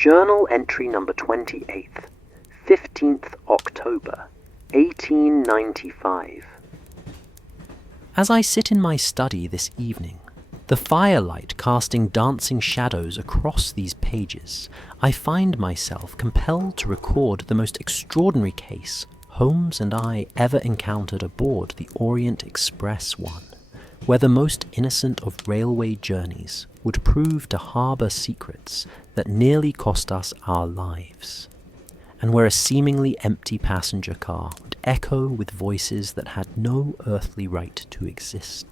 Journal entry number 28, 15th October, 1895. As I sit in my study this evening, the firelight casting dancing shadows across these pages, I find myself compelled to record the most extraordinary case Holmes and I ever encountered aboard the Orient Express one, where the most innocent of railway journeys would prove to harbour secrets that nearly cost us our lives, and where a seemingly empty passenger car would echo with voices that had no earthly right to exist.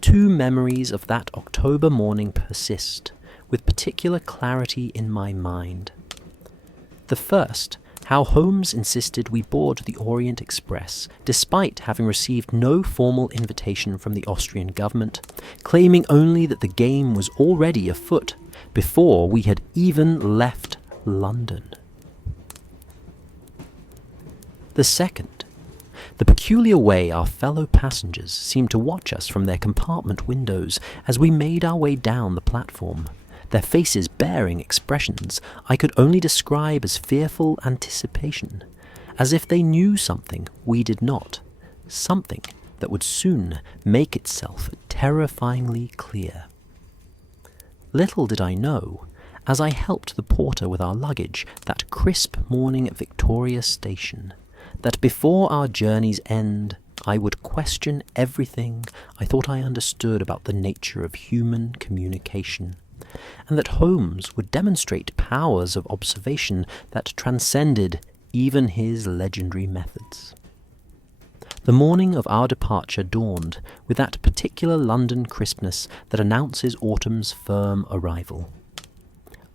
Two memories of that October morning persist with particular clarity in my mind. The first, how Holmes insisted we board the Orient Express despite having received no formal invitation from the Austrian government, claiming only that the game was already afoot before we had even left London. The second, the peculiar way our fellow passengers seemed to watch us from their compartment windows as we made our way down the platform, their faces bearing expressions I could only describe as fearful anticipation, as if they knew something we did not, something that would soon make itself terrifyingly clear. Little did I know, as I helped the porter with our luggage that crisp morning at Victoria Station, that before our journey's end I would question everything I thought I understood about the nature of human communication, and that Holmes would demonstrate powers of observation that transcended even his legendary methods. The morning of our departure dawned with that particular London crispness that announces autumn's firm arrival.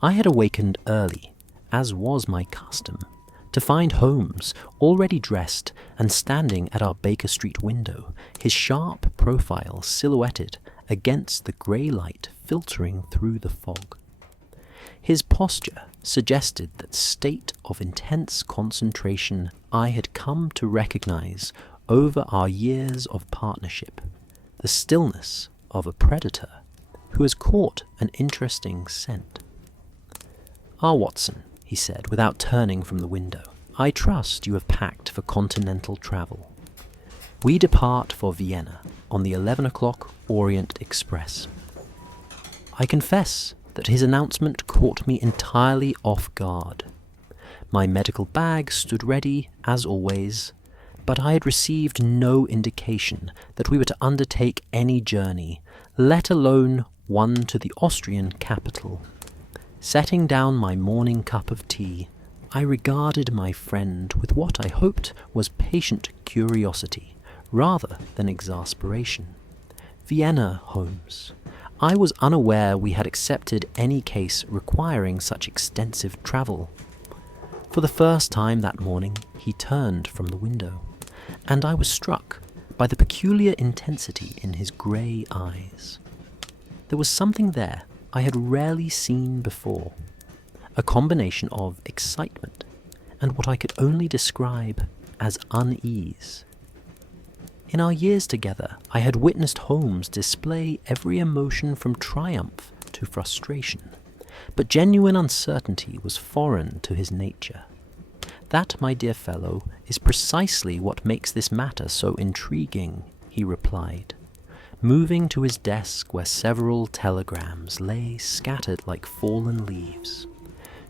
I had awakened early, as was my custom, to find Holmes already dressed and standing at our Baker Street window, his sharp profile silhouetted against the grey light filtering through the fog. His posture suggested that state of intense concentration I had come to recognize over our years of partnership, the stillness of a predator who has caught an interesting scent. "Ah, Watson," he said, without turning from the window, "I trust you have packed for continental travel. We depart for Vienna on the 11 o'clock Orient Express." I confess that his announcement caught me entirely off guard. My medical bag stood ready, as always, but I had received no indication that we were to undertake any journey, let alone one to the Austrian capital. Setting down my morning cup of tea, I regarded my friend with what I hoped was patient curiosity, rather than exasperation. "Vienna, Holmes. I was unaware we had accepted any case requiring such extensive travel." For the first time that morning, he turned from the window, and I was struck by the peculiar intensity in his grey eyes. There was something there I had rarely seen before, a combination of excitement and what I could only describe as unease. In our years together, I had witnessed Holmes display every emotion from triumph to frustration, but genuine uncertainty was foreign to his nature. "That, my dear fellow, is precisely what makes this matter so intriguing," he replied, moving to his desk where several telegrams lay scattered like fallen leaves.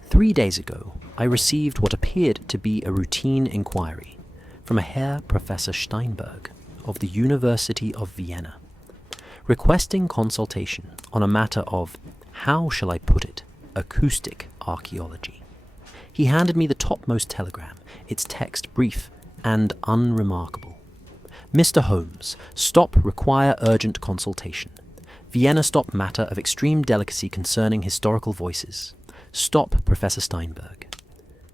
3 days ago, I received what appeared to be a routine inquiry from a Herr Professor Steinberg of the University of Vienna, requesting consultation on a matter of, how shall I put it, acoustic archaeology. He handed me the topmost telegram, its text brief and unremarkable. "Mr. Holmes, stop require urgent consultation. Vienna stop matter of extreme delicacy concerning historical voices. Stop Professor Steinberg."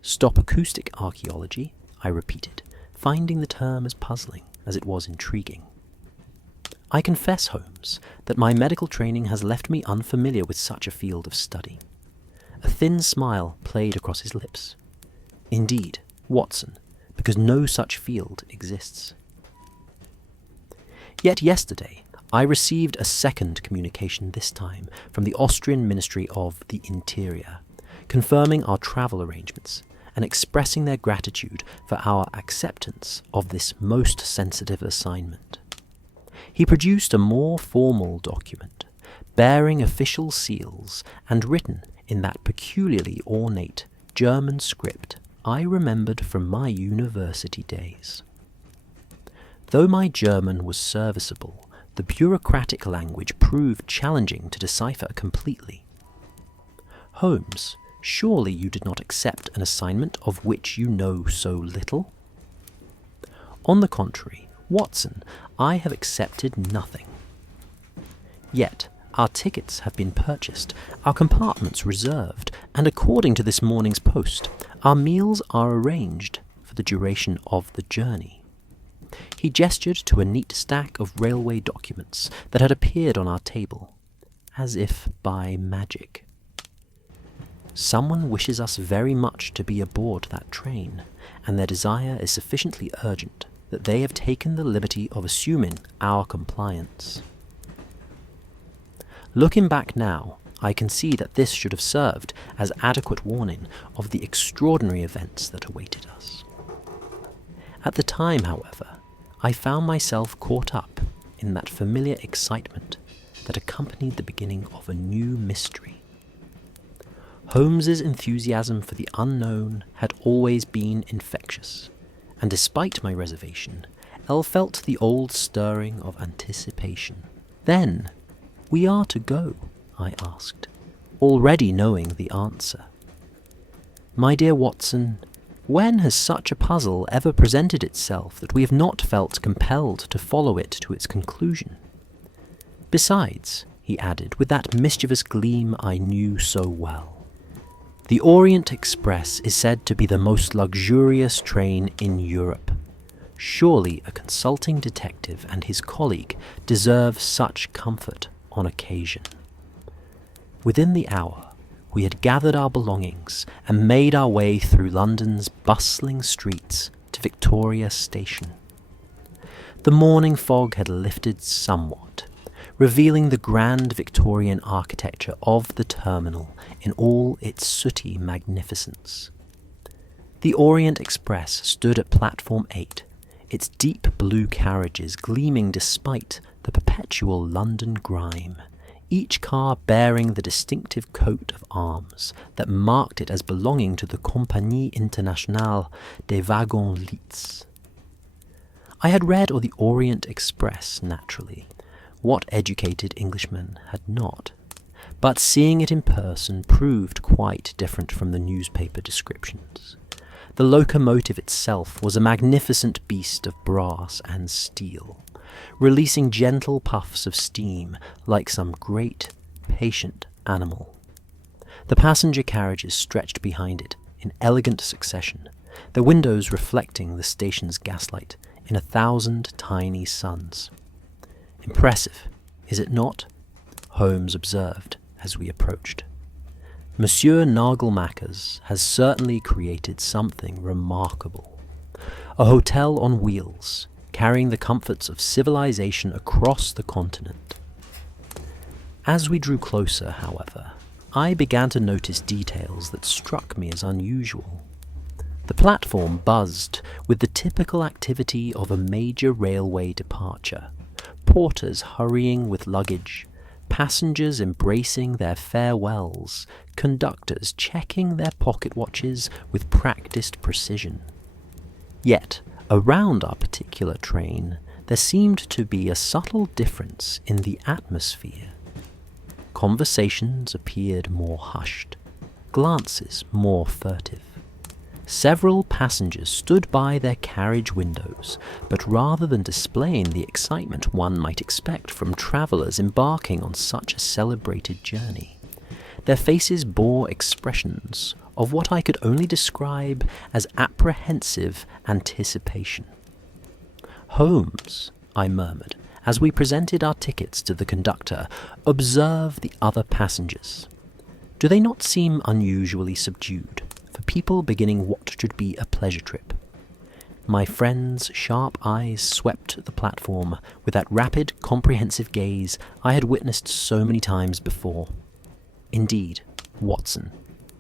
"Stop acoustic archaeology," I repeated, finding the term as puzzling as it was intriguing. "I confess, Holmes, that my medical training has left me unfamiliar with such a field of study." A thin smile played across his lips. "Indeed, Watson, because no such field exists." Yet yesterday I received a second communication this time from the Austrian Ministry of the Interior, confirming our travel arrangements and expressing their gratitude for our acceptance of this most sensitive assignment. He produced a more formal document, bearing official seals and written in that peculiarly ornate German script I remembered from my university days. Though my German was serviceable, the bureaucratic language proved challenging to decipher completely. Holmes, surely you did not accept an assignment of which you know so little? On the contrary, Watson, I have accepted nothing. Yet, our tickets have been purchased, our compartments reserved, and according to this morning's post, our meals are arranged for the duration of the journey. He gestured to a neat stack of railway documents that had appeared on our table, as if by magic. Someone wishes us very much to be aboard that train, and their desire is sufficiently urgent that they have taken the liberty of assuming our compliance. Looking back now, I can see that this should have served as adequate warning of the extraordinary events that awaited us. At the time, however, I found myself caught up in that familiar excitement that accompanied the beginning of a new mystery. Holmes's enthusiasm for the unknown had always been infectious, and despite my reservation, Elle felt the old stirring of anticipation. "Then, we are to go?" I asked, already knowing the answer. "My dear Watson, when has such a puzzle ever presented itself that we have not felt compelled to follow it to its conclusion? Besides," he added with that mischievous gleam I knew so well, "the Orient Express is said to be the most luxurious train in Europe. Surely a consulting detective and his colleague deserve such comfort on occasion." Within the hour, we had gathered our belongings and made our way through London's bustling streets to Victoria Station. The morning fog had lifted somewhat, revealing the grand Victorian architecture of the terminal in all its sooty magnificence. The Orient Express stood at platform 8, its deep blue carriages gleaming despite the perpetual London grime, each car bearing the distinctive coat of arms that marked it as belonging to the Compagnie Internationale des Wagons Lits. I had read of the Orient Express, naturally. What educated Englishman had not? But seeing it in person proved quite different from the newspaper descriptions. The locomotive itself was a magnificent beast of brass and steel, releasing gentle puffs of steam like some great, patient animal. The passenger carriages stretched behind it in elegant succession, the windows reflecting the station's gaslight in 1,000 tiny suns. "Impressive, is it not?" Holmes observed as we approached. "Monsieur Nagelmacher's has certainly created something remarkable. A hotel on wheels, carrying the comforts of civilization across the continent." As we drew closer, however, I began to notice details that struck me as unusual. The platform buzzed with the typical activity of a major railway departure, porters hurrying with luggage, passengers embracing their farewells, conductors checking their pocket watches with practiced precision. Yet, around our particular train, there seemed to be a subtle difference in the atmosphere. Conversations appeared more hushed, glances more furtive. Several passengers stood by their carriage windows, but rather than displaying the excitement one might expect from travellers embarking on such a celebrated journey, their faces bore expressions of what I could only describe as apprehensive anticipation. "Holmes," I murmured, as we presented our tickets to the conductor, "observe the other passengers. Do they not seem unusually subdued for people beginning what should be a pleasure trip? My friend's sharp eyes swept the platform with that rapid, comprehensive gaze I had witnessed so many times before. Indeed, Watson,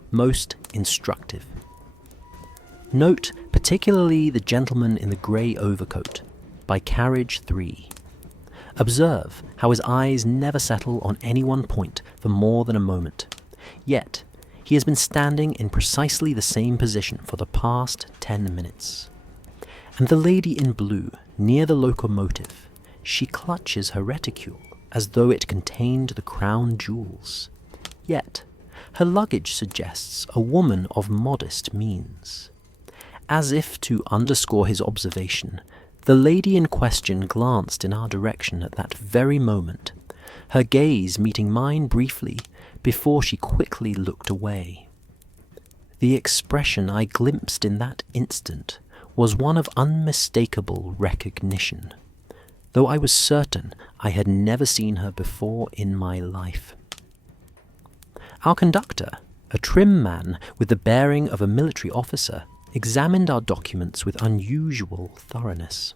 most instructive. Note particularly the gentleman in the grey overcoat, by carriage 3. Observe how his eyes never settle on any one point for more than a moment. Yet, he has been standing in precisely the same position for the past 10 minutes. And the lady in blue, near the locomotive, she clutches her reticule as though it contained the crown jewels. Yet, her luggage suggests a woman of modest means. As if to underscore his observation, the lady in question glanced in our direction at that very moment, her gaze meeting mine briefly before she quickly looked away. The expression I glimpsed in that instant was one of unmistakable recognition, though I was certain I had never seen her before in my life. Our conductor, a trim man with the bearing of a military officer, examined our documents with unusual thoroughness.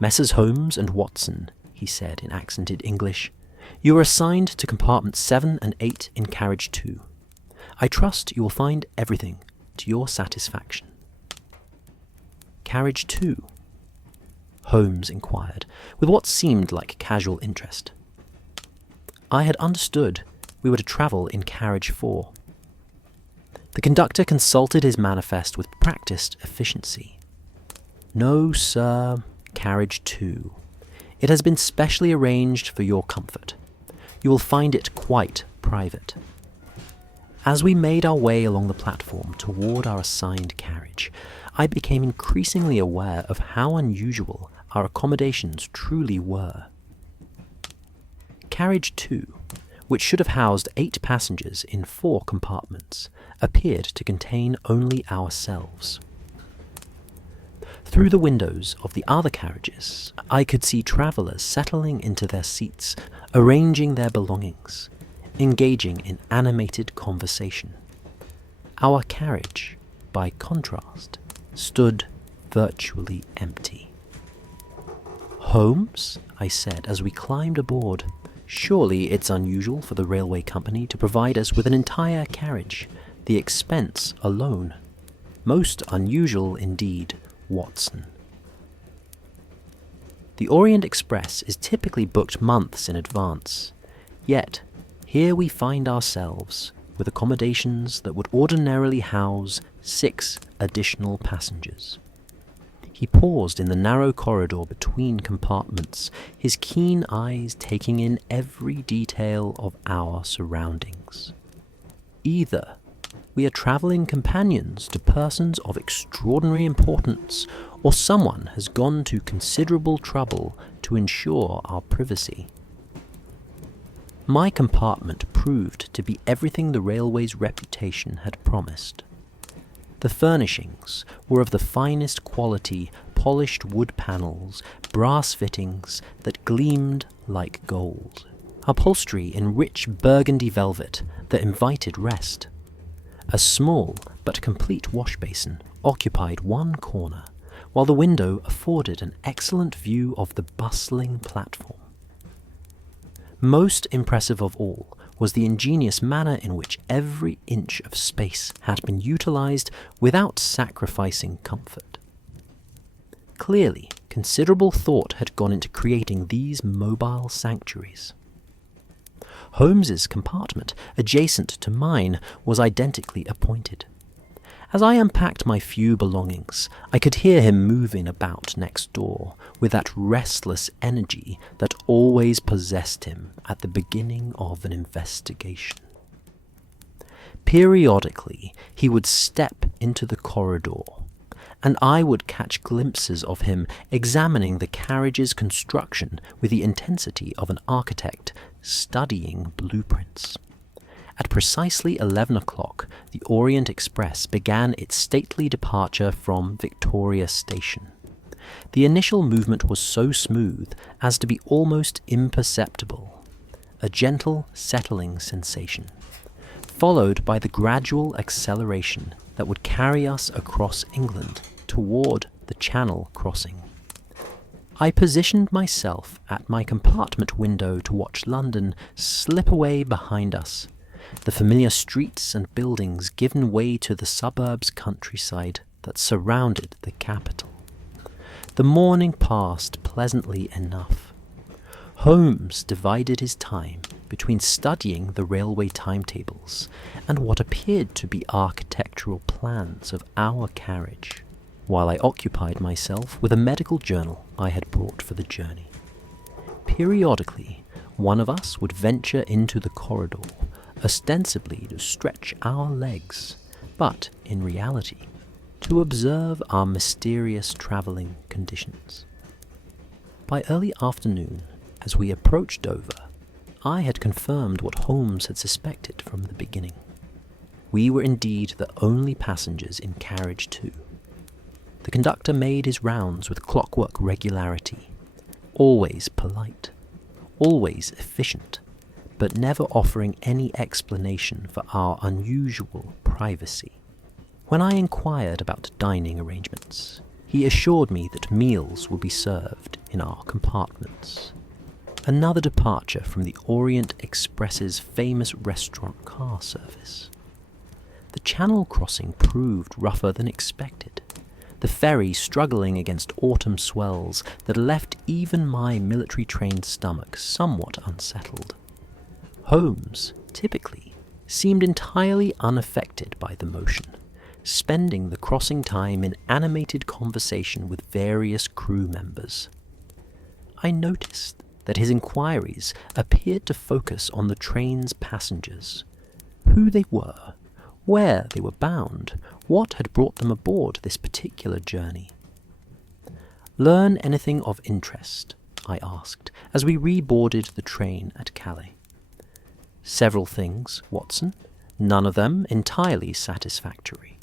"Messrs. Holmes and Watson," he said in accented English, "you are assigned to compartments 7 and 8 in carriage 2. I trust you will find everything to your satisfaction." "Carriage 2?" Holmes inquired, with what seemed like casual interest. I had understood we were to travel in carriage 4. The conductor consulted his manifest with practiced efficiency. "No, sir, carriage 2. It has been specially arranged for your comfort. You will find it quite private." As we made our way along the platform toward our assigned carriage, I became increasingly aware of how unusual our accommodations truly were. Carriage 2, which should have housed 8 passengers in 4 compartments, appeared to contain only ourselves. Through the windows of the other carriages, I could see travellers settling into their seats, arranging their belongings, engaging in animated conversation. Our carriage, by contrast, stood virtually empty. "Holmes?" I said as we climbed aboard. "Surely it's unusual for the railway company to provide us with an entire carriage, the expense alone. Most unusual indeed, Watson." The Orient Express is typically booked months in advance. Yet, here we find ourselves with accommodations that would ordinarily house 6 additional passengers. He paused in the narrow corridor between compartments, his keen eyes taking in every detail of our surroundings. Either we are travelling companions to persons of extraordinary importance, or someone has gone to considerable trouble to ensure our privacy. My compartment proved to be everything the railway's reputation had promised. The furnishings were of the finest quality, polished wood panels, brass fittings that gleamed like gold, upholstery in rich burgundy velvet that invited rest. A small but complete wash basin occupied one corner, while the window afforded an excellent view of the bustling platform. Most impressive of all was the ingenious manner in which every inch of space had been utilized without sacrificing comfort. Clearly, considerable thought had gone into creating these mobile sanctuaries. Holmes's compartment, adjacent to mine, was identically appointed. As I unpacked my few belongings, I could hear him moving about next door with that restless energy that always possessed him at the beginning of an investigation. Periodically, he would step into the corridor, and I would catch glimpses of him examining the carriage's construction with the intensity of an architect studying blueprints. At precisely 11 o'clock, the Orient Express began its stately departure from Victoria Station. The initial movement was so smooth as to be almost imperceptible, a gentle settling sensation, followed by the gradual acceleration that would carry us across England toward the Channel crossing. I positioned myself at my compartment window to watch London slip away behind us, the familiar streets and buildings giving way to the suburbs countryside that surrounded the capital. The morning passed pleasantly enough. Holmes divided his time between studying the railway timetables and what appeared to be architectural plans of our carriage, while I occupied myself with a medical journal I had brought for the journey. Periodically, one of us would venture into the corridor, ostensibly to stretch our legs, but in reality, to observe our mysterious travelling conditions. By early afternoon, as we approached Dover, I had confirmed what Holmes had suspected from the beginning. We were indeed the only passengers in carriage 2. The conductor made his rounds with clockwork regularity, always polite, always efficient, but never offering any explanation for our unusual privacy. When I inquired about dining arrangements, he assured me that meals would be served in our compartments. Another departure from the Orient Express's famous restaurant car service. The Channel crossing proved rougher than expected, the ferry struggling against autumn swells that left even my military-trained stomach somewhat unsettled. Holmes, typically, seemed entirely unaffected by the motion, spending the crossing time in animated conversation with various crew members. I noticed that his inquiries appeared to focus on the train's passengers, who they were, where they were bound, what had brought them aboard this particular journey. "Learn anything of interest?" I asked, as we reboarded the train at Calais. "Several things, Watson, none of them entirely satisfactory."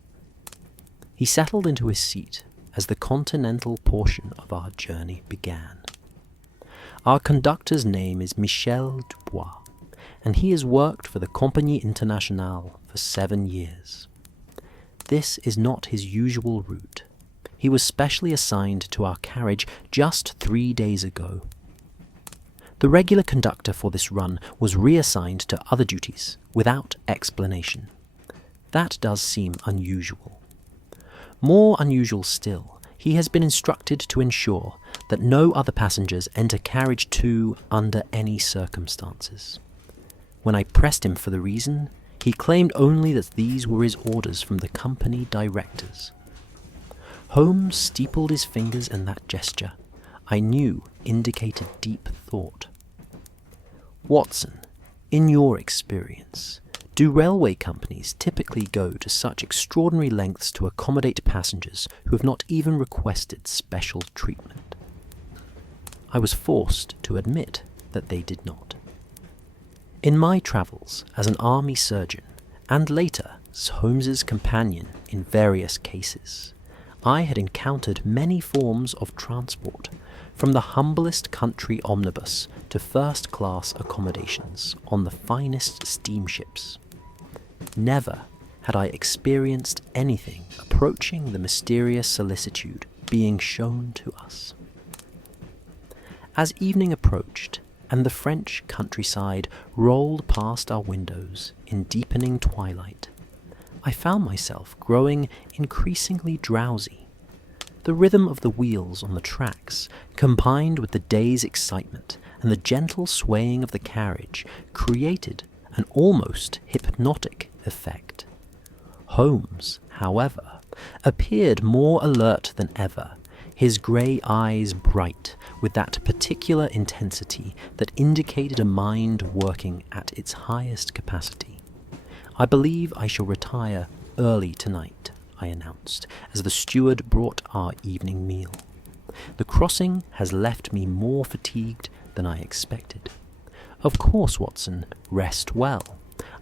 He settled into his seat as the continental portion of our journey began. "Our conductor's name is Michel Dubois, and he has worked for the Compagnie Internationale for 7 years. This is not his usual route. He was specially assigned to our carriage just 3 days ago. The regular conductor for this run was reassigned to other duties without explanation. That does seem unusual. More unusual still, he has been instructed to ensure that no other passengers enter carriage 2 under any circumstances. When I pressed him for the reason, he claimed only that these were his orders from the company directors. Holmes steepled his fingers, and that gesture, I knew, indicated deep thought. "Watson, in your experience, do railway companies typically go to such extraordinary lengths to accommodate passengers who have not even requested special treatment?" I was forced to admit that they did not. In my travels as an army surgeon, and later as Holmes's companion in various cases, I had encountered many forms of transport, from the humblest country omnibus to first-class accommodations on the finest steamships. Never had I experienced anything approaching the mysterious solicitude being shown to us. As evening approached, and the French countryside rolled past our windows in deepening twilight, I found myself growing increasingly drowsy. The rhythm of the wheels on the tracks, combined with the day's excitement and the gentle swaying of the carriage, created an almost hypnotic effect. Holmes, however, appeared more alert than ever, his grey eyes bright with that particular intensity that indicated a mind working at its highest capacity. "I believe I shall retire early tonight," I announced, as the steward brought our evening meal. "The crossing has left me more fatigued than I expected." "Of course, Watson, rest well.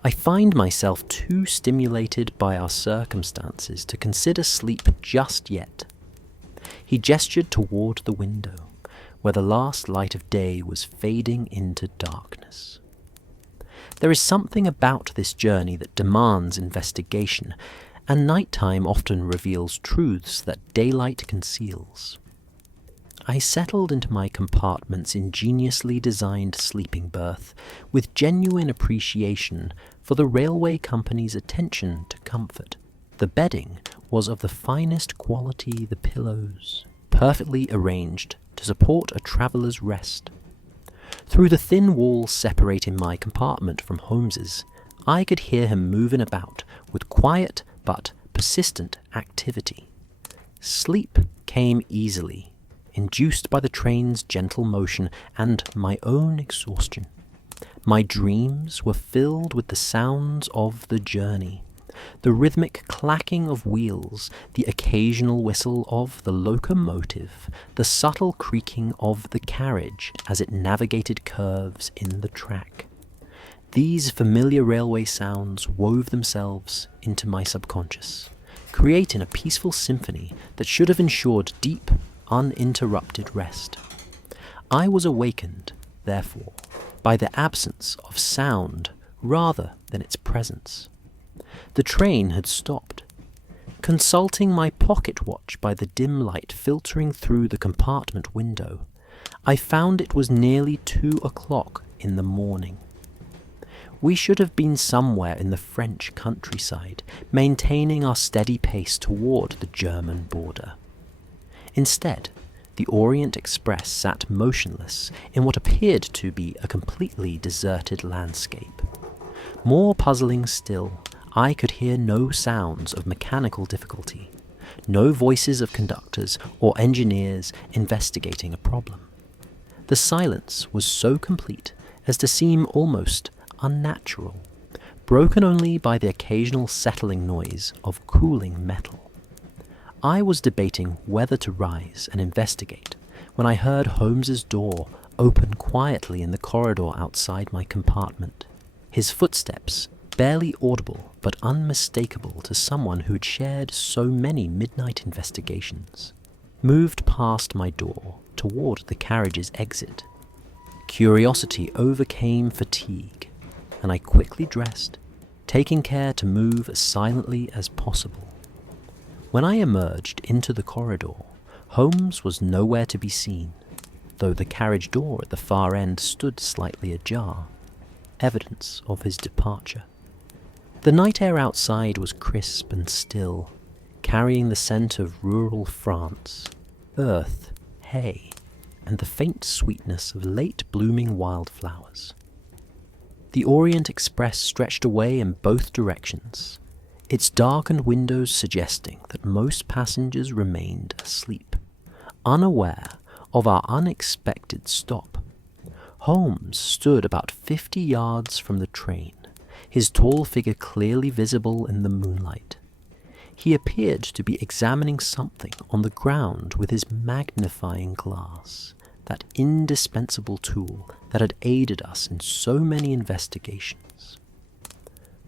I find myself too stimulated by our circumstances to consider sleep just yet." He gestured toward the window, where the last light of day was fading into darkness. "There is something about this journey that demands investigation, and nighttime often reveals truths that daylight conceals. I settled into my compartment's ingeniously designed sleeping berth with genuine appreciation for the railway company's attention to comfort. The bedding was of the finest quality, the pillows perfectly arranged to support a traveller's rest. Through the thin wall separating my compartment from Holmes's, I could hear him moving about with quiet but persistent activity. Sleep came easily, induced by the train's gentle motion and my own exhaustion. My dreams were filled with the sounds of the journey, the rhythmic clacking of wheels, the occasional whistle of the locomotive, the subtle creaking of the carriage as it navigated curves in the track. These familiar railway sounds wove themselves into my subconscious, creating a peaceful symphony that should have ensured deep, uninterrupted rest. I was awakened, therefore, by the absence of sound rather than its presence. The train had stopped. Consulting my pocket watch by the dim light filtering through the compartment window, I found it was nearly 2 o'clock in the morning. We should have been somewhere in the French countryside, maintaining our steady pace toward the German border. Instead, the Orient Express sat motionless in what appeared to be a completely deserted landscape. More puzzling still, I could hear no sounds of mechanical difficulty, no voices of conductors or engineers investigating a problem. The silence was so complete as to seem almost unnatural, broken only by the occasional settling noise of cooling metal. I was debating whether to rise and investigate when I heard Holmes's door open quietly in the corridor outside my compartment. His footsteps, barely audible but unmistakable to someone who had shared so many midnight investigations, moved past my door toward the carriage's exit. Curiosity overcame fatigue, and I quickly dressed, taking care to move as silently as possible. When I emerged into the corridor, Holmes was nowhere to be seen, though the carriage door at the far end stood slightly ajar, evidence of his departure. The night air outside was crisp and still, carrying the scent of rural France, earth, hay, and the faint sweetness of late-blooming wildflowers. The Orient Express stretched away in both directions, its darkened windows suggesting that most passengers remained asleep, unaware of our unexpected stop. Holmes stood about 50 yards from the train, his tall figure clearly visible in the moonlight. He appeared to be examining something on the ground with his magnifying glass, that indispensable tool that had aided us in so many investigations.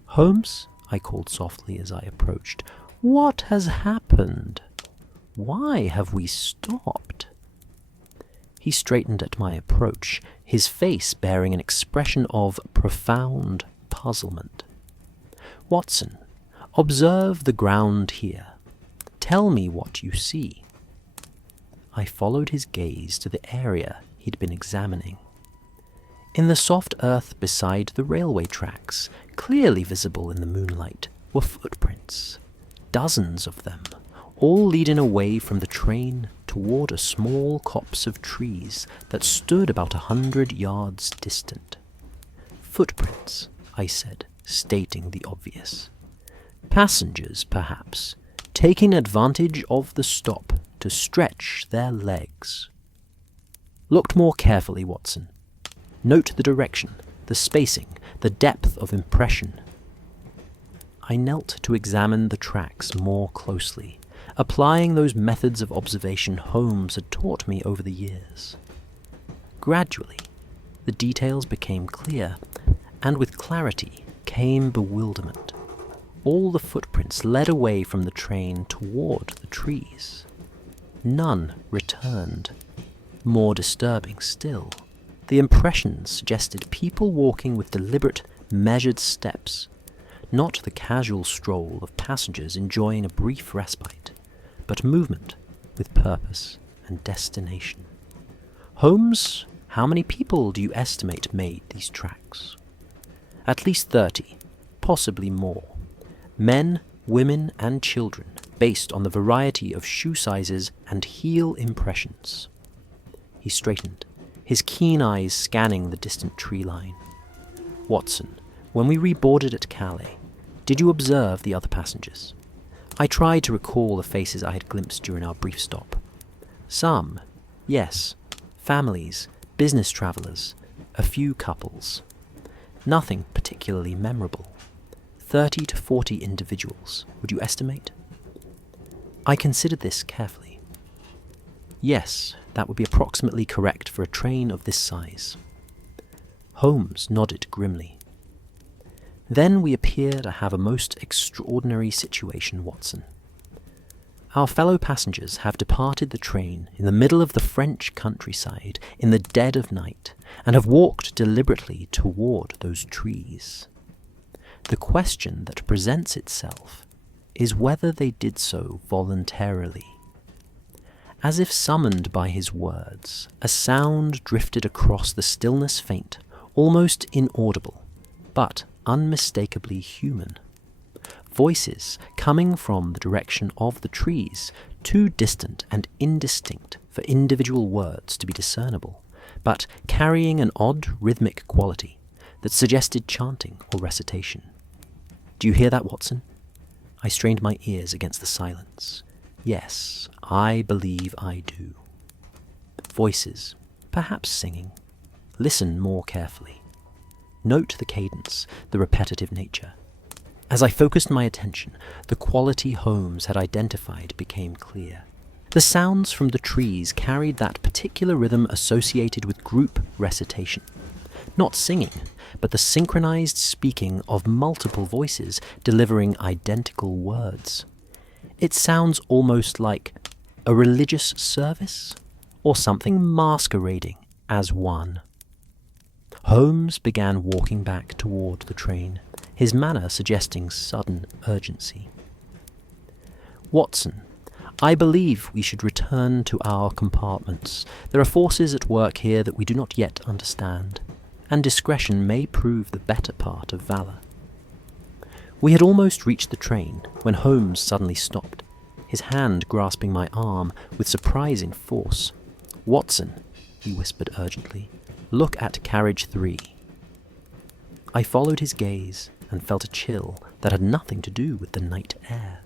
"Holmes," I called softly as I approached, "what has happened? Why have we stopped?" He straightened at my approach, his face bearing an expression of profound puzzlement. "Watson, observe the ground here. Tell me what you see." I followed his gaze to the area he'd been examining. In the soft earth beside the railway tracks, clearly visible in the moonlight, were footprints, dozens of them, all leading away from the train toward a small copse of trees that stood about 100 yards distant. "Footprints," I said, stating the obvious. "Passengers, perhaps, taking advantage of the stop to stretch their legs." "Look more carefully, Watson. Note the direction, the spacing, the depth of impression." I knelt to examine the tracks more closely, applying those methods of observation Holmes had taught me over the years. Gradually, the details became clear, and with clarity came bewilderment. All the footprints led away from the train toward the trees. None returned. More disturbing still, the impressions suggested people walking with deliberate, measured steps, Not the casual stroll of passengers enjoying a brief respite, but movement with purpose and destination. Holmes, how many people do you estimate made these tracks? At least 30, possibly more. Men, women, and children, based on the variety of shoe sizes and heel impressions. He straightened, his keen eyes scanning the distant tree line. Watson, when we reboarded at Calais, did you observe the other passengers? I tried to recall the faces I had glimpsed during our brief stop. Some, yes. Families, business travellers, a few couples. Nothing particularly memorable. 30 to 40 individuals, would you estimate? I considered this carefully. Yes, that would be approximately correct for a train of this size. Holmes nodded grimly. Then we appear to have a most extraordinary situation, Watson. Our fellow passengers have departed the train in the middle of the French countryside in the dead of night and have walked deliberately toward those trees. The question that presents itself is whether they did so voluntarily. As if summoned by his words, a sound drifted across the stillness faint, almost inaudible, but unmistakably human. Voices coming from the direction of the trees, too distant and indistinct for individual words to be discernible, but carrying an odd rhythmic quality that suggested chanting or recitation. Do you hear that, Watson? I strained my ears against the silence. Yes, I believe I do. Voices, perhaps singing. Listen more carefully. Note the cadence, the repetitive nature. As I focused my attention, the quality Holmes had identified became clear. The sounds from the trees carried that particular rhythm associated with group recitation. Not singing, but the synchronized speaking of multiple voices delivering identical words. It sounds almost like a religious service, or something masquerading as one. Holmes began walking back toward the train, his manner suggesting sudden urgency. Watson, I believe we should return to our compartments. There are forces at work here that we do not yet understand, and discretion may prove the better part of valor. We had almost reached the train when Holmes suddenly stopped, his hand grasping my arm with surprising force. Watson, he whispered urgently, look at carriage 3. I followed his gaze and felt a chill that had nothing to do with the night air.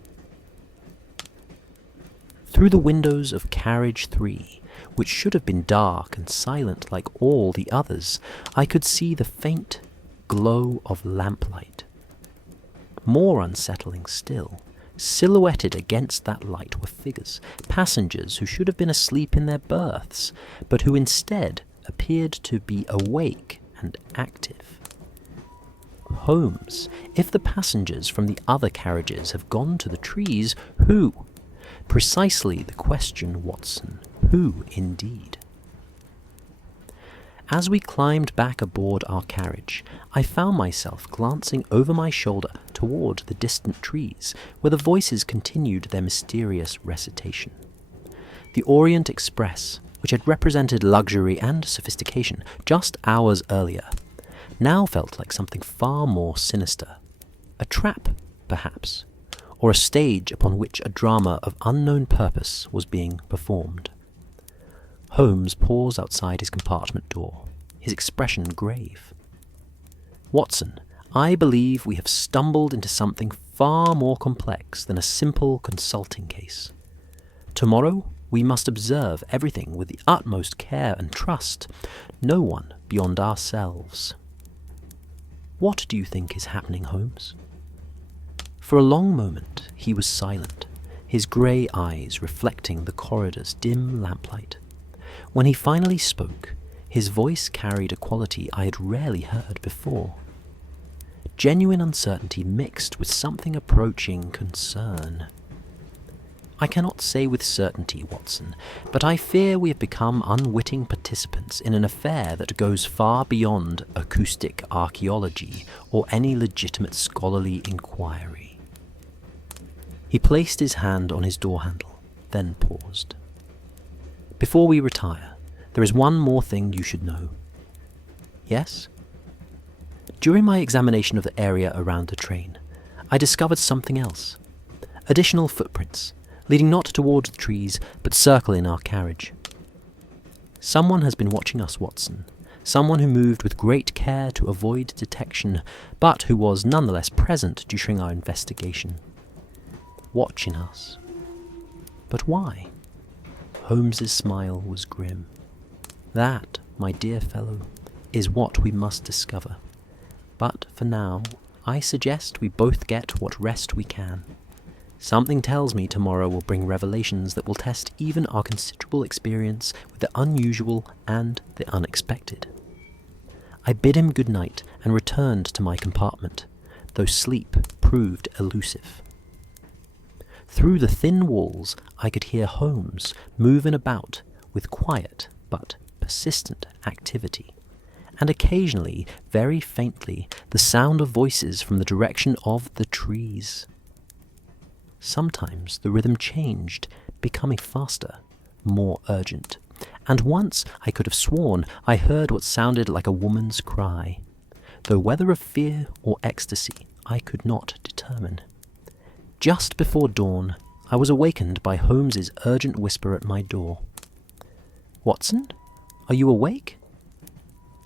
Through the windows of carriage 3, which should have been dark and silent like all the others, I could see the faint glow of lamplight. More unsettling still, silhouetted against that light were figures, passengers who should have been asleep in their berths, but who instead appeared to be awake and active. Holmes, if the passengers from the other carriages have gone to the trees, who? Precisely the question, Watson. Who, indeed? As we climbed back aboard our carriage, I found myself glancing over my shoulder toward the distant trees, where the voices continued their mysterious recitation. The Orient Express, which had represented luxury and sophistication just hours earlier, now felt like something far more sinister. A trap, perhaps, or a stage upon which a drama of unknown purpose was being performed. Holmes paused outside his compartment door, his expression grave. Watson, I believe we have stumbled into something far more complex than a simple consulting case. Tomorrow, we must observe everything with the utmost care and trust, no one beyond ourselves. What do you think is happening, Holmes? For a long moment he was silent, his grey eyes reflecting the corridor's dim lamplight. When he finally spoke, his voice carried a quality I had rarely heard before. Genuine uncertainty mixed with something approaching concern. I cannot say with certainty, Watson, but I fear we have become unwitting participants in an affair that goes far beyond acoustic archaeology or any legitimate scholarly inquiry. He placed his hand on his door handle, then paused. Before we retire, there is one more thing you should know. Yes? During my examination of the area around the train, I discovered something else. Additional footprints, leading not towards the trees, but circling our carriage. Someone has been watching us, Watson. Someone who moved with great care to avoid detection, but who was nonetheless present during our investigation. Watching us. But why? Holmes's smile was grim. That, my dear fellow, is what we must discover. But for now, I suggest we both get what rest we can. Something tells me tomorrow will bring revelations that will test even our considerable experience with the unusual and the unexpected. I bid him good night and returned to my compartment, though sleep proved elusive. Through the thin walls I could hear Holmes moving about with quiet but persistent activity, and occasionally, very faintly, the sound of voices from the direction of the trees. Sometimes the rhythm changed, becoming faster, more urgent, and once I could have sworn I heard what sounded like a woman's cry, though whether of fear or ecstasy I could not determine. Just before dawn, I was awakened by Holmes's urgent whisper at my door. "Watson, are you awake?"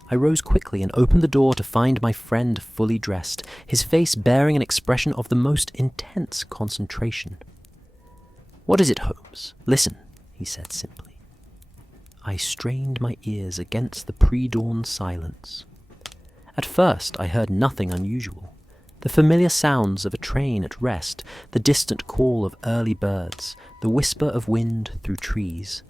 I rose quickly and opened the door to find my friend fully dressed, his face bearing an expression of the most intense concentration. "What is it, Holmes? Listen," he said simply. I strained my ears against the pre-dawn silence. At first I heard nothing unusual. The familiar sounds of a train at rest, the distant call of early birds, the whisper of wind through trees.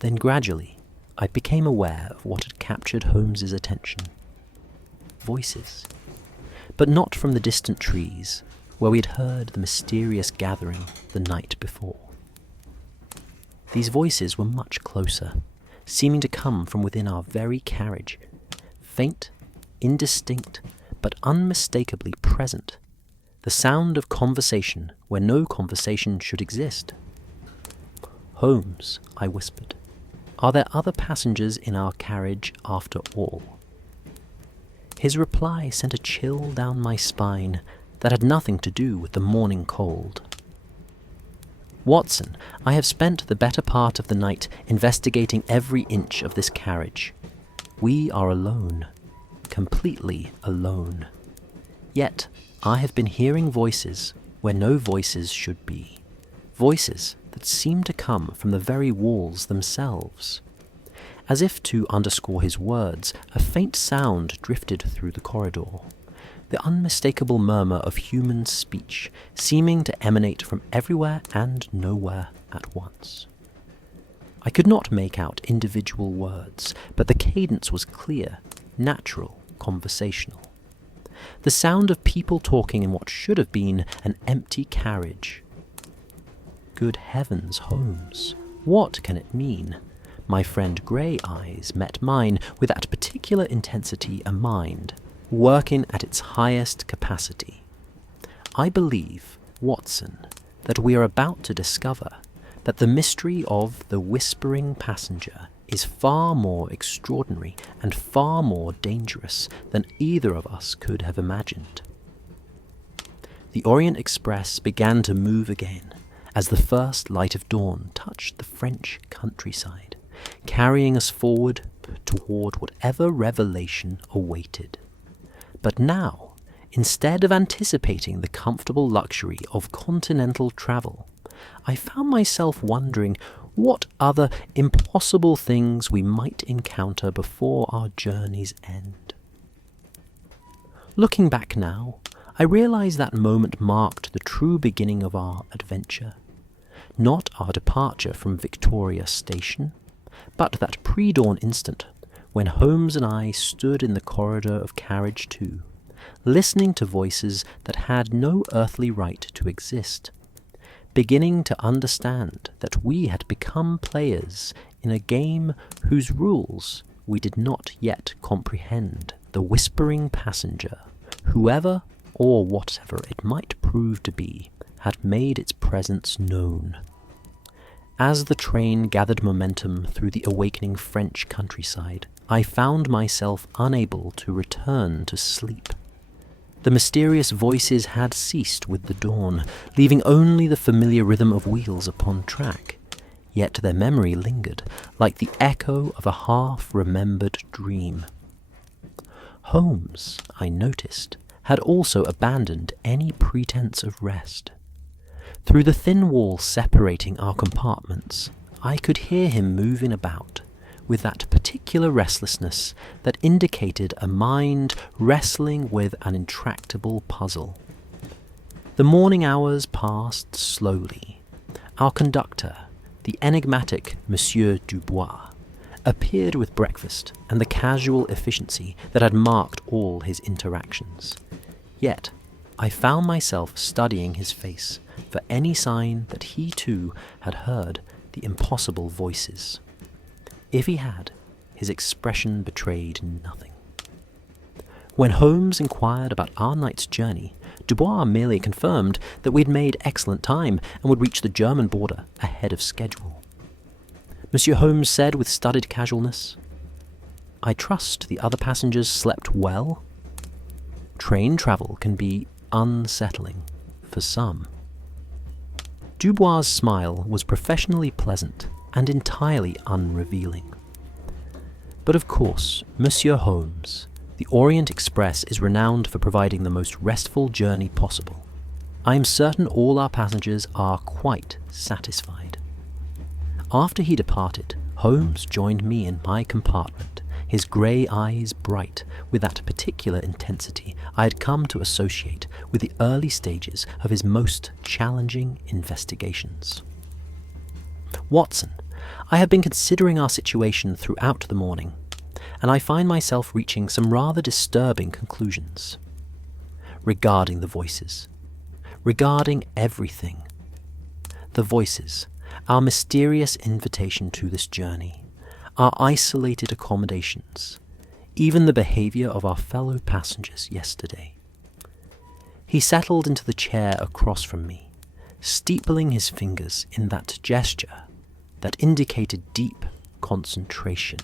Then gradually I became aware of what had captured Holmes's attention. Voices. But not from the distant trees, where we had heard the mysterious gathering the night before. These voices were much closer, seeming to come from within our very carriage, faint, indistinct, but unmistakably present, the sound of conversation where no conversation should exist. "Holmes," I whispered, "are there other passengers in our carriage after all?" His reply sent a chill down my spine that had nothing to do with the morning cold. "Watson, I have spent the better part of the night investigating every inch of this carriage. We are alone, completely alone. Yet I have been hearing voices where no voices should be, voices that seem to come from the very walls themselves." As if to underscore his words, a faint sound drifted through the corridor, the unmistakable murmur of human speech, seeming to emanate from everywhere and nowhere at once. I could not make out individual words, but the cadence was clear, natural, conversational. The sound of people talking in what should have been an empty carriage. Good heavens, Holmes, what can it mean? My friend Grey Eyes met mine with that particular intensity a mind, working at its highest capacity. I believe, Watson, that we are about to discover that the mystery of the whispering passenger is far more extraordinary and far more dangerous than either of us could have imagined. The Orient Express began to move again as the first light of dawn touched the French countryside, carrying us forward toward whatever revelation awaited. But now, instead of anticipating the comfortable luxury of continental travel, I found myself wondering what other impossible things we might encounter before our journey's end. Looking back now, I realize that moment marked the true beginning of our adventure. Not our departure from Victoria Station, but that pre-dawn instant when Holmes and I stood in the corridor of carriage 2, listening to voices that had no earthly right to exist, beginning to understand that we had become players in a game whose rules we did not yet comprehend. The whispering passenger, whoever or whatever it might prove to be, had made its presence known. As the train gathered momentum through the awakening French countryside, I found myself unable to return to sleep. The mysterious voices had ceased with the dawn, leaving only the familiar rhythm of wheels upon track, yet their memory lingered, like the echo of a half-remembered dream. Holmes, I noticed, had also abandoned any pretense of rest. Through the thin wall separating our compartments, I could hear him moving about, with that particular restlessness that indicated a mind wrestling with an intractable puzzle. The morning hours passed slowly. Our conductor, the enigmatic Monsieur Dubois, appeared with breakfast and the casual efficiency that had marked all his interactions. Yet, I found myself studying his face for any sign that he too had heard the impossible voices. If he had, his expression betrayed nothing. When Holmes inquired about our night's journey, Dubois merely confirmed that we had made excellent time and would reach the German border ahead of schedule. Monsieur Holmes said with studied casualness, "I trust the other passengers slept well. Train travel can be unsettling for some." Dubois' smile was professionally pleasant and entirely unrevealing. But of course, Monsieur Holmes, the Orient Express is renowned for providing the most restful journey possible. I am certain all our passengers are quite satisfied. After he departed, Holmes joined me in my compartment, his grey eyes bright with that particular intensity I had come to associate with the early stages of his most challenging investigations. "Watson, I have been considering our situation throughout the morning, and I find myself reaching some rather disturbing conclusions. Regarding the voices. Regarding everything. The voices, our mysterious invitation to this journey, our isolated accommodations, even the behaviour of our fellow passengers yesterday." He settled into the chair across from me, steepling his fingers in that gesture that indicated deep concentration.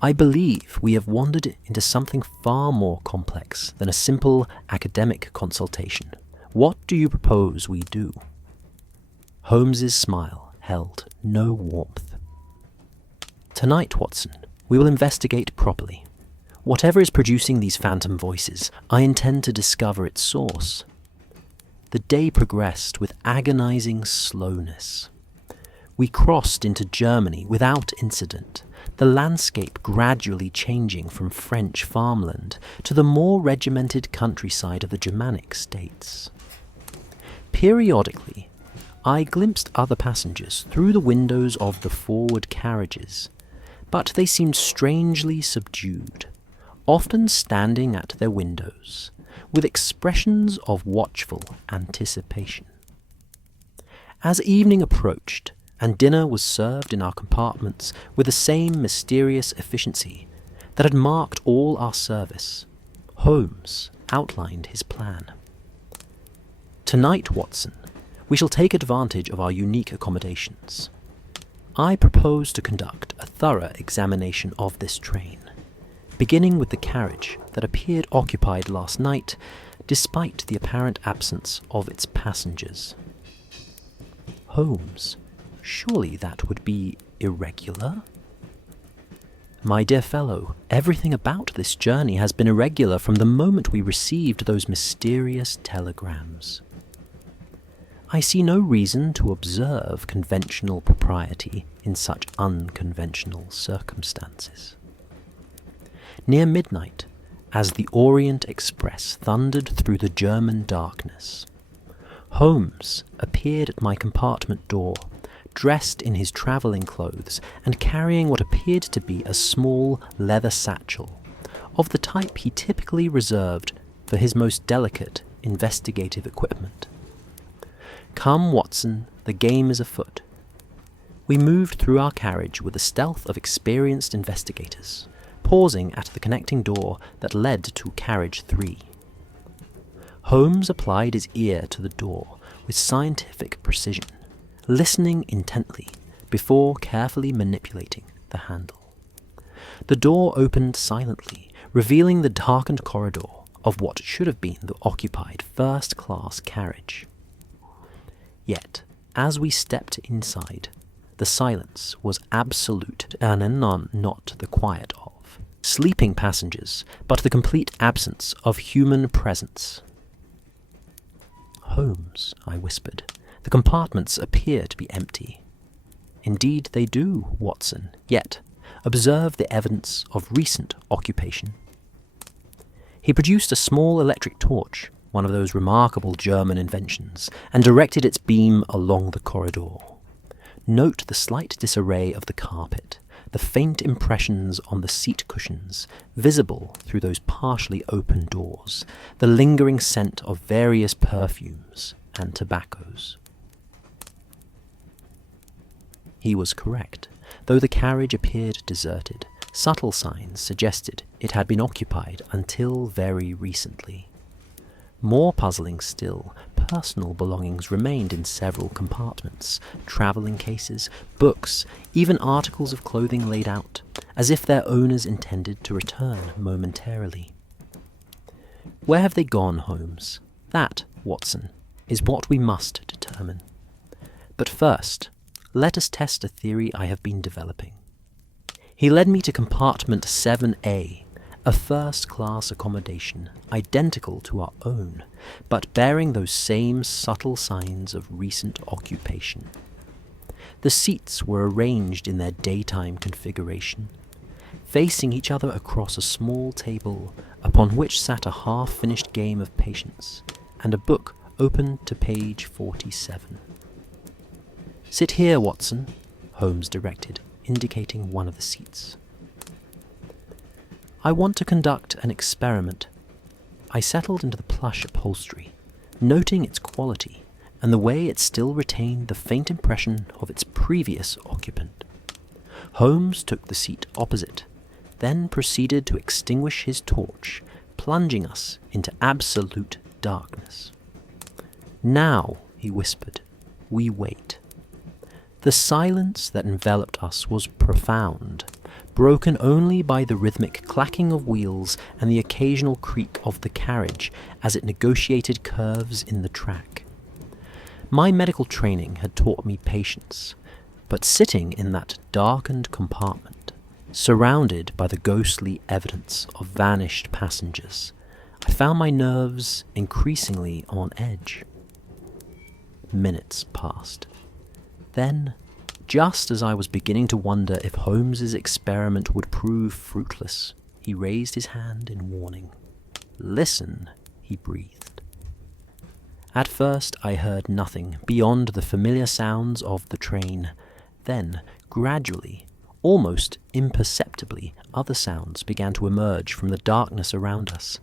"I believe we have wandered into something far more complex than a simple academic consultation. What do you propose we do?" Holmes's smile held no warmth. "Tonight, Watson, we will investigate properly. Whatever is producing these phantom voices, I intend to discover its source." The day progressed with agonizing slowness. We crossed into Germany without incident, the landscape gradually changing from French farmland to the more regimented countryside of the Germanic states. Periodically, I glimpsed other passengers through the windows of the forward carriages, but they seemed strangely subdued, often standing at their windows, with expressions of watchful anticipation. As evening approached, and dinner was served in our compartments with the same mysterious efficiency that had marked all our service, Holmes outlined his plan. "Tonight, Watson, we shall take advantage of our unique accommodations. I propose to conduct a thorough examination of this train, beginning with the carriage that appeared occupied last night, despite the apparent absence of its passengers." Holmes, surely that would be irregular? "My dear fellow, everything about this journey has been irregular from the moment we received those mysterious telegrams. I see no reason to observe conventional propriety in such unconventional circumstances." Near midnight, as the Orient Express thundered through the German darkness, Holmes appeared at my compartment door, dressed in his travelling clothes and carrying what appeared to be a small leather satchel, of the type he typically reserved for his most delicate investigative equipment. Come, Watson, the game is afoot. We moved through our carriage with the stealth of experienced investigators, pausing at the connecting door that led to carriage 3. Holmes applied his ear to the door with scientific precision, listening intently before carefully manipulating the handle. The door opened silently, revealing the darkened corridor of what should have been the occupied first-class carriage. Yet, as we stepped inside, the silence was absolute and none not the quiet of sleeping passengers, but the complete absence of human presence. Holmes, I whispered, the compartments appear to be empty. Indeed they do, Watson, yet observe the evidence of recent occupation. He produced a small electric torch, one of those remarkable German inventions, and directed its beam along the corridor. Note the slight disarray of the carpet, the faint impressions on the seat cushions, visible through those partially open doors, the lingering scent of various perfumes and tobaccos. He was correct. Though the carriage appeared deserted, subtle signs suggested it had been occupied until very recently. More puzzling still, personal belongings remained in several compartments, travelling cases, books, even articles of clothing laid out, as if their owners intended to return momentarily. Where have they gone, Holmes? That, Watson, is what we must determine. But first, let us test a theory I have been developing. He led me to compartment 7A, a first-class accommodation identical to our own, but bearing those same subtle signs of recent occupation. The seats were arranged in their daytime configuration, facing each other across a small table upon which sat a half-finished game of patience and a book open to page 47. "Sit here, Watson," Holmes directed, indicating one of the seats. "I want to conduct an experiment." I settled into the plush upholstery, noting its quality and the way it still retained the faint impression of its previous occupant. Holmes took the seat opposite, then proceeded to extinguish his torch, plunging us into absolute darkness. "Now," he whispered, "we wait." The silence that enveloped us was profound, broken only by the rhythmic clacking of wheels and the occasional creak of the carriage as it negotiated curves in the track. My medical training had taught me patience, but sitting in that darkened compartment, surrounded by the ghostly evidence of vanished passengers, I found my nerves increasingly on edge. Minutes passed. Then, just as I was beginning to wonder if Holmes's experiment would prove fruitless, he raised his hand in warning. "Listen," he breathed. At first I heard nothing beyond the familiar sounds of the train. Then, gradually, almost imperceptibly, other sounds began to emerge from the darkness around us.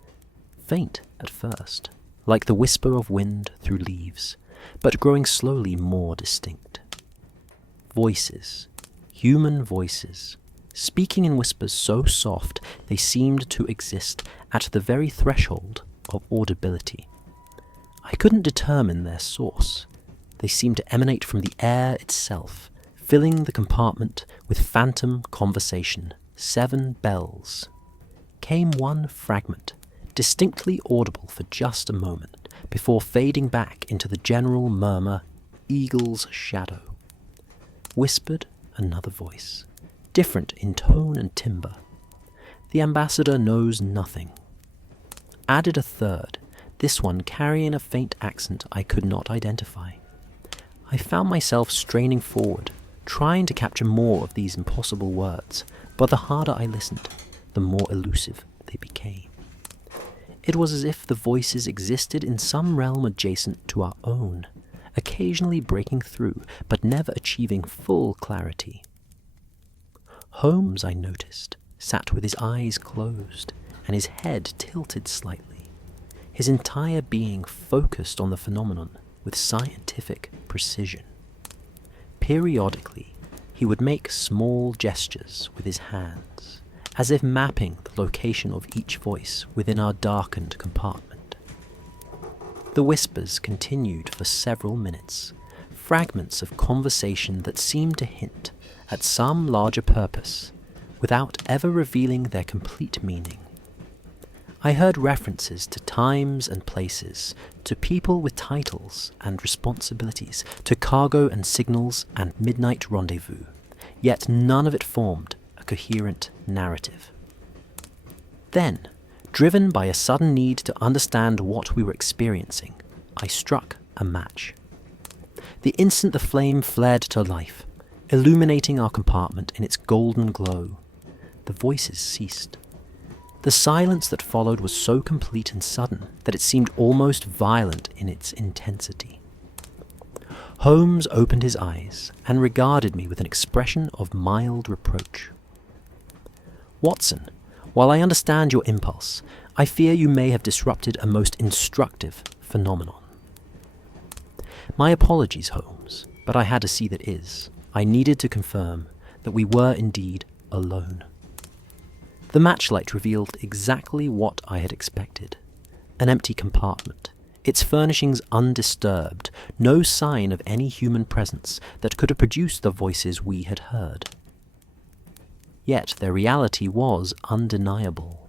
Faint at first, like the whisper of wind through leaves, but growing slowly more distinct. Voices, human voices, speaking in whispers so soft they seemed to exist at the very threshold of audibility. I couldn't determine their source. They seemed to emanate from the air itself, filling the compartment with phantom conversation. 7 bells. Came one fragment, distinctly audible for just a moment, before fading back into the general murmur, "Eagle's shadow." Whispered another voice, different in tone and timbre. "The ambassador knows nothing." Added a third, this one carrying a faint accent I could not identify. I found myself straining forward, trying to capture more of these impossible words, but the harder I listened, the more elusive they became. It was as if the voices existed in some realm adjacent to our own, occasionally breaking through, but never achieving full clarity. Holmes, I noticed, sat with his eyes closed and his head tilted slightly, his entire being focused on the phenomenon, with scientific precision. Periodically, he would make small gestures with his hands, as if mapping the location of each voice within our darkened compartment. The whispers continued for several minutes, fragments of conversation that seemed to hint at some larger purpose, without ever revealing their complete meaning. I heard references to times and places, to people with titles and responsibilities, to cargo and signals and midnight rendezvous, yet none of it formed a coherent narrative. Then, driven by a sudden need to understand what we were experiencing, I struck a match. The instant the flame flared to life, illuminating our compartment in its golden glow, the voices ceased. The silence that followed was so complete and sudden that it seemed almost violent in its intensity. Holmes opened his eyes and regarded me with an expression of mild reproach. "Watson, while I understand your impulse, I fear you may have disrupted a most instructive phenomenon." "My apologies, Holmes, but I had to see that is. I needed to confirm that we were indeed alone." The matchlight revealed exactly what I had expected. An empty compartment, its furnishings undisturbed, no sign of any human presence that could have produced the voices we had heard. Yet their reality was undeniable.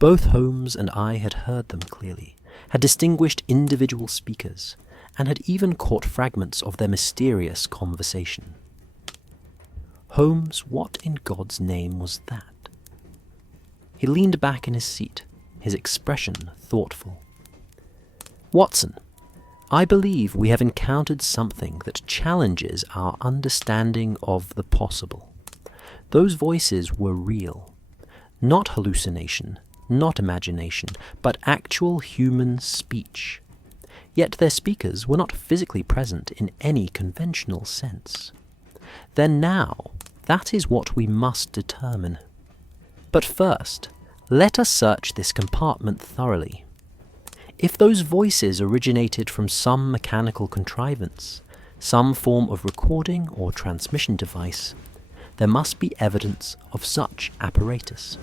Both Holmes and I had heard them clearly, had distinguished individual speakers, and had even caught fragments of their mysterious conversation. Holmes, what in God's name was that? He leaned back in his seat, his expression thoughtful. "Watson, I believe we have encountered something that challenges our understanding of the possible. Those voices were real. Not hallucination, not imagination, but actual human speech. Yet their speakers were not physically present in any conventional sense. Then now, that is what we must determine. But first, let us search this compartment thoroughly. If those voices originated from some mechanical contrivance, some form of recording or transmission device, there must be evidence of such apparatus."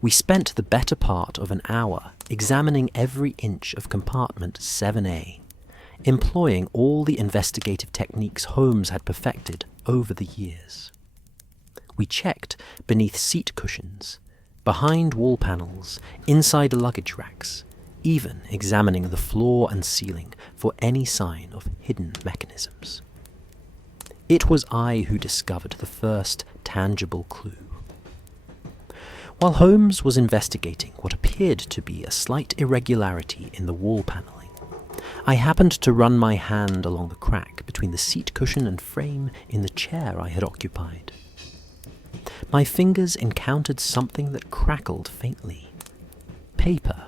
We spent the better part of an hour examining every inch of compartment 7A, employing all the investigative techniques Holmes had perfected over the years. We checked beneath seat cushions, behind wall panels, inside luggage racks, even examining the floor and ceiling for any sign of hidden mechanisms. It was I who discovered the first tangible clue. While Holmes was investigating what appeared to be a slight irregularity in the wall paneling, I happened to run my hand along the crack between the seat cushion and frame in the chair I had occupied. My fingers encountered something that crackled faintly. Paper,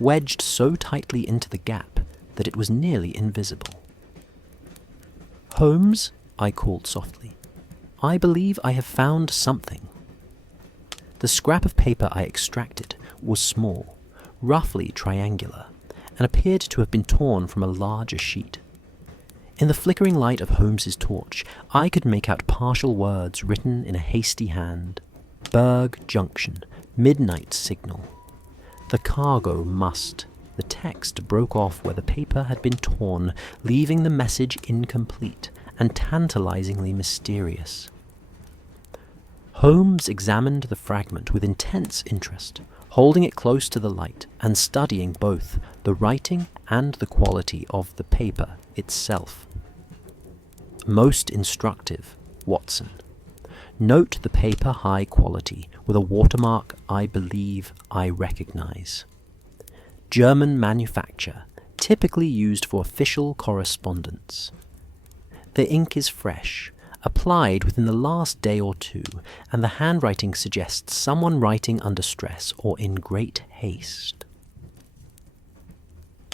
wedged so tightly into the gap that it was nearly invisible. "Holmes," I called softly, "I believe I have found something." The scrap of paper I extracted was small, roughly triangular, and appeared to have been torn from a larger sheet. In the flickering light of Holmes's torch, I could make out partial words written in a hasty hand. "Berg Junction, midnight signal. The cargo must." The text broke off where the paper had been torn, leaving the message incomplete and tantalizingly mysterious. Holmes examined the fragment with intense interest, holding it close to the light and studying both the writing and the quality of the paper itself. "Most instructive, Watson. Note the paper high quality with a watermark I believe I recognize. German manufacture, typically used for official correspondence. The ink is fresh, applied within the last day or two, and the handwriting suggests someone writing under stress or in great haste."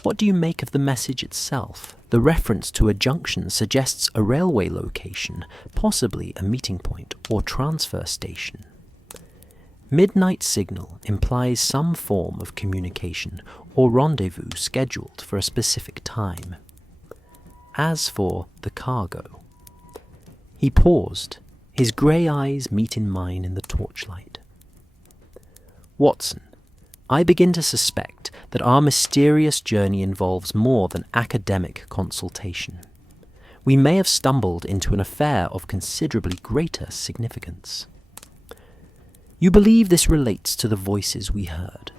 "What do you make of the message itself? The reference to a junction suggests a railway location, possibly a meeting point or transfer station." Midnight signal implies some form of communication or rendezvous scheduled for a specific time. As for the cargo, he paused, his grey eyes meeting mine in the torchlight. Watson, I begin to suspect that our mysterious journey involves more than academic consultation. We may have stumbled into an affair of considerably greater significance. You believe this relates to the voices we heard.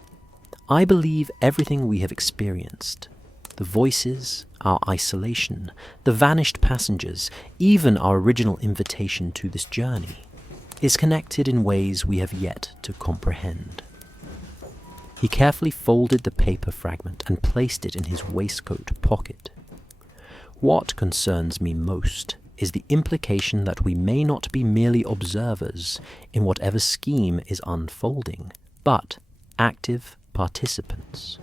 I believe everything we have experienced. The voices, our isolation, the vanished passengers, even our original invitation to this journey, is connected in ways we have yet to comprehend. He carefully folded the paper fragment and placed it in his waistcoat pocket. What concerns me most is the implication that we may not be merely observers in whatever scheme is unfolding, but active participants.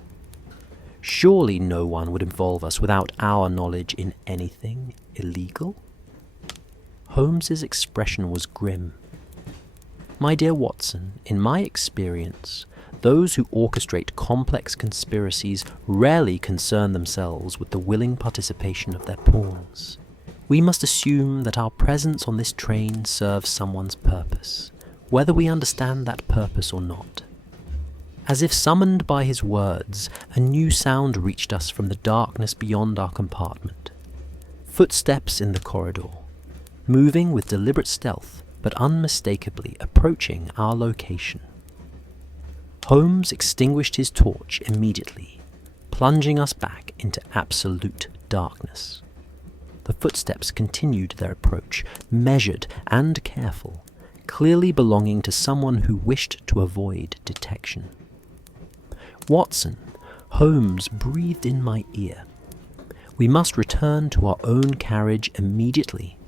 Surely no one would involve us without our knowledge in anything illegal? Holmes's expression was grim. My dear Watson, in my experience, those who orchestrate complex conspiracies rarely concern themselves with the willing participation of their pawns. We must assume that our presence on this train serves someone's purpose, whether we understand that purpose or not. As if summoned by his words, a new sound reached us from the darkness beyond our compartment. Footsteps in the corridor, moving with deliberate stealth, but unmistakably approaching our location. Holmes extinguished his torch immediately, plunging us back into absolute darkness. The footsteps continued their approach, measured and careful, clearly belonging to someone who wished to avoid detection. Watson, Holmes breathed in my ear. We must return to our own carriage immediately.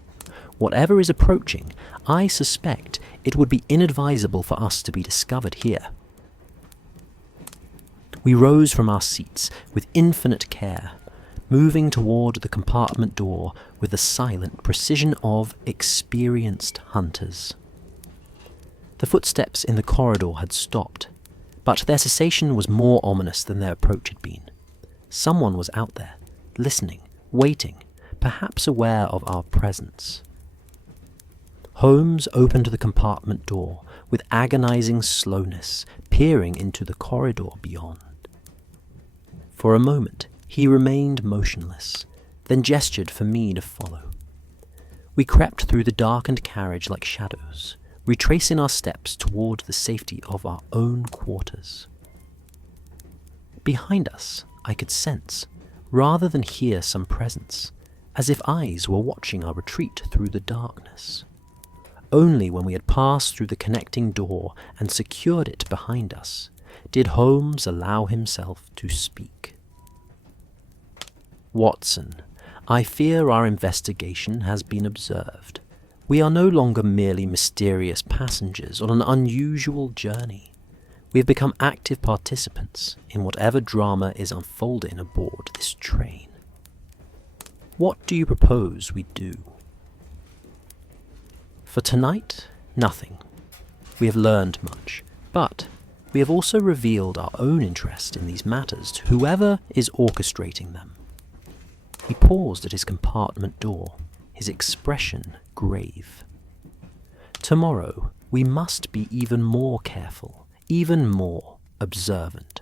Whatever is approaching, I suspect it would be inadvisable for us to be discovered here. We rose from our seats with infinite care, moving toward the compartment door with the silent precision of experienced hunters. The footsteps in the corridor had stopped, but their cessation was more ominous than their approach had been. Someone was out there, listening, waiting, perhaps aware of our presence. Holmes opened the compartment door with agonizing slowness, peering into the corridor beyond. For a moment, he remained motionless, then gestured for me to follow. We crept through the darkened carriage like shadows, retracing our steps toward the safety of our own quarters. Behind us, I could sense, rather than hear, some presence, as if eyes were watching our retreat through the darkness. Only when we had passed through the connecting door and secured it behind us did Holmes allow himself to speak. Watson, I fear our investigation has been observed. We are no longer merely mysterious passengers on an unusual journey. We have become active participants in whatever drama is unfolding aboard this train. What do you propose we do? For tonight, nothing. We have learned much, but we have also revealed our own interest in these matters to whoever is orchestrating them. He paused at his compartment door, his expression grave. Tomorrow, we must be even more careful, even more observant.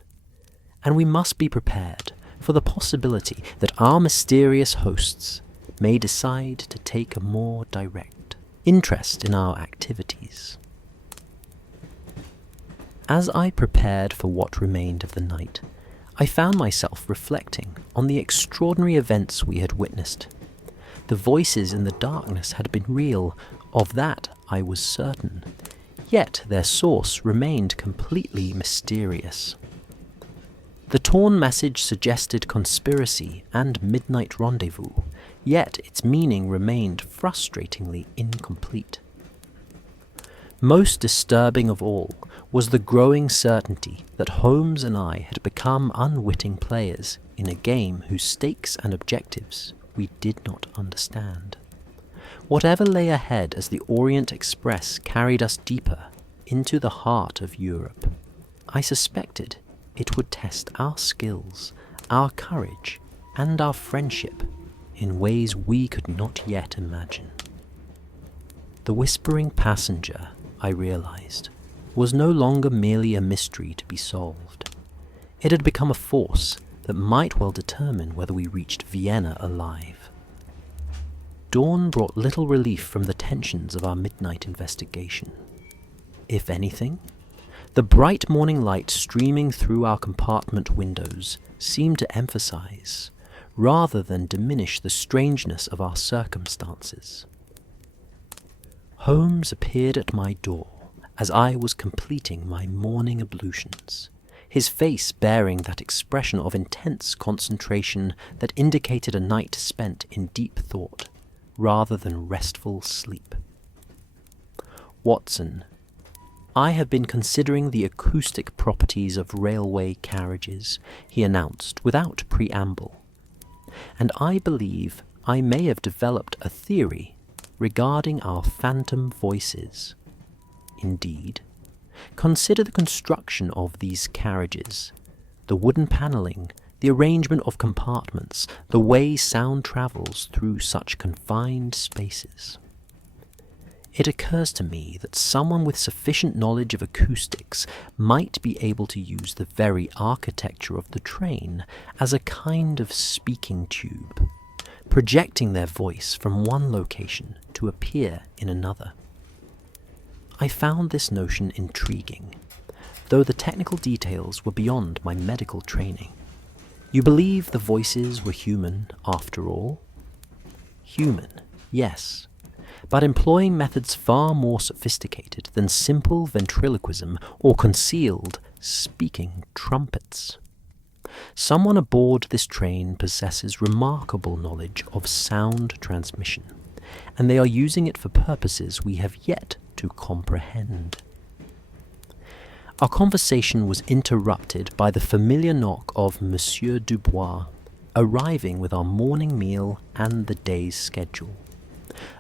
And we must be prepared for the possibility that our mysterious hosts may decide to take a more direct interest in our activities. As I prepared for what remained of the night, I found myself reflecting on the extraordinary events we had witnessed. The voices in the darkness had been real, of that I was certain, yet their source remained completely mysterious. The torn message suggested conspiracy and midnight rendezvous, yet its meaning remained frustratingly incomplete. Most disturbing of all was the growing certainty that Holmes and I had become unwitting players in a game whose stakes and objectives we did not understand. Whatever lay ahead as the Orient Express carried us deeper into the heart of Europe. I suspected it would test our skills, our courage, and our friendship in ways we could not yet imagine. The whispering passenger, I realized, was no longer merely a mystery to be solved. It had become a force that might well determine whether we reached Vienna alive. Dawn brought little relief from the tensions of our midnight investigation. If anything, the bright morning light streaming through our compartment windows seemed to emphasize, rather than diminish, the strangeness of our circumstances. Holmes appeared at my door as I was completing my morning ablutions, his face bearing that expression of intense concentration that indicated a night spent in deep thought rather than restful sleep. "Watson, I have been considering the acoustic properties of railway carriages," he announced without preamble, "and I believe I may have developed a theory regarding our phantom voices. Indeed, consider the construction of these carriages, the wooden panelling, the arrangement of compartments, the way sound travels through such confined spaces. It occurs to me that someone with sufficient knowledge of acoustics might be able to use the very architecture of the train as a kind of speaking tube, projecting their voice from one location to appear in another. I found this notion intriguing, though the technical details were beyond my medical training. You believe the voices were human, after all? Human, yes, but employing methods far more sophisticated than simple ventriloquism or concealed speaking trumpets. Someone aboard this train possesses remarkable knowledge of sound transmission, and they are using it for purposes we have yet to comprehend. Our conversation was interrupted by the familiar knock of Monsieur Dubois, arriving with our morning meal and the day's schedule.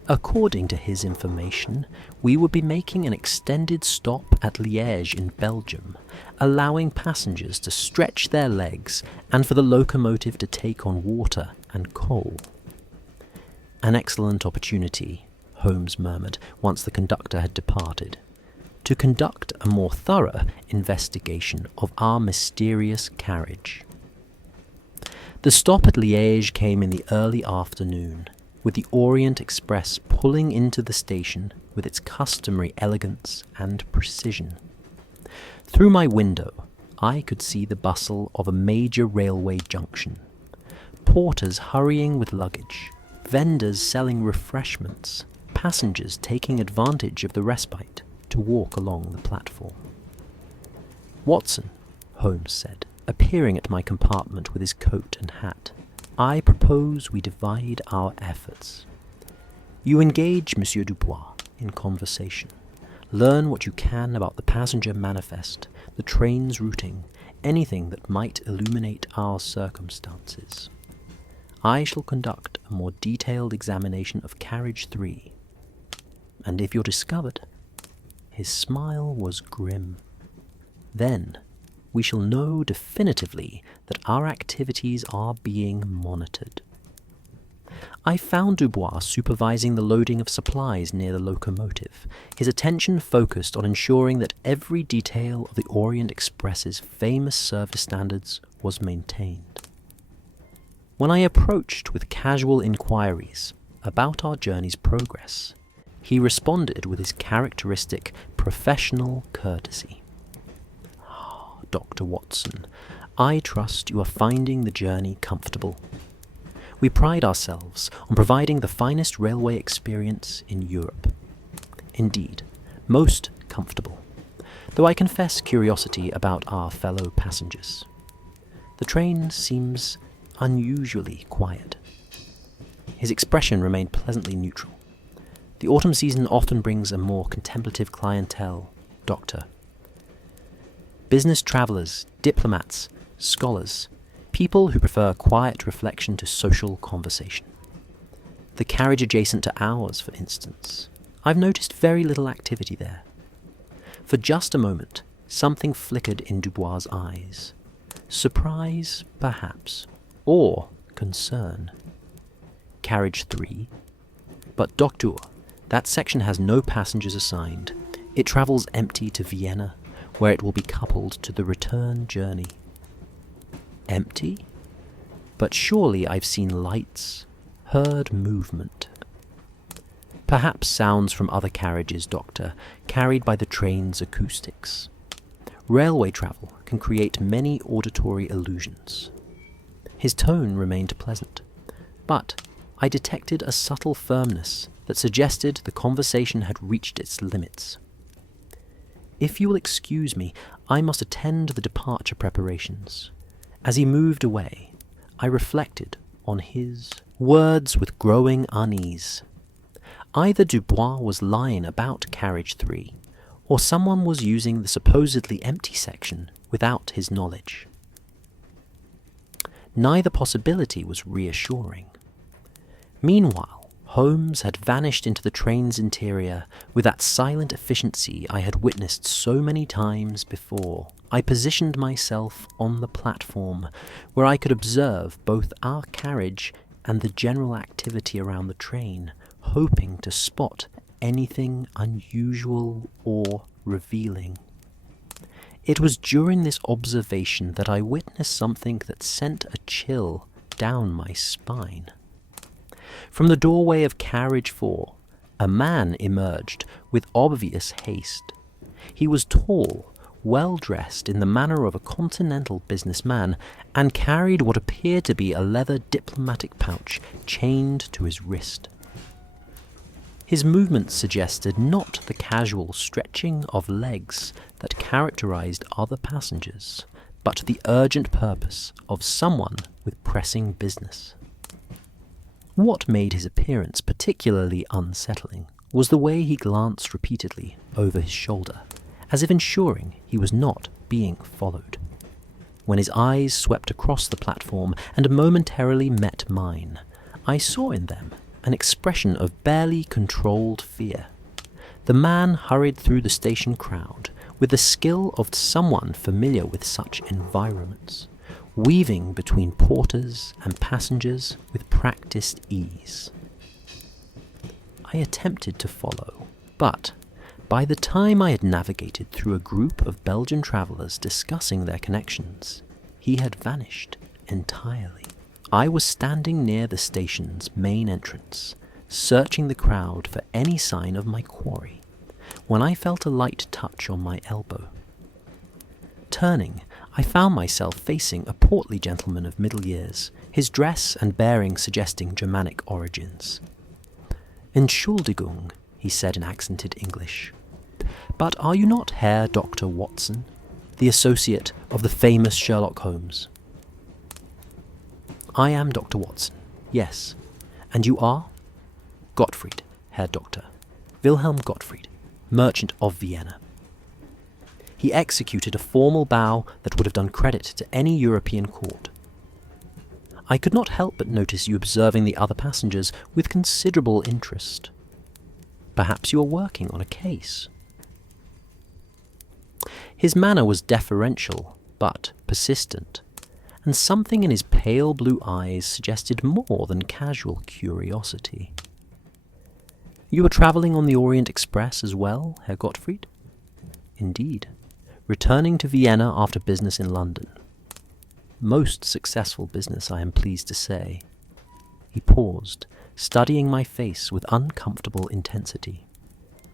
According to his information, we would be making an extended stop at Liège in Belgium, allowing passengers to stretch their legs and for the locomotive to take on water and coal. "An excellent opportunity," Holmes murmured once the conductor had departed, "to conduct a more thorough investigation of our mysterious carriage." The stop at Liège came in the early afternoon, with the Orient Express pulling into the station with its customary elegance and precision. Through my window, I could see the bustle of a major railway junction. Porters hurrying with luggage, vendors selling refreshments, passengers taking advantage of the respite to walk along the platform. "Watson," Holmes said, appearing at my compartment with his coat and hat, "I propose we divide our efforts. You engage Monsieur Dubois in conversation. Learn what you can about the passenger manifest, the train's routing, anything that might illuminate our circumstances. I shall conduct a more detailed examination of Carriage 3. And if you're discovered," his smile was grim, "then we shall know definitively that our activities are being monitored." I found Dubois supervising the loading of supplies near the locomotive, his attention focused on ensuring that every detail of the Orient Express's famous service standards was maintained. When I approached with casual inquiries about our journey's progress, he responded with his characteristic professional courtesy. "Dr. Watson, I trust you are finding the journey comfortable. We pride ourselves on providing the finest railway experience in Europe. Indeed, most comfortable, though I confess curiosity about our fellow passengers. The train seems unusually quiet." His expression remained pleasantly neutral. "The autumn season often brings a more contemplative clientele, Doctor. Business travellers, diplomats, scholars, people who prefer quiet reflection to social conversation. The carriage adjacent to ours, for instance. I've noticed very little activity there. For just a moment, something flickered in Dubois' eyes. Surprise, perhaps, or concern. Carriage 3. But Doctor, that section has no passengers assigned. It travels empty to Vienna, where it will be coupled to the return journey. Empty? But surely I've seen lights, heard movement. Perhaps sounds from other carriages, Doctor, carried by the train's acoustics. Railway travel can create many auditory illusions. His tone remained pleasant, but I detected a subtle firmness that suggested the conversation had reached its limits. If you will excuse me, I must attend the departure preparations. As he moved away, I reflected on his words with growing unease. Either Dubois was lying about Carriage 3, or someone was using the supposedly empty section without his knowledge. Neither possibility was reassuring. Meanwhile, Holmes had vanished into the train's interior with that silent efficiency I had witnessed so many times before. I positioned myself on the platform, where I could observe both our carriage and the general activity around the train, hoping to spot anything unusual or revealing. It was during this observation that I witnessed something that sent a chill down my spine. From the doorway of Carriage 4, a man emerged with obvious haste. He was tall, well-dressed in the manner of a continental businessman, and carried what appeared to be a leather diplomatic pouch chained to his wrist. His movements suggested not the casual stretching of legs that characterized other passengers, but the urgent purpose of someone with pressing business. What made his appearance particularly unsettling was the way he glanced repeatedly over his shoulder, as if ensuring he was not being followed. When his eyes swept across the platform and momentarily met mine, I saw in them an expression of barely controlled fear. The man hurried through the station crowd with the skill of someone familiar with such environments, weaving between porters and passengers with practiced ease. I attempted to follow, but by the time I had navigated through a group of Belgian travellers discussing their connections, he had vanished entirely. I was standing near the station's main entrance, searching the crowd for any sign of my quarry, when I felt a light touch on my elbow. Turning, I found myself facing a portly gentleman of middle years, his dress and bearing suggesting Germanic origins. "Entschuldigung," he said in accented English, "but are you not Herr Dr. Watson, the associate of the famous Sherlock Holmes?" "I am Dr. Watson, yes. And you are?" "Gottfried, Herr Doctor. Wilhelm Gottfried, merchant of Vienna." He executed a formal bow that would have done credit to any European court. I could not help but notice you observing the other passengers with considerable interest. Perhaps you are working on a case. His manner was deferential, but persistent, and something in his pale blue eyes suggested more than casual curiosity. "You are travelling on the Orient Express as well, Herr Gottfried?" "Indeed. Returning to Vienna after business in London. Most successful business, I am pleased to say." He paused, studying my face with uncomfortable intensity.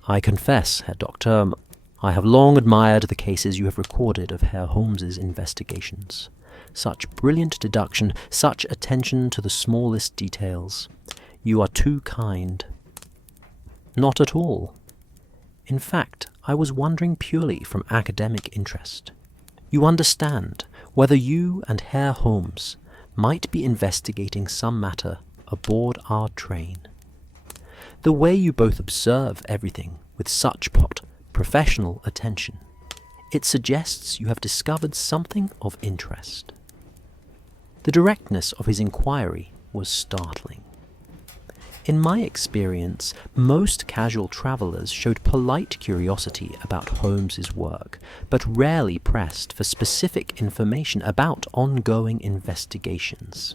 "I confess, Herr Doctor, I have long admired the cases you have recorded of Herr Holmes's investigations. Such brilliant deduction, such attention to the smallest details. You are too kind." "Not at all. In fact, I was wondering purely from academic interest. You understand whether you and Herr Holmes might be investigating some matter aboard our train. The way you both observe everything with such professional attention, it suggests you have discovered something of interest." The directness of his inquiry was startling. In my experience, most casual travellers showed polite curiosity about Holmes's work, but rarely pressed for specific information about ongoing investigations.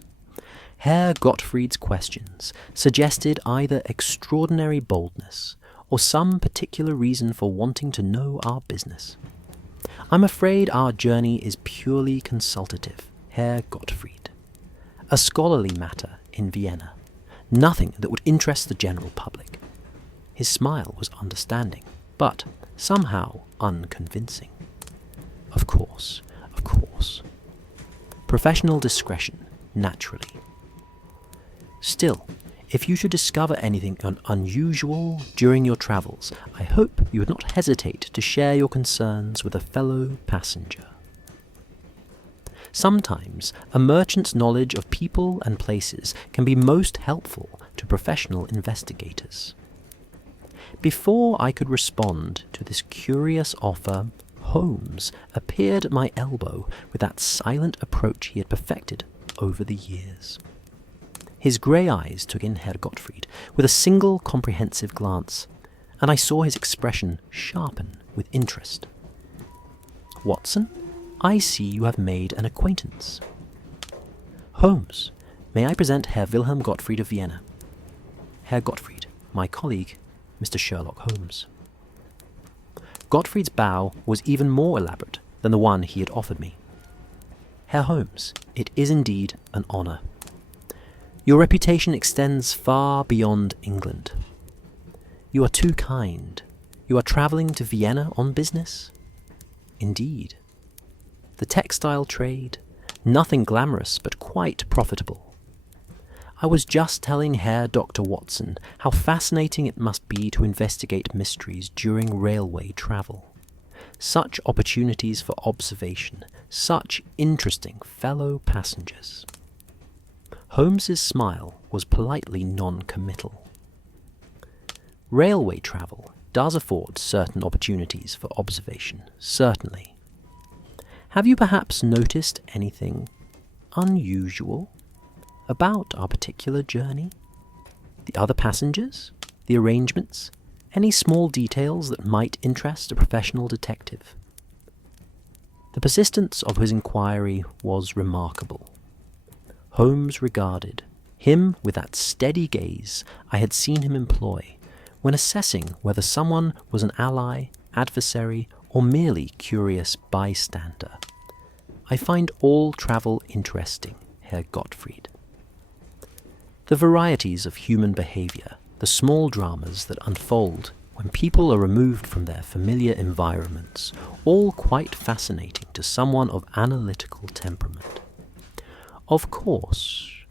Herr Gottfried's questions suggested either extraordinary boldness or some particular reason for wanting to know our business. I'm afraid our journey is purely consultative, Herr Gottfried. A scholarly matter in Vienna. Nothing that would interest the general public. His smile was understanding, but somehow unconvincing. Of course. Professional discretion, naturally. Still, if you should discover anything unusual during your travels, I hope you would not hesitate to share your concerns with a fellow passenger. Sometimes a merchant's knowledge of people and places can be most helpful to professional investigators. Before I could respond to this curious offer, Holmes appeared at my elbow with that silent approach he had perfected over the years. His grey eyes took in Herr Gottfried with a single comprehensive glance, and I saw his expression sharpen with interest. "Watson, I see you have made an acquaintance." "Holmes, may I present Herr Wilhelm Gottfried of Vienna?" "Herr Gottfried, my colleague, Mr. Sherlock Holmes." Gottfried's bow was even more elaborate than the one he had offered me. "Herr Holmes, it is indeed an honour. Your reputation extends far beyond England. You are too kind. You are travelling to Vienna on business?" "Indeed." "The textile trade, nothing glamorous but quite profitable. I was just telling Herr Dr. Watson how fascinating it must be to investigate mysteries during railway travel. Such opportunities for observation, such interesting fellow passengers." Holmes's smile was politely non-committal. "Railway travel does afford certain opportunities for observation, certainly. Have you perhaps noticed anything unusual about our particular journey? The other passengers? The arrangements? Any small details that might interest a professional detective?" The persistence of his inquiry was remarkable. Holmes regarded him with that steady gaze I had seen him employ when assessing whether someone was an ally, adversary, or merely curious bystander. "I find all travel interesting, Herr Gottfried. The varieties of human behaviour, the small dramas that unfold when people are removed from their familiar environments, all quite fascinating to someone of analytical temperament. Of course.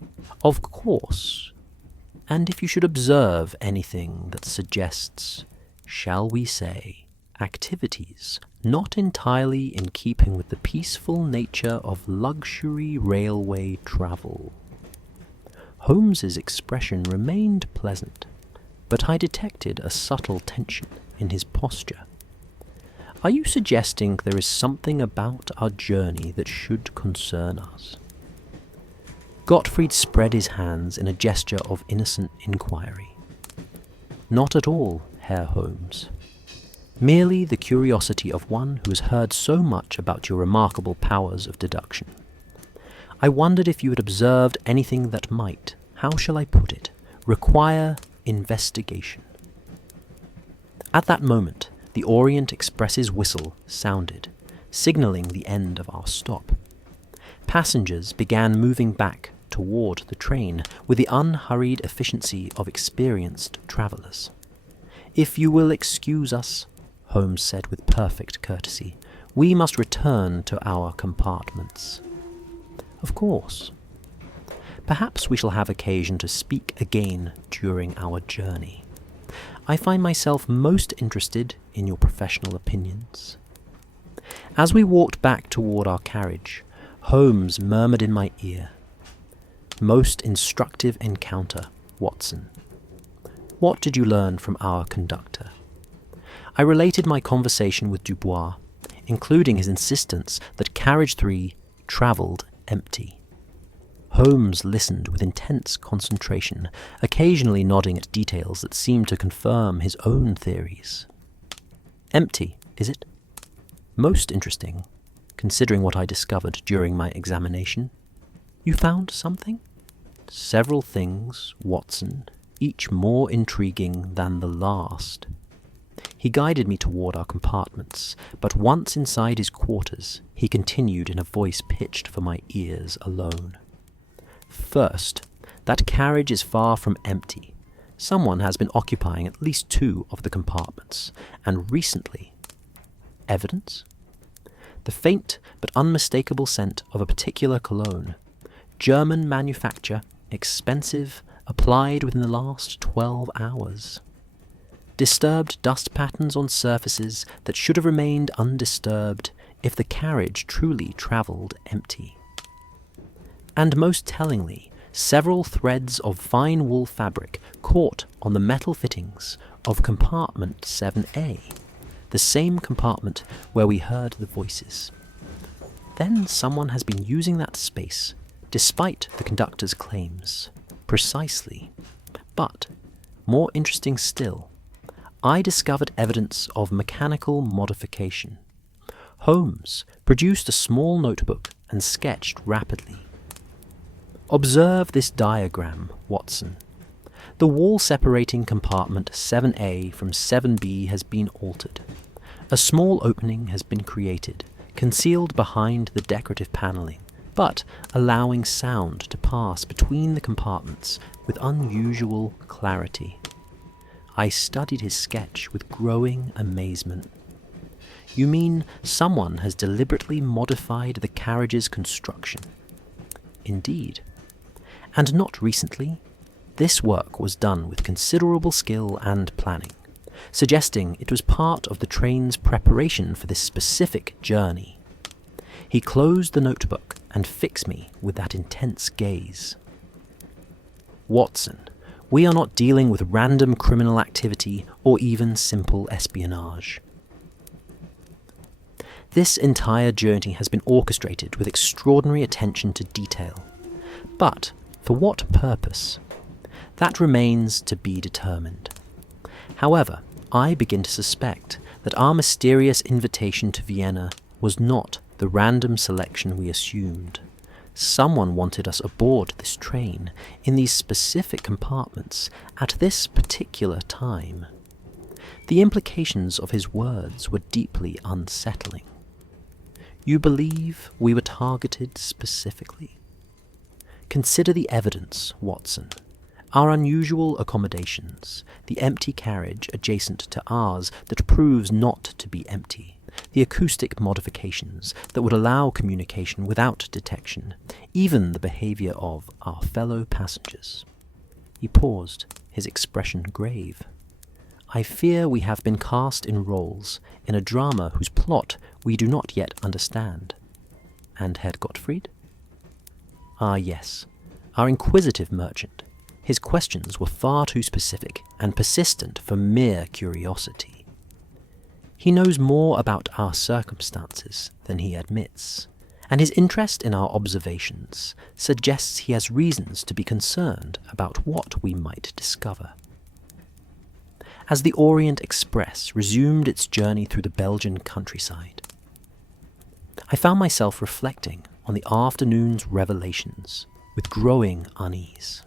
And if you should observe anything that suggests, shall we say, activities not entirely in keeping with the peaceful nature of luxury railway travel." Holmes's expression remained pleasant, but I detected a subtle tension in his posture. "Are you suggesting there is something about our journey that should concern us?" Gottfried spread his hands in a gesture of innocent inquiry. "Not at all, Herr Holmes. Merely the curiosity of one who has heard so much about your remarkable powers of deduction. I wondered if you had observed anything that might, how shall I put it, require investigation." At that moment, the Orient Express's whistle sounded, signalling the end of our stop. Passengers began moving back toward the train with the unhurried efficiency of experienced travellers. "If you will excuse us," Holmes said with perfect courtesy, "we must return to our compartments." "Of course. Perhaps we shall have occasion to speak again during our journey. I find myself most interested in your professional opinions." As we walked back toward our carriage, Holmes murmured in my ear, "Most instructive encounter, Watson. What did you learn from our conductor?" I related my conversation with Dubois, including his insistence that carriage 3 travelled empty. Holmes listened with intense concentration, occasionally nodding at details that seemed to confirm his own theories. Empty, is it? Most interesting, considering what I discovered during my examination. You found something? Several things, Watson, each more intriguing than the last. He guided me toward our compartments, but once inside his quarters, he continued in a voice pitched for my ears alone. First, that carriage is far from empty. Someone has been occupying at least 2 of the compartments, and recently. Evidence? The faint but unmistakable scent of a particular cologne. German manufacture, expensive, applied within the last 12 hours. Disturbed dust patterns on surfaces that should have remained undisturbed if the carriage truly travelled empty. And most tellingly, several threads of fine wool fabric caught on the metal fittings of compartment 7A, the same compartment where we heard the voices. Then someone has been using that space, despite the conductor's claims, precisely. But, more interesting still, I discovered evidence of mechanical modification. Holmes produced a small notebook and sketched rapidly. Observe this diagram, Watson. The wall separating compartment 7A from 7B has been altered. A small opening has been created, concealed behind the decorative panelling, but allowing sound to pass between the compartments with unusual clarity. I studied his sketch with growing amazement. You mean someone has deliberately modified the carriage's construction? Indeed. And not recently. This work was done with considerable skill and planning, suggesting it was part of the train's preparation for this specific journey. He closed the notebook and fixed me with that intense gaze. Watson, we are not dealing with random criminal activity or even simple espionage. This entire journey has been orchestrated with extraordinary attention to detail. But for what purpose? That remains to be determined. However, I begin to suspect that our mysterious invitation to Vienna was not the random selection we assumed. Someone wanted us aboard this train in these specific compartments at this particular time. The implications of his words were deeply unsettling. You believe we were targeted specifically? Consider the evidence, Watson. Our unusual accommodations, the empty carriage adjacent to ours that proves not to be empty, the acoustic modifications that would allow communication without detection, even the behaviour of our fellow passengers. He paused, his expression grave. I fear we have been cast in roles in a drama whose plot we do not yet understand. And Herr Gottfried? Ah yes, our inquisitive merchant. His questions were far too specific and persistent for mere curiosity. He knows more about our circumstances than he admits, and his interest in our observations suggests he has reasons to be concerned about what we might discover. As the Orient Express resumed its journey through the Belgian countryside, I found myself reflecting on the afternoon's revelations with growing unease.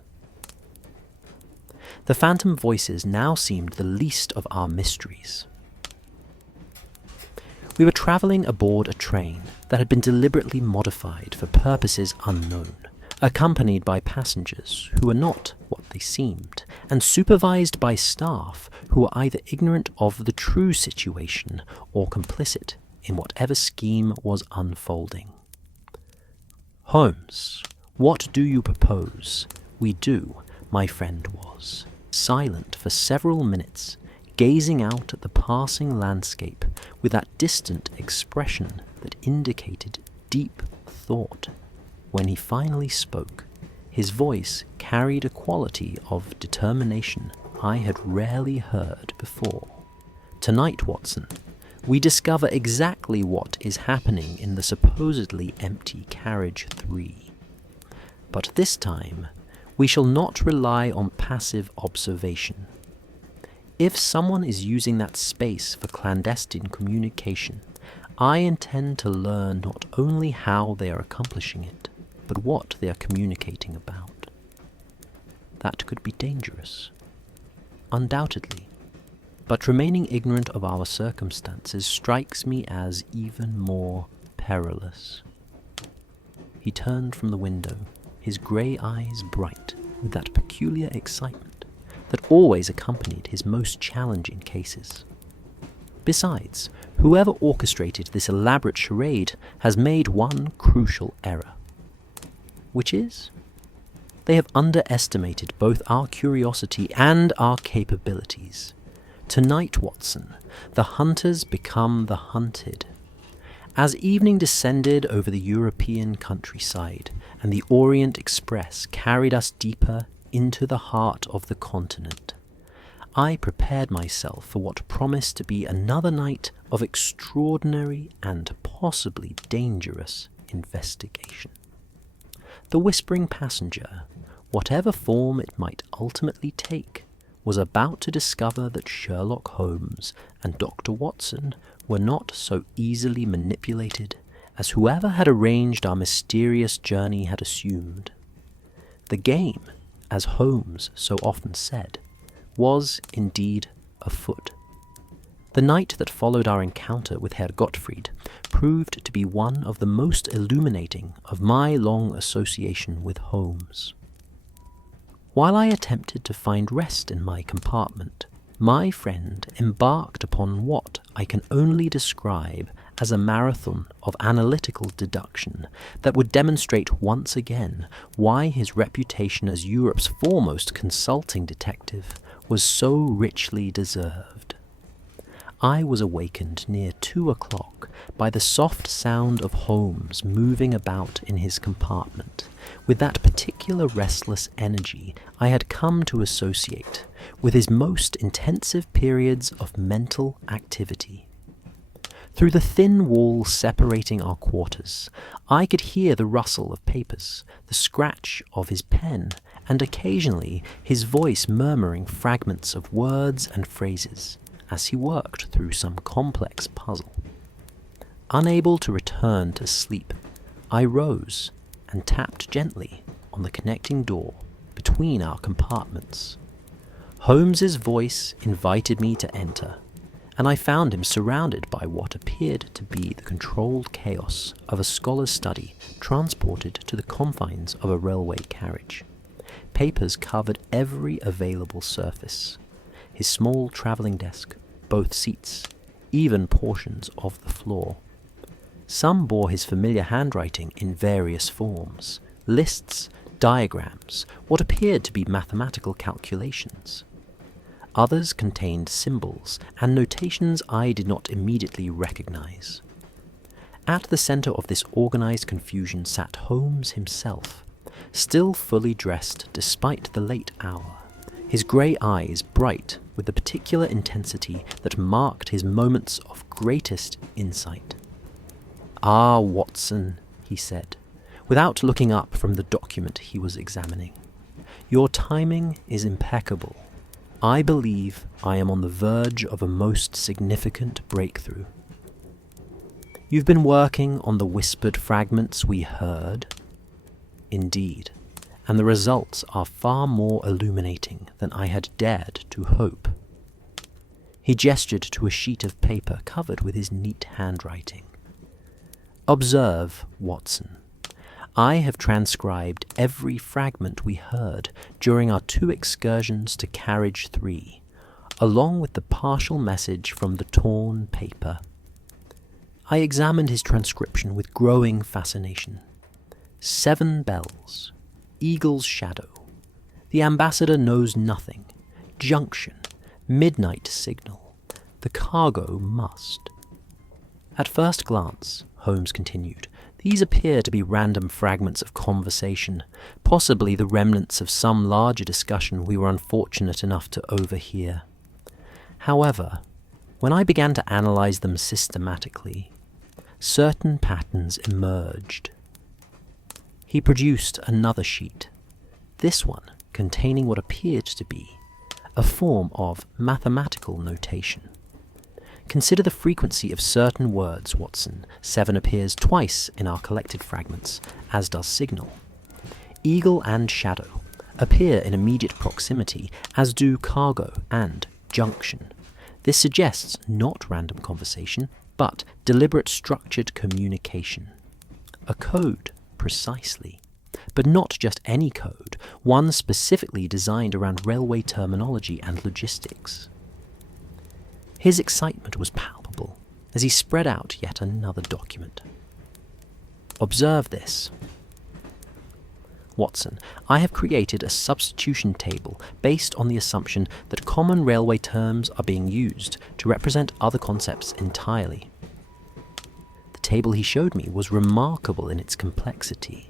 The phantom voices now seemed the least of our mysteries. We were travelling aboard a train that had been deliberately modified for purposes unknown, accompanied by passengers who were not what they seemed, and supervised by staff who were either ignorant of the true situation or complicit in whatever scheme was unfolding. Holmes, what do you propose we do? My friend was silent for several minutes, gazing out at the passing landscape with that distant expression that indicated deep thought. When he finally spoke, his voice carried a quality of determination I had rarely heard before. Tonight, Watson, we discover exactly what is happening in the supposedly empty carriage 3. But this time, we shall not rely on passive observation. If someone is using that space for clandestine communication, I intend to learn not only how they are accomplishing it, but what they are communicating about. That could be dangerous. Undoubtedly. But remaining ignorant of our circumstances strikes me as even more perilous. He turned from the window, his grey eyes bright with that peculiar excitement that always accompanied his most challenging cases. Besides, whoever orchestrated this elaborate charade has made one crucial error. Which is, they have underestimated both our curiosity and our capabilities. Tonight, Watson, the hunters become the hunted. As evening descended over the European countryside, and the Orient Express carried us deeper into the heart of the continent, I prepared myself for what promised to be another night of extraordinary and possibly dangerous investigation. The whispering passenger, whatever form it might ultimately take, was about to discover that Sherlock Holmes and Dr. Watson were not so easily manipulated as whoever had arranged our mysterious journey had assumed. The game, as Holmes so often said, was indeed afoot. The night that followed our encounter with Herr Gottfried proved to be one of the most illuminating of my long association with Holmes. While I attempted to find rest in my compartment, my friend embarked upon what I can only describe as a marathon of analytical deduction that would demonstrate once again why his reputation as Europe's foremost consulting detective was so richly deserved. I was awakened near 2 o'clock by the soft sound of Holmes moving about in his compartment with that particular restless energy I had come to associate with his most intensive periods of mental activity. Through the thin wall separating our quarters, I could hear the rustle of papers, the scratch of his pen, and occasionally his voice murmuring fragments of words and phrases as he worked through some complex puzzle. Unable to return to sleep, I rose and tapped gently on the connecting door between our compartments. Holmes's voice invited me to enter, and I found him surrounded by what appeared to be the controlled chaos of a scholar's study transported to the confines of a railway carriage. Papers covered every available surface. His small travelling desk, both seats, even portions of the floor. Some bore his familiar handwriting in various forms, lists, diagrams, what appeared to be mathematical calculations. Others contained symbols and notations I did not immediately recognize. At the center of this organized confusion sat Holmes himself, still fully dressed despite the late hour, his grey eyes bright with the particular intensity that marked his moments of greatest insight. "Ah, Watson," he said, without looking up from the document he was examining. "Your timing is impeccable. I believe I am on the verge of a most significant breakthrough. You've been working on the whispered fragments we heard?" "Indeed, and the results are far more illuminating than I had dared to hope." He gestured to a sheet of paper covered with his neat handwriting. "Observe, Watson. I have transcribed every fragment we heard during our 2 excursions to Carriage 3, along with the partial message from the torn paper." I examined his transcription with growing fascination. 7 bells, eagle's shadow, the ambassador knows nothing, junction, midnight signal, the cargo must. "At first glance," Holmes continued, "these appear to be random fragments of conversation, possibly the remnants of some larger discussion we were unfortunate enough to overhear. However, when I began to analyze them systematically, certain patterns emerged." He produced another sheet, this one containing what appeared to be a form of mathematical notation. Consider the frequency of certain words, Watson. 7 appears twice in our collected fragments, as does signal. Eagle and shadow appear in immediate proximity, as do cargo and junction. This suggests not random conversation, but deliberate structured communication. A code, precisely. But not just any code, one specifically designed around railway terminology and logistics. His excitement was palpable as he spread out yet another document. Observe this. Watson, I have created a substitution table based on the assumption that common railway terms are being used to represent other concepts entirely. The table he showed me was remarkable in its complexity.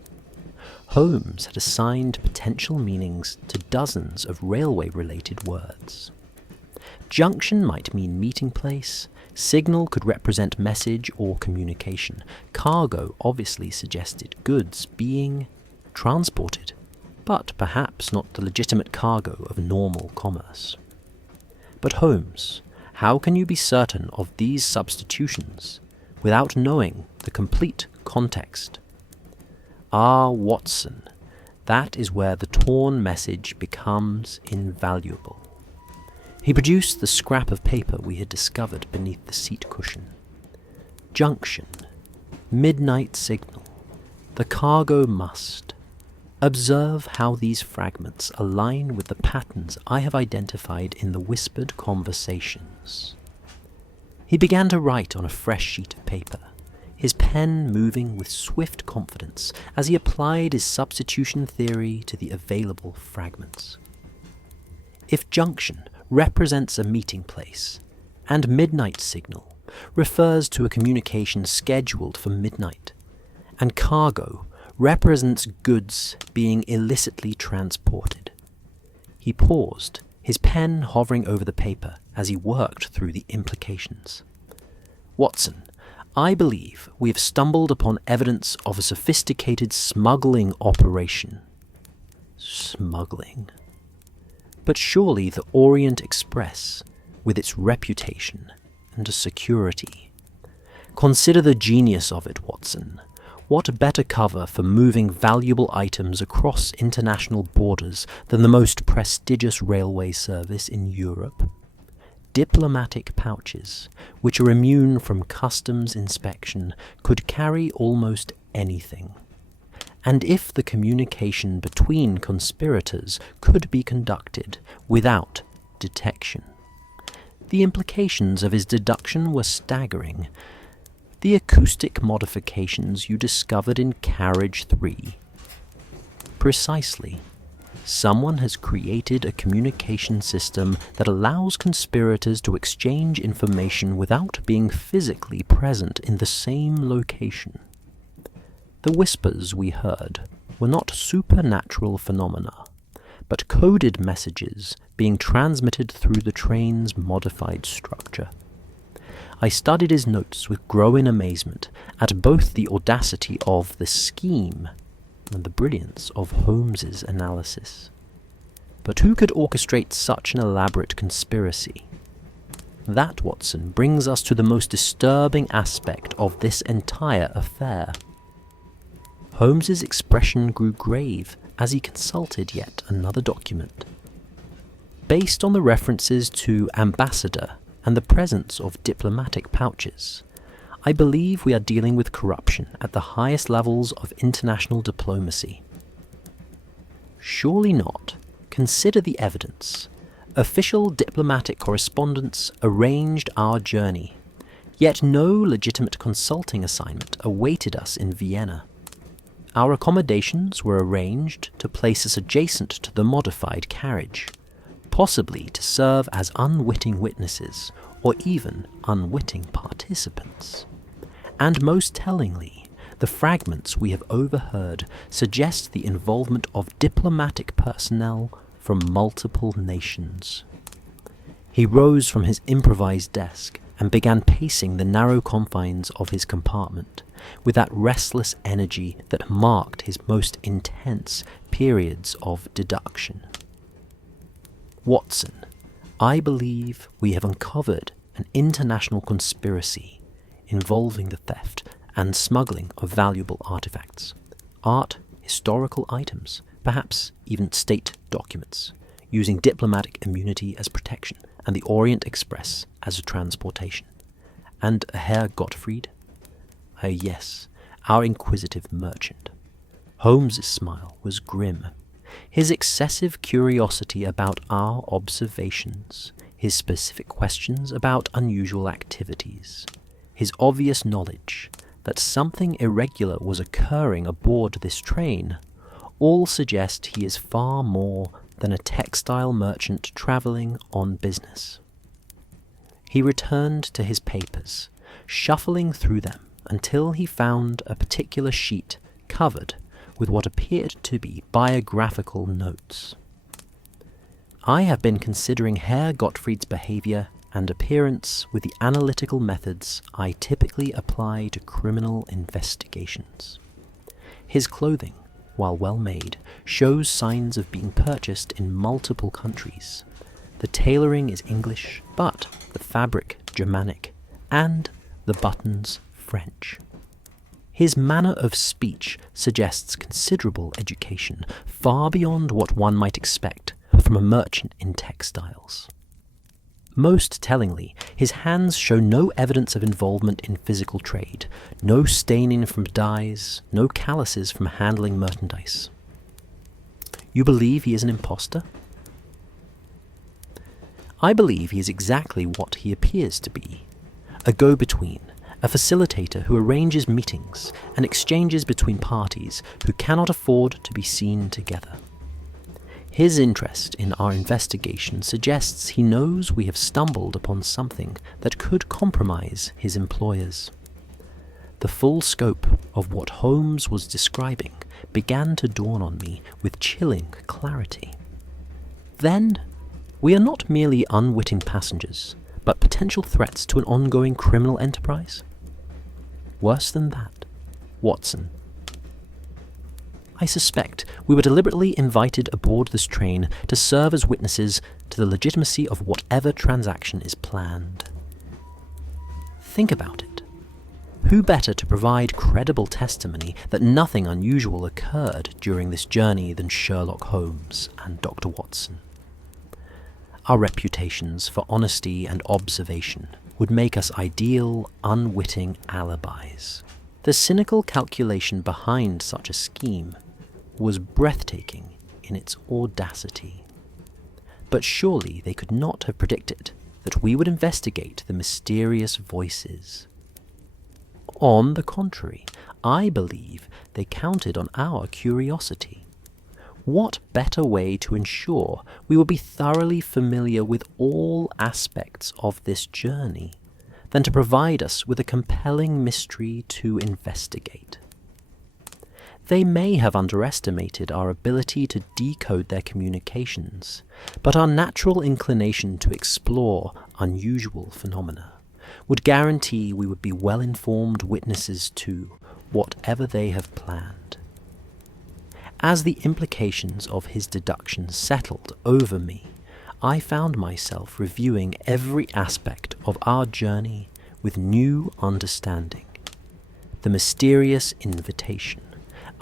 Holmes had assigned potential meanings to dozens of railway-related words. Junction might mean meeting place, signal could represent message or communication, cargo obviously suggested goods being transported, but perhaps not the legitimate cargo of normal commerce. But Holmes, how can you be certain of these substitutions without knowing the complete context? Ah, Watson, that is where the torn message becomes invaluable. He produced the scrap of paper we had discovered beneath the seat cushion. Junction, midnight signal, the cargo must. Observe how these fragments align with the patterns I have identified in the whispered conversations. He began to write on a fresh sheet of paper, his pen moving with swift confidence as he applied his substitution theory to the available fragments. If junction represents a meeting place, and midnight signal refers to a communication scheduled for midnight, and cargo represents goods being illicitly transported. He paused, his pen hovering over the paper as he worked through the implications. Watson, I believe we have stumbled upon evidence of a sophisticated smuggling operation. Smuggling. But surely the Orient Express, with its reputation and security. Consider the genius of it, Watson. What better cover for moving valuable items across international borders than the most prestigious railway service in Europe? Diplomatic pouches, which are immune from customs inspection, could carry almost anything. And if the communication between conspirators could be conducted without detection. The implications of his deduction were staggering. The acoustic modifications you discovered in Carriage 3. Precisely. Someone has created a communication system that allows conspirators to exchange information without being physically present in the same location. The whispers we heard were not supernatural phenomena, but coded messages being transmitted through the train's modified structure. I studied his notes with growing amazement at both the audacity of the scheme and the brilliance of Holmes's analysis. But who could orchestrate such an elaborate conspiracy? That, Watson, brings us to the most disturbing aspect of this entire affair. Holmes's expression grew grave as he consulted yet another document. Based on the references to ambassador and the presence of diplomatic pouches, I believe we are dealing with corruption at the highest levels of international diplomacy. Surely not. Consider the evidence. Official diplomatic correspondence arranged our journey, yet no legitimate consulting assignment awaited us in Vienna. Our accommodations were arranged to place us adjacent to the modified carriage, possibly to serve as unwitting witnesses or even unwitting participants. And most tellingly, the fragments we have overheard suggest the involvement of diplomatic personnel from multiple nations. He rose from his improvised desk and began pacing the narrow confines of his compartment, with that restless energy that marked his most intense periods of deduction. "Watson, I believe we have uncovered an international conspiracy involving the theft and smuggling of valuable artifacts, art, historical items, perhaps even state documents, using diplomatic immunity as protection and the Orient Express as a transportation. And Herr Gottfried? Yes, our inquisitive merchant." Holmes's smile was grim. His excessive curiosity about our observations, his specific questions about unusual activities, his obvious knowledge that something irregular was occurring aboard this train, all suggest he is far more than a textile merchant travelling on business. He returned to his papers, shuffling through them until he found a particular sheet covered with what appeared to be biographical notes. "I have been considering Herr Gottfried's behaviour and appearance with the analytical methods I typically apply to criminal investigations. His clothing, while well made, shows signs of being purchased in multiple countries. The tailoring is English, but the fabric Germanic, and the buttons French. His manner of speech suggests considerable education, far beyond what one might expect from a merchant in textiles. Most tellingly, his hands show no evidence of involvement in physical trade, no staining from dyes, no calluses from handling merchandise. You believe he is an impostor?" "I believe he is exactly what he appears to be, a go-between, a facilitator who arranges meetings and exchanges between parties who cannot afford to be seen together. His interest in our investigation suggests he knows we have stumbled upon something that could compromise his employers." The full scope of what Holmes was describing began to dawn on me with chilling clarity. Then, we are not merely unwitting passengers, but potential threats to an ongoing criminal enterprise? Worse than that, Watson. I suspect we were deliberately invited aboard this train to serve as witnesses to the legitimacy of whatever transaction is planned. Think about it. Who better to provide credible testimony that nothing unusual occurred during this journey than Sherlock Holmes and Dr. Watson? Our reputations for honesty and observation would make us ideal, unwitting alibis. The cynical calculation behind such a scheme was breathtaking in its audacity. But surely they could not have predicted that we would investigate the mysterious voices. On the contrary, I believe they counted on our curiosity. What better way to ensure we will be thoroughly familiar with all aspects of this journey than to provide us with a compelling mystery to investigate? They may have underestimated our ability to decode their communications, but our natural inclination to explore unusual phenomena would guarantee we would be well-informed witnesses to whatever they have planned. As the implications of his deductions settled over me, I found myself reviewing every aspect of our journey with new understanding. The mysterious invitation,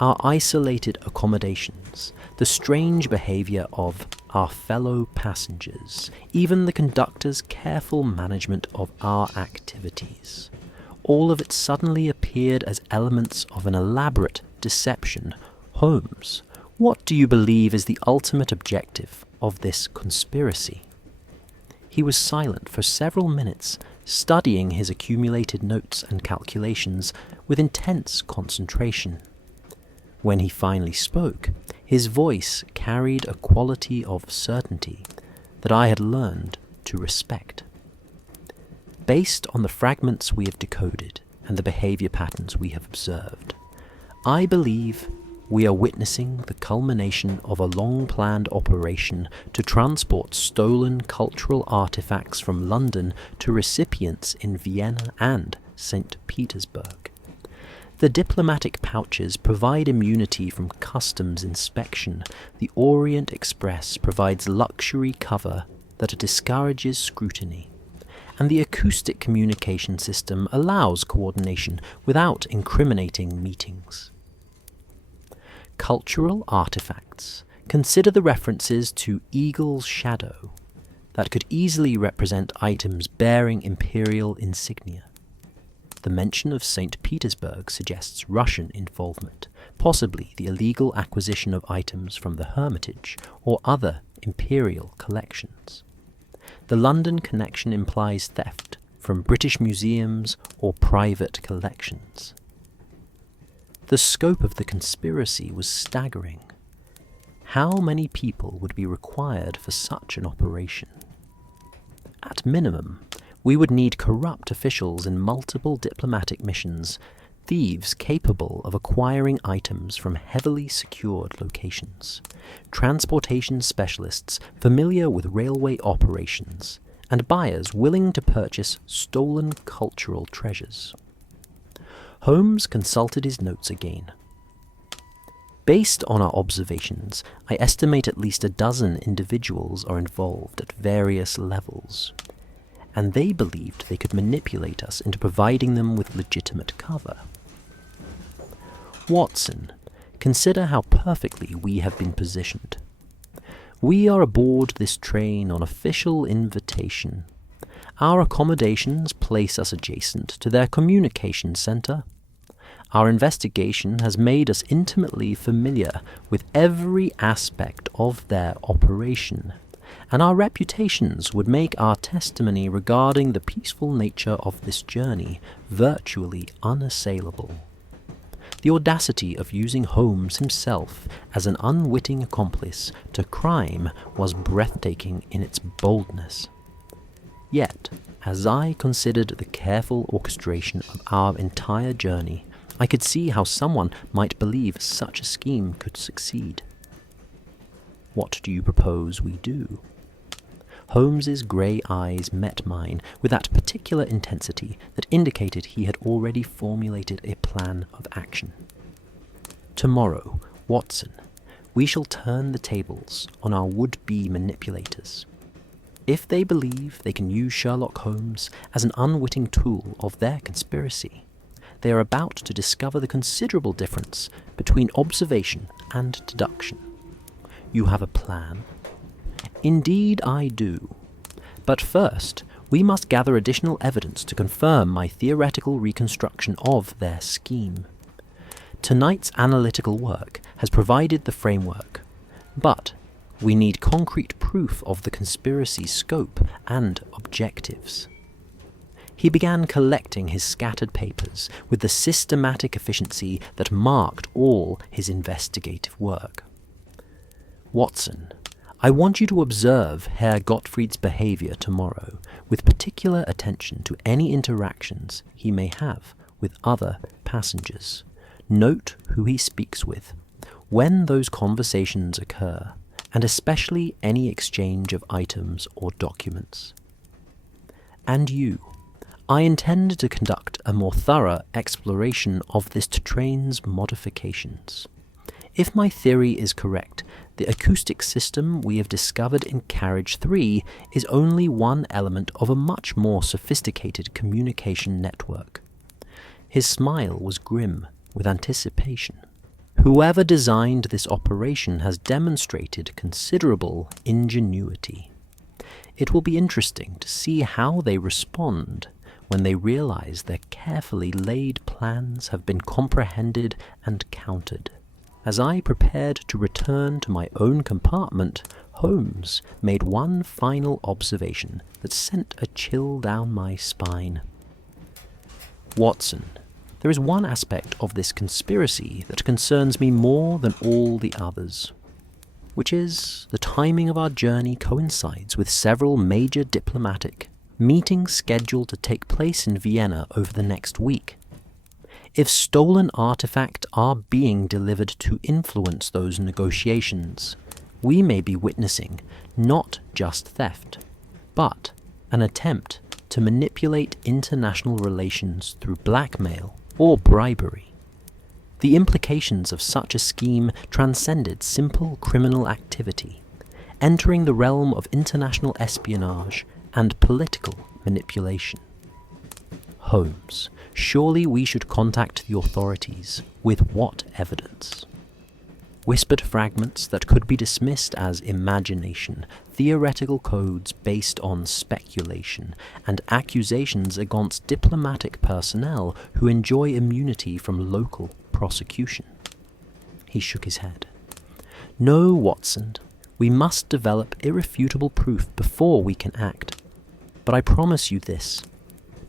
our isolated accommodations, the strange behavior of our fellow passengers, even the conductor's careful management of our activities. All of it suddenly appeared as elements of an elaborate deception. Holmes, what do you believe is the ultimate objective of this conspiracy? He was silent for several minutes, studying his accumulated notes and calculations with intense concentration. When he finally spoke, his voice carried a quality of certainty that I had learned to respect. Based on the fragments we have decoded and the behavior patterns we have observed, I believe we are witnessing the culmination of a long-planned operation to transport stolen cultural artifacts from London to recipients in Vienna and St. Petersburg. the diplomatic pouches provide immunity from customs inspection, the Orient Express provides luxury cover that discourages scrutiny, and the acoustic communication system allows coordination without incriminating meetings. Cultural artifacts. Consider the references to eagle's shadow that could easily represent items bearing imperial insignia. The mention of St. Petersburg suggests Russian involvement, possibly the illegal acquisition of items from the Hermitage or other imperial collections. The London connection implies theft from British museums or private collections. The scope of the conspiracy was staggering. How many people would be required for such an operation? At minimum, we would need corrupt officials in multiple diplomatic missions, thieves capable of acquiring items from heavily secured locations, transportation specialists familiar with railway operations, and buyers willing to purchase stolen cultural treasures. Holmes consulted his notes again. Based on our observations, I estimate at least a dozen individuals are involved at various levels, and they believed they could manipulate us into providing them with legitimate cover. Watson, consider how perfectly we have been positioned. We are aboard this train on official invitation. Our accommodations place us adjacent to their communication center. Our investigation has made us intimately familiar with every aspect of their operation, and our reputations would make our testimony regarding the peaceful nature of this journey virtually unassailable. The audacity of using Holmes himself as an unwitting accomplice to crime was breathtaking in its boldness. Yet, as I considered the careful orchestration of our entire journey, I could see how someone might believe such a scheme could succeed. What do you propose we do? Holmes's grey eyes met mine with that particular intensity that indicated he had already formulated a plan of action. Tomorrow, Watson, we shall turn the tables on our would-be manipulators. If they believe they can use Sherlock Holmes as an unwitting tool of their conspiracy, they are about to discover the considerable difference between observation and deduction. You have a plan? Indeed I do. But first, we must gather additional evidence to confirm my theoretical reconstruction of their scheme. Tonight's analytical work has provided the framework, but we need concrete proof of the conspiracy's scope and objectives. He began collecting his scattered papers with the systematic efficiency that marked all his investigative work. Watson, I want you to observe Herr Gottfried's behavior tomorrow with particular attention to any interactions he may have with other passengers. Note who he speaks with, when those conversations occur, and especially any exchange of items or documents. And you, I intend to conduct a more thorough exploration of this train's modifications. If my theory is correct, the acoustic system we have discovered in Carriage 3 is only one element of a much more sophisticated communication network. His smile was grim with anticipation. Whoever designed this operation has demonstrated considerable ingenuity. It will be interesting to see how they respond when they realize their carefully laid plans have been comprehended and countered. As I prepared to return to my own compartment, Holmes made one final observation that sent a chill down my spine. Watson, there is one aspect of this conspiracy that concerns me more than all the others, which is the timing of our journey coincides with several major diplomatic meetings scheduled to take place in Vienna over the next week. If stolen artifacts are being delivered to influence those negotiations, we may be witnessing not just theft, but an attempt to manipulate international relations through blackmail or bribery. The implications of such a scheme transcended simple criminal activity, entering the realm of international espionage and political manipulation. Holmes, surely we should contact the authorities. With what evidence? Whispered fragments that could be dismissed as imagination, theoretical codes based on speculation, and accusations against diplomatic personnel who enjoy immunity from local prosecution. He shook his head. No, Watson, we must develop irrefutable proof before we can act. But I promise you this.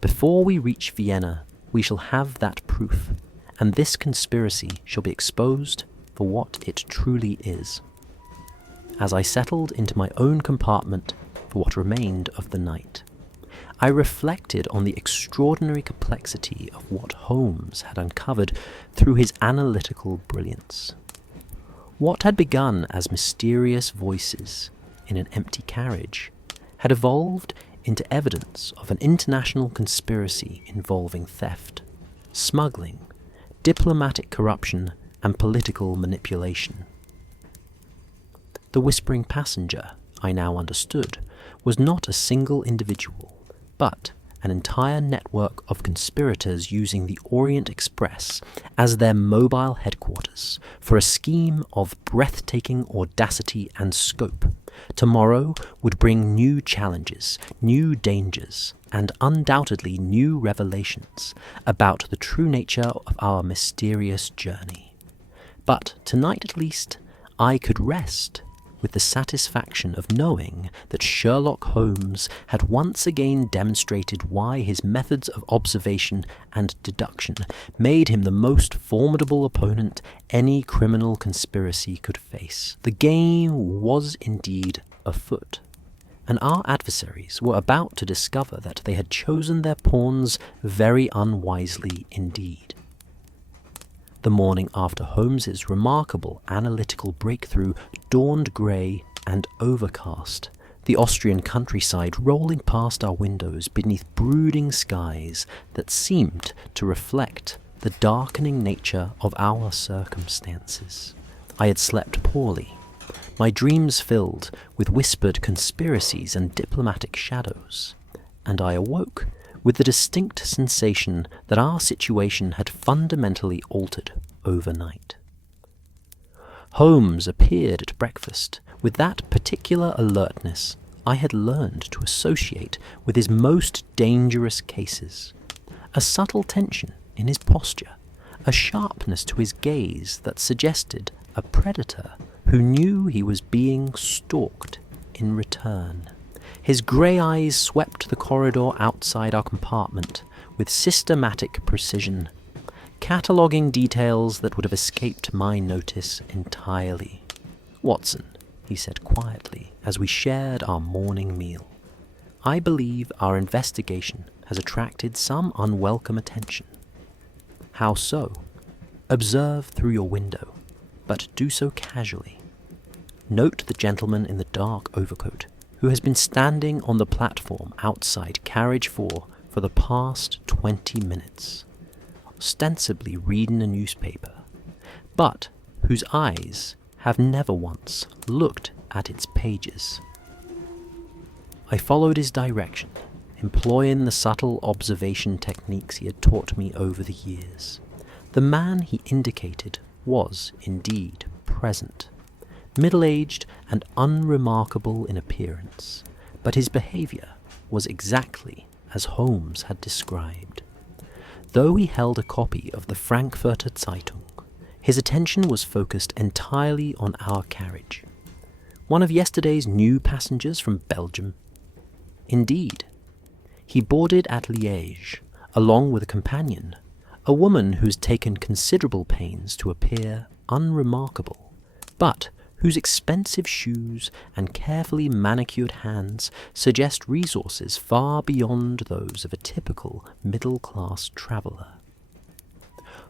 Before we reach Vienna, we shall have that proof, and this conspiracy shall be exposed for what it truly is. As I settled into my own compartment for what remained of the night, I reflected on the extraordinary complexity of what Holmes had uncovered through his analytical brilliance. What had begun as mysterious voices in an empty carriage had evolved into evidence of an international conspiracy involving theft, smuggling, diplomatic corruption, and political manipulation. The whispering passenger, I now understood, was not a single individual, but an entire network of conspirators using the Orient Express as their mobile headquarters for a scheme of breathtaking audacity and scope. Tomorrow would bring new challenges, new dangers, and undoubtedly new revelations about the true nature of our mysterious journey. But tonight at least, I could rest with the satisfaction of knowing that Sherlock Holmes had once again demonstrated why his methods of observation and deduction made him the most formidable opponent any criminal conspiracy could face. The game was indeed afoot, and our adversaries were about to discover that they had chosen their pawns very unwisely indeed. The morning after Holmes's remarkable analytical breakthrough dawned grey and overcast, the Austrian countryside rolling past our windows beneath brooding skies that seemed to reflect the darkening nature of our circumstances. I had slept poorly, my dreams filled with whispered conspiracies and diplomatic shadows, and I awoke with the distinct sensation that our situation had fundamentally altered overnight. Holmes appeared at breakfast with that particular alertness I had learned to associate with his most dangerous cases, a subtle tension in his posture, a sharpness to his gaze that suggested a predator who knew he was being stalked in return. His grey eyes swept the corridor outside our compartment with systematic precision, cataloguing details that would have escaped my notice entirely. "Watson," he said quietly as we shared our morning meal, "I believe our investigation has attracted some unwelcome attention." "How so?" "Observe through your window, but do so casually. Note the gentleman in the dark overcoat who has been standing on the platform outside carriage 4 for the past 20 minutes, ostensibly reading a newspaper, but whose eyes have never once looked at its pages." I followed his direction, employing the subtle observation techniques he had taught me over the years. The man he indicated was indeed present, middle-aged and unremarkable in appearance, but his behaviour was exactly as Holmes had described. Though he held a copy of the Frankfurter Zeitung, his attention was focused entirely on our carriage. One of yesterday's new passengers from Belgium? Indeed. He boarded at Liège, along with a companion, a woman who has taken considerable pains to appear unremarkable, but whose expensive shoes and carefully manicured hands suggest resources far beyond those of a typical middle-class traveller.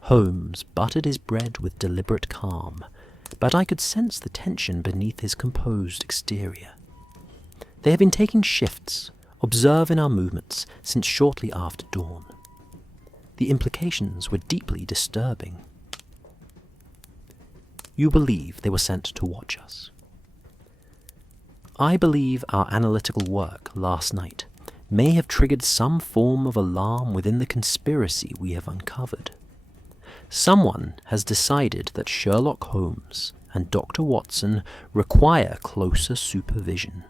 Holmes buttered his bread with deliberate calm, but I could sense the tension beneath his composed exterior. They had been taking shifts, observing our movements since shortly after dawn. The implications were deeply disturbing. you believe they were sent to watch us. I believe our analytical work last night may have triggered some form of alarm within the conspiracy we have uncovered. Someone has decided that Sherlock Holmes and Dr. Watson require closer supervision.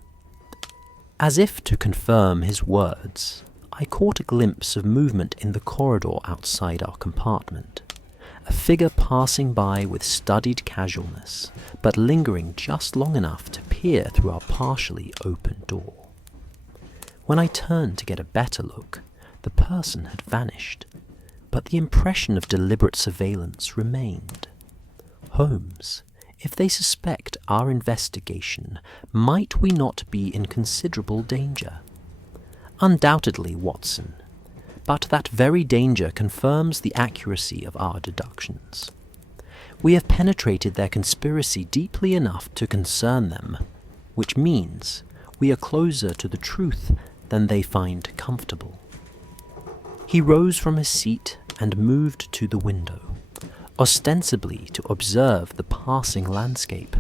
As if to confirm his words, I caught a glimpse of movement in the corridor outside our compartment, a figure passing by with studied casualness, but lingering just long enough to peer through our partially open door. When I turned to get a better look, the person had vanished, but the impression of deliberate surveillance remained. Holmes, if they suspect our investigation, might we not be in considerable danger? Undoubtedly, Watson, but that very danger confirms the accuracy of our deductions. We have penetrated their conspiracy deeply enough to concern them, which means we are closer to the truth than they find comfortable. He rose from his seat and moved to the window, ostensibly to observe the passing landscape,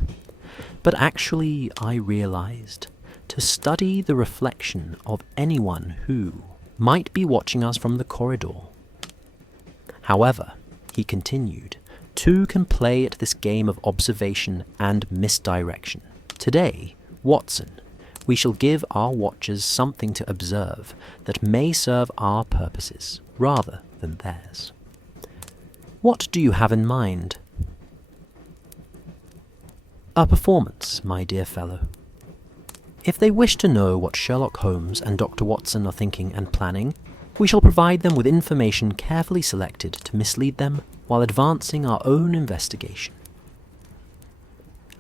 but actually, I realized, to study the reflection of anyone who might be watching us from the corridor. However, he continued, two can play at this game of observation and misdirection. Today, Watson, we shall give our watchers something to observe that may serve our purposes rather than theirs. What do you have in mind? A performance, my dear fellow. If they wish to know what Sherlock Holmes and Dr. Watson are thinking and planning, we shall provide them with information carefully selected to mislead them while advancing our own investigation.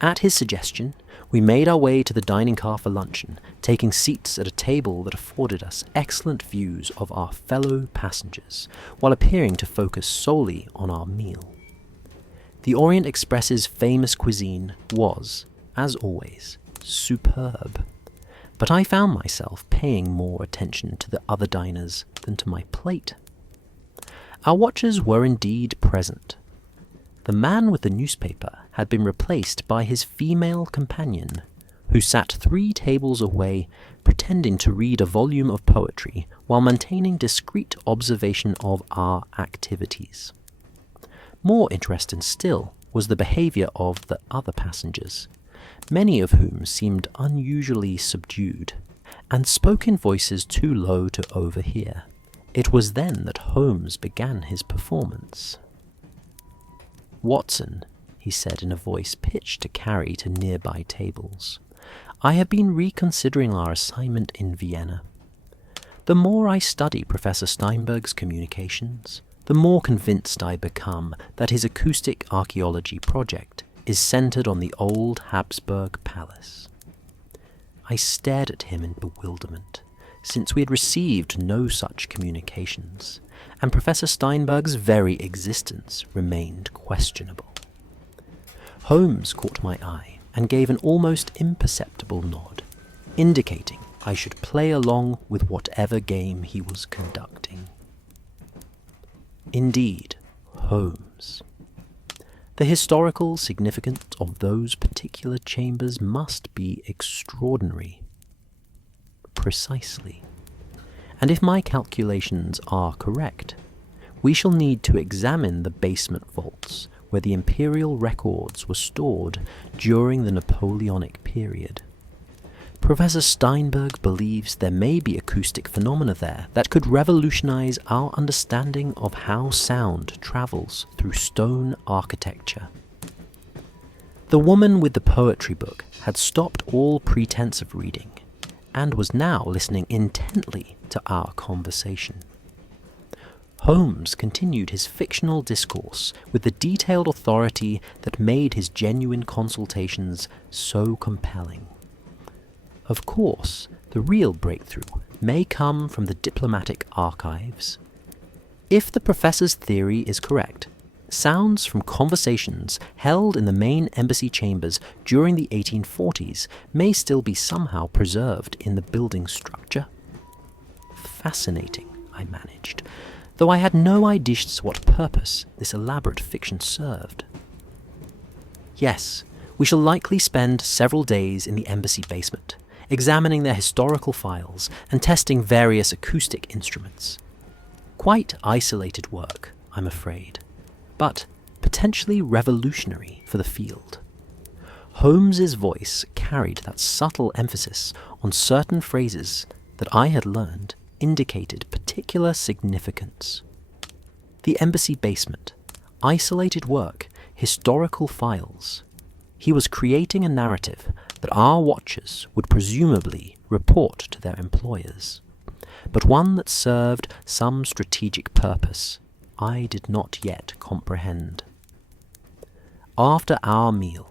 At his suggestion, we made our way to the dining car for luncheon, taking seats at a table that afforded us excellent views of our fellow passengers, while appearing to focus solely on our meal. The Orient Express's famous cuisine was, as always, superb, but I found myself paying more attention to the other diners than to my plate. Our watchers were indeed present. The man with the newspaper had been replaced by his female companion, who sat 3 tables away, pretending to read a volume of poetry while maintaining discreet observation of our activities. More interesting still was the behaviour of the other passengers, many of whom seemed unusually subdued, and spoke in voices too low to overhear. It was then that Holmes began his performance. "Watson," he said in a voice pitched to carry to nearby tables, "I have been reconsidering our assignment in Vienna. The more I study Professor Steinberg's communications, the more convinced I become that his acoustic archaeology project is centered on the old Habsburg palace." I stared at him in bewilderment, since we had received no such communications, and Professor Steinberg's very existence remained questionable. Holmes caught my eye and gave an almost imperceptible nod, indicating I should play along with whatever game he was conducting. Indeed, Holmes. The historical significance of those particular chambers must be extraordinary. Precisely. And if my calculations are correct, we shall need to examine the basement vaults where the imperial records were stored during the Napoleonic period. Professor Steinberg believes there may be acoustic phenomena there that could revolutionize our understanding of how sound travels through stone architecture. The woman with the poetry book had stopped all pretense of reading and was now listening intently to our conversation. Holmes continued his fictional discourse with the detailed authority that made his genuine consultations so compelling. Of course, the real breakthrough may come from the diplomatic archives. If the professor's theory is correct, sounds from conversations held in the main embassy chambers during the 1840s may still be somehow preserved in the building structure. Fascinating, I managed, though I had no idea what purpose this elaborate fiction served. Yes, we shall likely spend several days in the embassy basement, examining their historical files and testing various acoustic instruments. Quite isolated work, I'm afraid, but potentially revolutionary for the field. Holmes's voice carried that subtle emphasis on certain phrases that I had learned indicated particular significance. The embassy basement, isolated work, historical files. He was creating a narrative that our watchers would presumably report to their employers, but one that served some strategic purpose I did not yet comprehend. After our meal,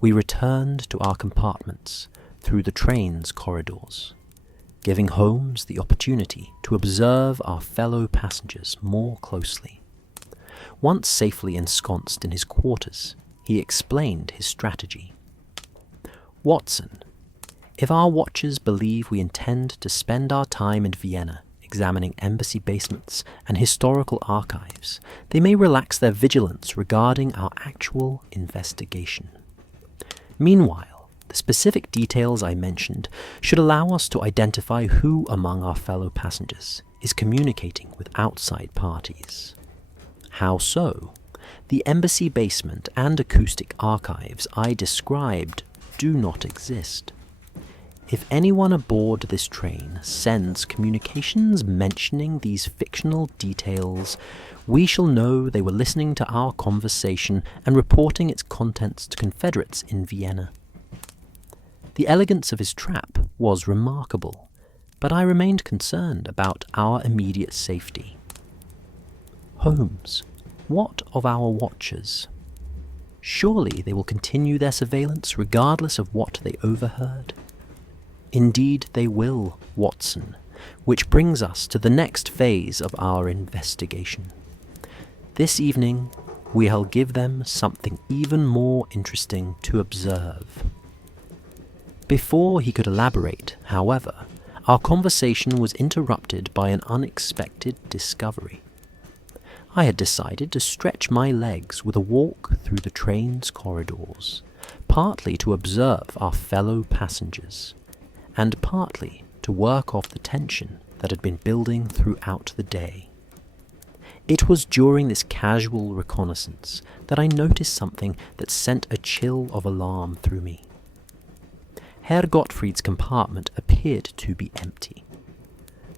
we returned to our compartments through the train's corridors, giving Holmes the opportunity to observe our fellow passengers more closely. Once safely ensconced in his quarters, he explained his strategy. "Watson, if our watchers believe we intend to spend our time in Vienna examining embassy basements and historical archives, they may relax their vigilance regarding our actual investigation. Meanwhile, the specific details I mentioned should allow us to identify who among our fellow passengers is communicating with outside parties." How so? The embassy basement and acoustic archives I described do not exist. If anyone aboard this train sends communications mentioning these fictional details, we shall know they were listening to our conversation and reporting its contents to Confederates in Vienna. The elegance of his trap was remarkable, but I remained concerned about our immediate safety. "Holmes, what of our watchers? Surely they will continue their surveillance regardless of what they overheard?" "Indeed they will, Watson, which brings us to the next phase of our investigation. This evening, we'll give them something even more interesting to observe." Before he could elaborate, however, our conversation was interrupted by an unexpected discovery. I had decided to stretch my legs with a walk through the train's corridors, partly to observe our fellow passengers, and partly to work off the tension that had been building throughout the day. It was during this casual reconnaissance that I noticed something that sent a chill of alarm through me. Herr Gottfried's compartment appeared to be empty.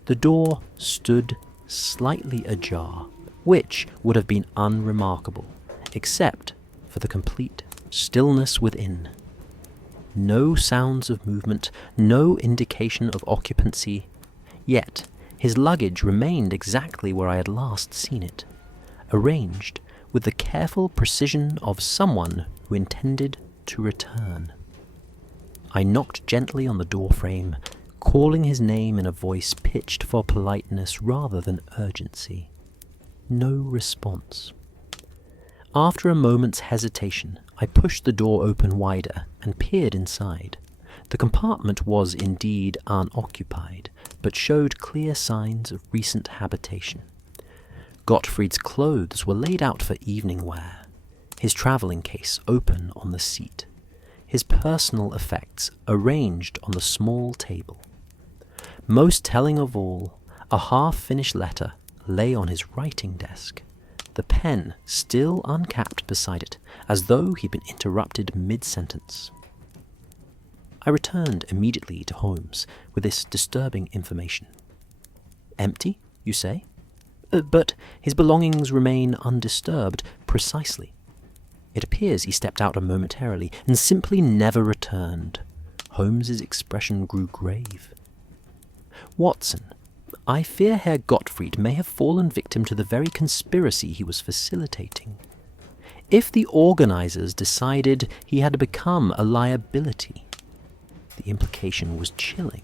The door stood slightly ajar, which would have been unremarkable, except for the complete stillness within. No sounds of movement, no indication of occupancy, yet his luggage remained exactly where I had last seen it, arranged with the careful precision of someone who intended to return. I knocked gently on the doorframe, calling his name in a voice pitched for politeness rather than urgency. No response. After a moment's hesitation, I pushed the door open wider and peered inside. The compartment was indeed unoccupied, but showed clear signs of recent habitation. Gottfried's clothes were laid out for evening wear, his travelling case open on the seat, his personal effects arranged on the small table. Most telling of all, a half-finished letter lay on his writing desk, the pen still uncapped beside it, as though he'd been interrupted mid-sentence. I returned immediately to Holmes with this disturbing information. "Empty, you say? But his belongings undisturbed undisturbed, precisely. It appears he stepped out momentarily and simply never returned." Holmes's expression grew grave. "Watson, I fear Herr Gottfried may have fallen victim to the very conspiracy he was facilitating. If the organizers decided he had become a liability," the implication was chilling,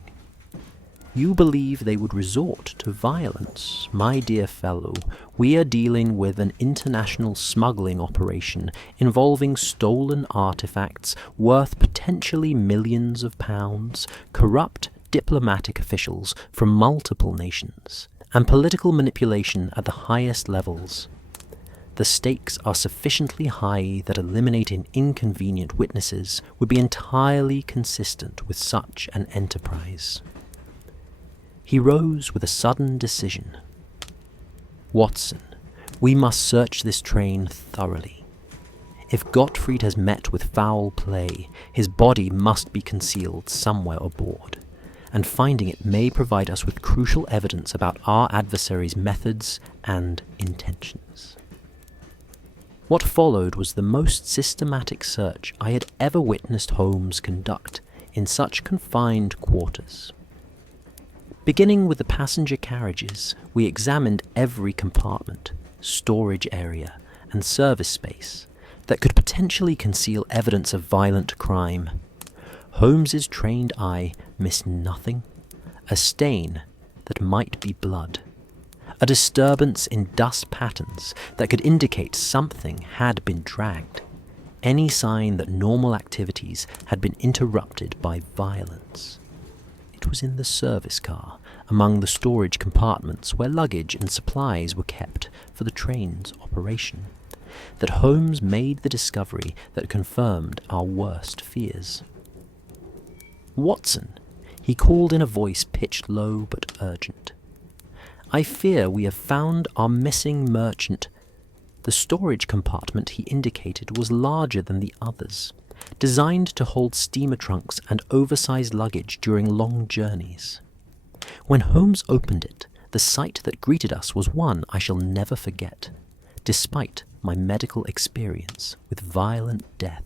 "you believe they would resort to violence? My dear fellow, we are dealing with an international smuggling operation involving stolen artifacts worth potentially millions of pounds, corrupt diplomatic officials from multiple nations, and political manipulation at the highest levels. the stakes are sufficiently high that eliminating inconvenient witnesses would be entirely consistent with such an enterprise. He rose with a sudden decision. Watson, we must search this train thoroughly. If Gottfried has met with foul play, his body must be concealed somewhere aboard, and finding it may provide us with crucial evidence about our adversary's methods and intentions. What followed was the most systematic search I had ever witnessed Holmes conduct in such confined quarters. Beginning with the passenger carriages, we examined every compartment, storage area, and service space that could potentially conceal evidence of violent crime. Holmes's trained eye missed nothing. A stain that might be blood. A disturbance in dust patterns that could indicate something had been dragged. Any sign that normal activities had been interrupted by violence. It was in the service car, among the storage compartments where luggage and supplies were kept for the train's operation, that Holmes made the discovery that confirmed our worst fears. "Watson," he called in a voice pitched low but urgent. "I fear we have found our missing merchant." The storage compartment he indicated was larger than the others, designed to hold steamer trunks and oversized luggage during long journeys. When Holmes opened it, the sight that greeted us was one I shall never forget, despite my medical experience with violent death.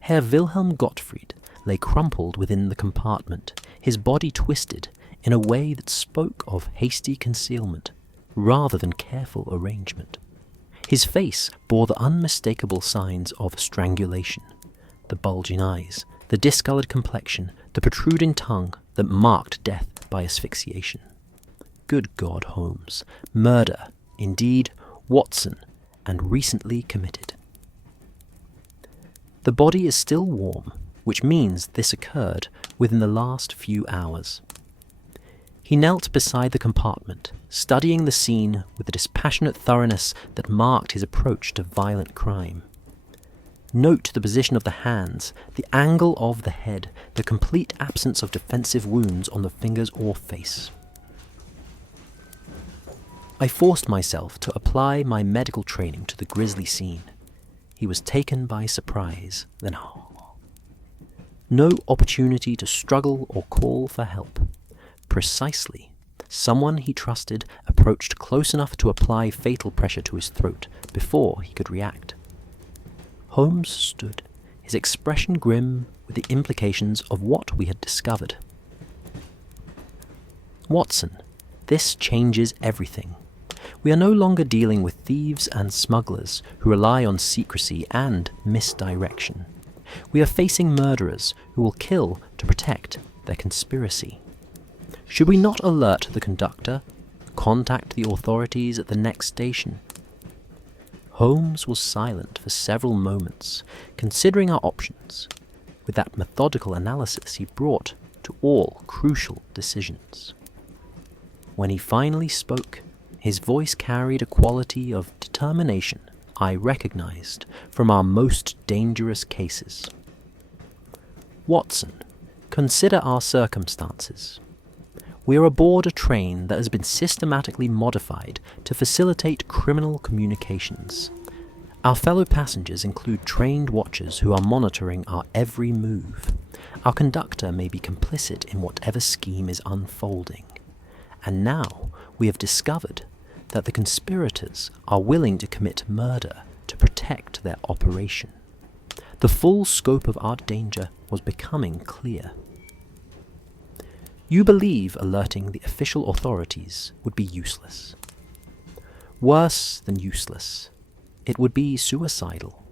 Herr Wilhelm Gottfried lay crumpled within the compartment, his body twisted in a way that spoke of hasty concealment rather than careful arrangement. His face bore the unmistakable signs of strangulation, the bulging eyes, the discolored complexion, the protruding tongue that marked death by asphyxiation. Good God, Holmes, murder, indeed, Watson, and recently committed. The body is still warm, which means this occurred within the last few hours. He knelt beside the compartment, studying the scene with the dispassionate thoroughness that marked his approach to violent crime. Note the position of the hands, the angle of the head, the complete absence of defensive wounds on the fingers or face. I forced myself to apply my medical training to the grisly scene. He was taken by surprise, then no opportunity to struggle or call for help. Precisely, someone he trusted approached close enough to apply fatal pressure to his throat before he could react. Holmes stood, his expression grim with the implications of what we had discovered. "Watson, this changes everything. We are no longer dealing with thieves and smugglers who rely on secrecy and misdirection. We are facing murderers who will kill to protect their conspiracy. Should we not alert the conductor, contact the authorities at the next station?" Holmes was silent for several moments, considering our options, with that methodical analysis he brought to all crucial decisions. When he finally spoke, his voice carried a quality of determination I recognized from our most dangerous cases. "Watson, consider our circumstances. We are aboard a train that has been systematically modified to facilitate criminal communications. Our fellow passengers include trained watchers who are monitoring our every move. Our conductor may be complicit in whatever scheme is unfolding. And now we have discovered that the conspirators are willing to commit murder to protect their operation. The full scope of our danger was becoming clear. You believe alerting the official authorities would be useless. Worse than useless, it would be suicidal.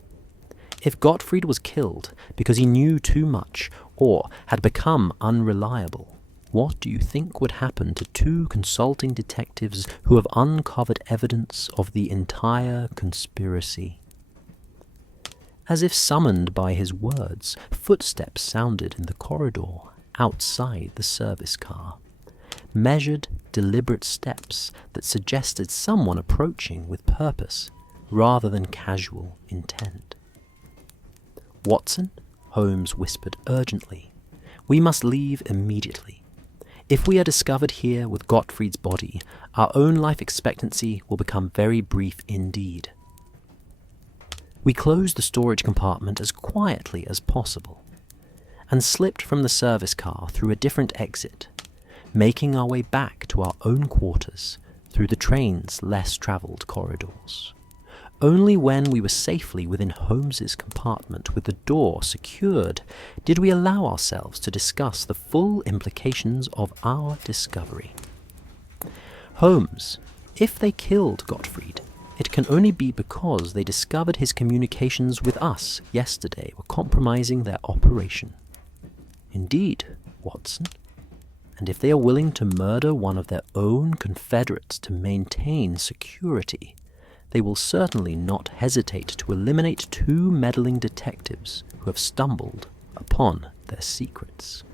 If Gottfried was killed because he knew too much or had become unreliable, what do you think would happen to two consulting detectives who have uncovered evidence of the entire conspiracy? As if summoned by his words, footsteps sounded in the corridor outside the service car. measured, deliberate steps that suggested someone approaching with purpose rather than casual intent. "Watson," Holmes whispered urgently, "we must leave immediately. If we are discovered here with Gottfried's body, our own life expectancy will become very brief indeed." We closed the storage compartment as quietly as possible and slipped from the service car through a different exit, making our way back to our own quarters through the train's less travelled corridors. Only when we were safely within Holmes's compartment with the door secured did we allow ourselves to discuss the full implications of our discovery. "Holmes, if they killed Gottfried, it can only be because they discovered his communications with us yesterday were compromising their operation." "Indeed, Watson. And if they are willing to murder one of their own confederates to maintain security, they will certainly not hesitate to eliminate 2 meddling detectives who have stumbled upon their secrets."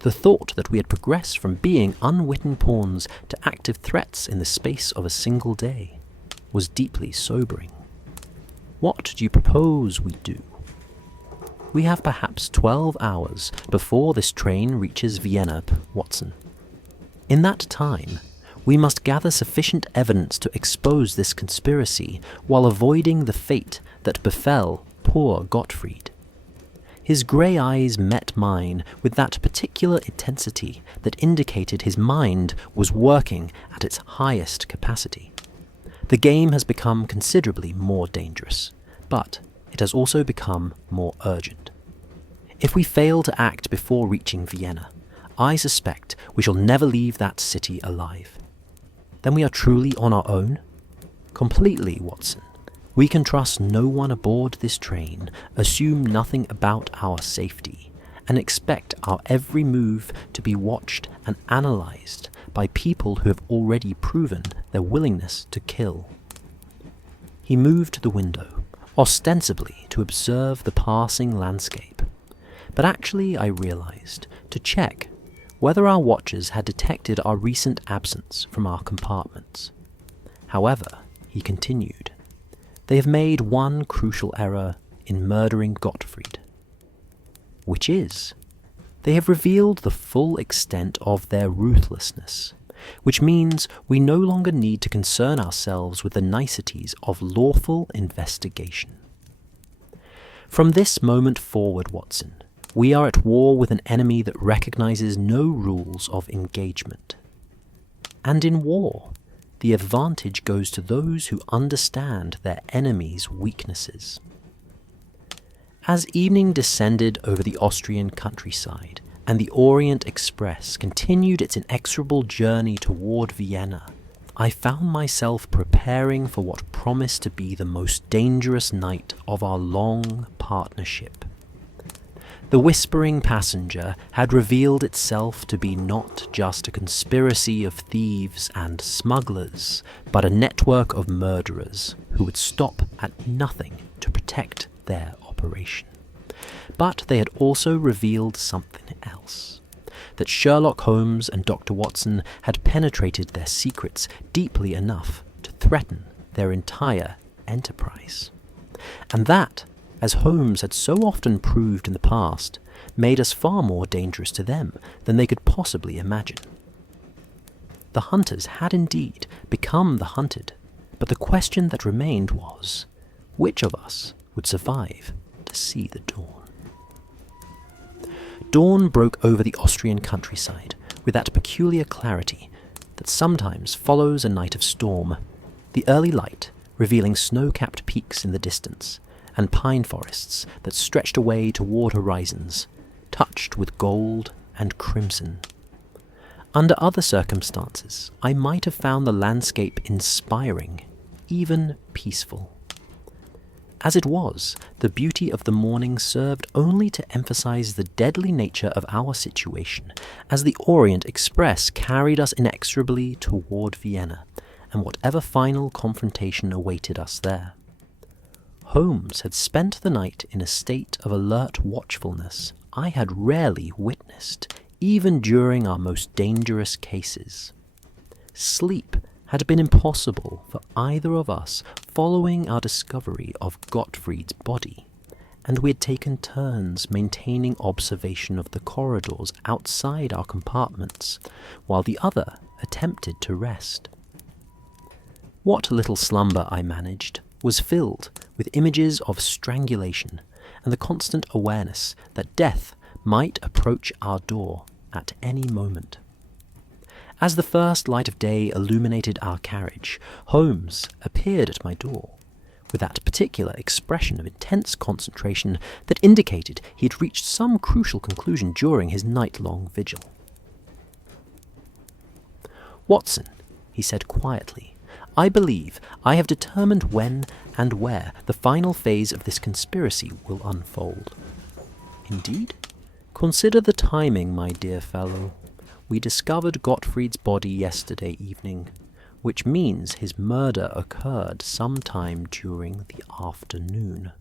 The thought that we had progressed from being unwitting pawns to active threats in the space of a single day was deeply sobering. "What do you propose we do?" "We have perhaps 12 hours before this train reaches Vienna, Watson. In that time, we must gather sufficient evidence to expose this conspiracy while avoiding the fate that befell poor Gottfried." His grey eyes met mine with that particular intensity that indicated his mind was working at its highest capacity. The game has become considerably more dangerous, but it has also become more urgent. If we fail to act before reaching Vienna, I suspect we shall never leave that city alive. Then we are truly on our own? Completely, Watson. We can trust no one aboard this train, assume nothing about our safety, and expect our every move to be watched and analysed by people who have already proven their willingness to kill. He moved to the window, ostensibly to observe the passing landscape, but actually, I realised, to check whether our watchers had detected our recent absence from our compartments. However, he continued, "They have made one crucial error in murdering Gottfried, which is, they have revealed the full extent of their ruthlessness, which means we no longer need to concern ourselves with the niceties of lawful investigation. From this moment forward, Watson, we are at war with an enemy that recognizes no rules of engagement. And in war, the advantage goes to those who understand their enemy's weaknesses." As evening descended over the Austrian countryside and the Orient Express continued its inexorable journey toward Vienna, I found myself preparing for what promised to be the most dangerous night of our long partnership. The whispering passenger had revealed itself to be not just a conspiracy of thieves and smugglers, but a network of murderers who would stop at nothing to protect their operation. But they had also revealed something else, that Sherlock Holmes and Dr. Watson had penetrated their secrets deeply enough to threaten their entire enterprise. And that, as Holmes had so often proved in the past, made us far more dangerous to them than they could possibly imagine. The hunters had indeed become the hunted, but the question that remained was, which of us would survive to see the dawn? Dawn broke over the Austrian countryside with that peculiar clarity that sometimes follows a night of storm, the early light revealing snow-capped peaks in the distance, and pine forests that stretched away toward horizons, touched with gold and crimson. Under other circumstances, I might have found the landscape inspiring, even peaceful. As it was, the beauty of the morning served only to emphasize the deadly nature of our situation as the Orient Express carried us inexorably toward Vienna, and whatever final confrontation awaited us there. Holmes had spent the night in a state of alert watchfulness I had rarely witnessed, even during our most dangerous cases. Sleep had been impossible for either of us following our discovery of Gottfried's body, and we had taken turns maintaining observation of the corridors outside our compartments, while the other attempted to rest. What little slumber I managed was filled with images of strangulation and the constant awareness that death might approach our door at any moment. As the first light of day illuminated our carriage, Holmes appeared at my door, with that particular expression of intense concentration that indicated he had reached some crucial conclusion during his night-long vigil. "Watson," he said quietly, "I believe I have determined when and where the final phase of this conspiracy will unfold." "Indeed? Consider the timing, my dear fellow. We discovered Gottfried's body yesterday evening, which means his murder occurred sometime during the afternoon.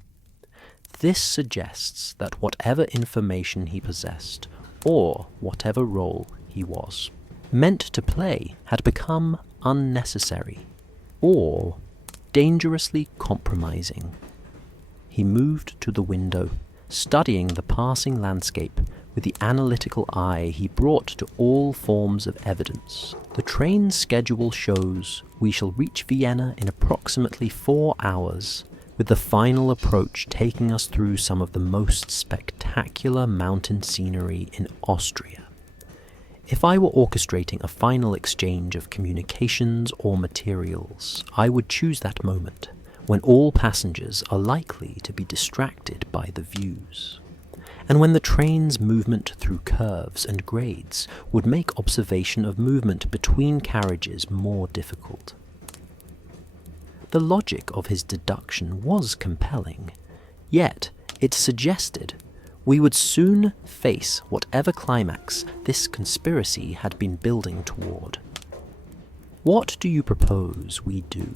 This suggests that whatever information he possessed, or whatever role he was meant to play, had become unnecessary or dangerously compromising." He moved to the window, studying the passing landscape with the analytical eye he brought to all forms of evidence. "The train schedule shows we shall reach Vienna in approximately 4 hours, with the final approach taking us through some of the most spectacular mountain scenery in Austria. If I were orchestrating a final exchange of communications or materials, I would choose that moment, when all passengers are likely to be distracted by the views, and when the train's movement through curves and grades would make observation of movement between carriages more difficult." The logic of his deduction was compelling, yet it suggested we would soon face whatever climax this conspiracy had been building toward. "What do you propose we do?"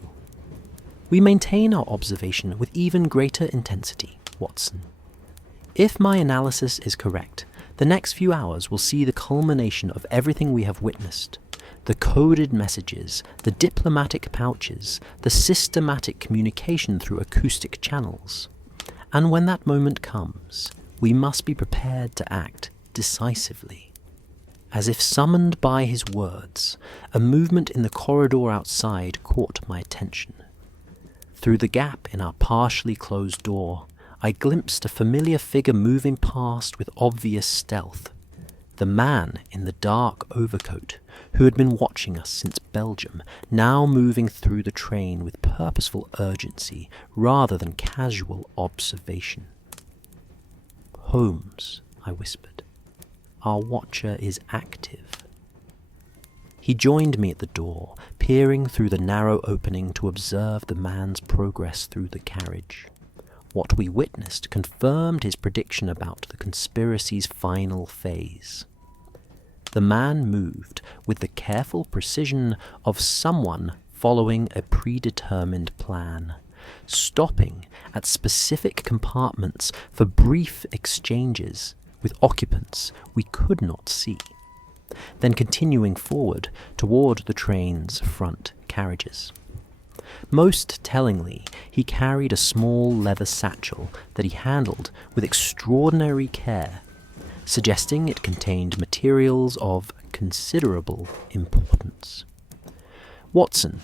"We maintain our observation with even greater intensity, Watson. If my analysis is correct, the next few hours will see the culmination of everything we have witnessed: the coded messages, the diplomatic pouches, the systematic communication through acoustic channels. And when that moment comes, we must be prepared to act decisively." As if summoned by his words, a movement in the corridor outside caught my attention. Through the gap in our partially closed door, I glimpsed a familiar figure moving past with obvious stealth. The man in the dark overcoat, who had been watching us since Belgium, now moving through the train with purposeful urgency rather than casual observation. "Holmes," I whispered, "our watcher is active." He joined me at the door, peering through the narrow opening to observe the man's progress through the carriage. What we witnessed confirmed his prediction about the conspiracy's final phase. The man moved with the careful precision of someone following a predetermined plan, stopping at specific compartments for brief exchanges with occupants we could not see, then continuing forward toward the train's front carriages. Most tellingly, he carried a small leather satchel that he handled with extraordinary care, suggesting it contained materials of considerable importance. "Watson,